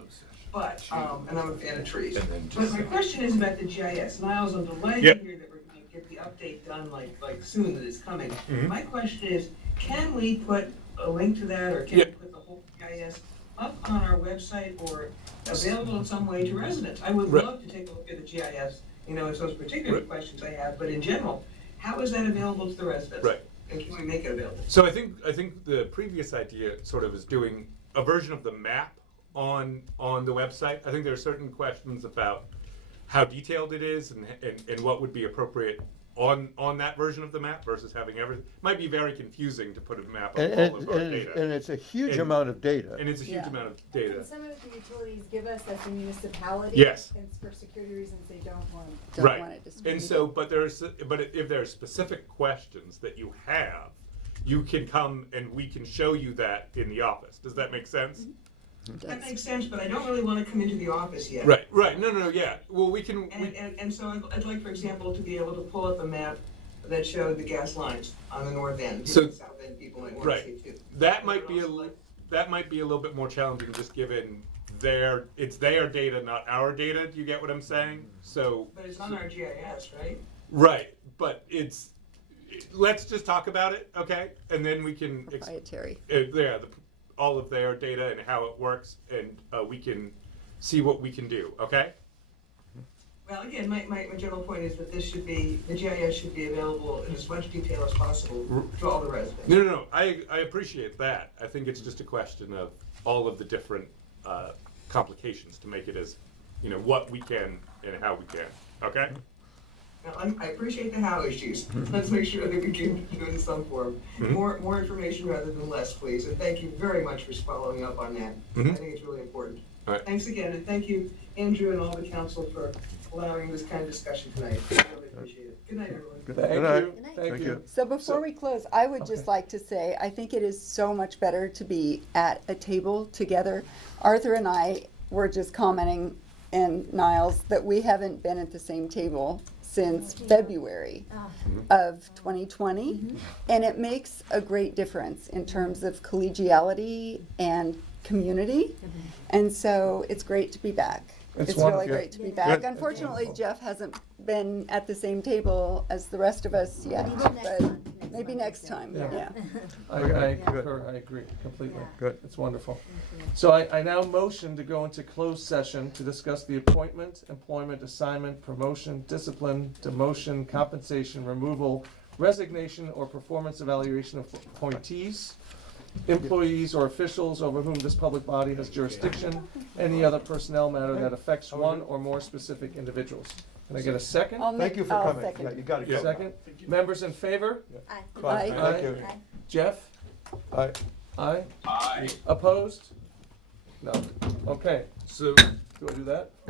But, and I'm a fan of trees. But my question is about the GIS. Niles, I'm delighted to hear that we're gonna get the update done like soon, that it's coming. My question is, can we put a link to that, or can we put the whole GIS up on our website or available in some way to residents? I would love to take a look at the GIS, it's those particular questions I have, but in general, how is that available to the residents? Right. And can we make it available? So I think the previous idea sort of is doing a version of the map on the website. I think there are certain questions about how detailed it is and what would be appropriate on that version of the map versus having everything. Might be very confusing to put a map of all of our data. And it's a huge amount of data. And it's a huge amount of data. And some of the utilities give us as a municipality. Yes. And for security reasons, they don't want. Right. And so, but if there are specific questions that you have, you can come and we can show you that in the office. Does that make sense? That makes sense, but I don't really want to come into the office yet. Right. No, yeah. Well, we can. And so I'd like, for example, to be able to pull up a map that showed the gas lines on the north end. So- The south end people might want to see too. That might be a little bit more challenging, just given it's their data, not our data. Do you get what I'm saying? So. But it's on our GIS, right? Right, but it's let's just talk about it, okay? And then we can Proprietary. all of their data and how it works, and we can see what we can do, okay? Well, again, my general point is that this should be, the GIS should be available in as much detail as possible to all the residents. No. I appreciate that. I think it's just a question of all of the different complications to make it as, what we can and how we can, okay? Now, I appreciate the how issues. Let's make sure that we can do it in some form. More information rather than less, please. And thank you very much for following up on that. I think it's really important. All right. Thanks again, and thank you, Andrew, and all the council for allowing this kind of discussion tonight. I really appreciate it. Good night, everyone. Thank night. you. Good night. Thank you. So before we close, I would just like to say, I think it is so much better to be at a table together. Arthur and I were just commenting, and Niles, that we haven't been at the same table since February of 2020. And it makes a great difference in terms of collegiality and community. And so it's great to be back. It's It's really wonderful. great to be back. Good. Unfortunately, Jeff hasn't been at the same table as the rest of us yet, But he will next but month. maybe next time, Yeah. yeah. I concur, I agree completely. Good. It's wonderful. So I now motion to go into closed session to discuss the appointment, employment, assignment, promotion, discipline, demotion, compensation, removal, resignation, or performance evaluation of appointees, employees or officials over whom this public body has jurisdiction, any other personnel matter that affects one or more specific individuals. Can I get a second? Thank you for I'll coming. second. Yeah, you got it. Second? Members in favor? Aye. Fine. Aye. Thank you. Aye. Jeff? Aye. Aye? Aye. Opposed? No. Okay, So do I do that?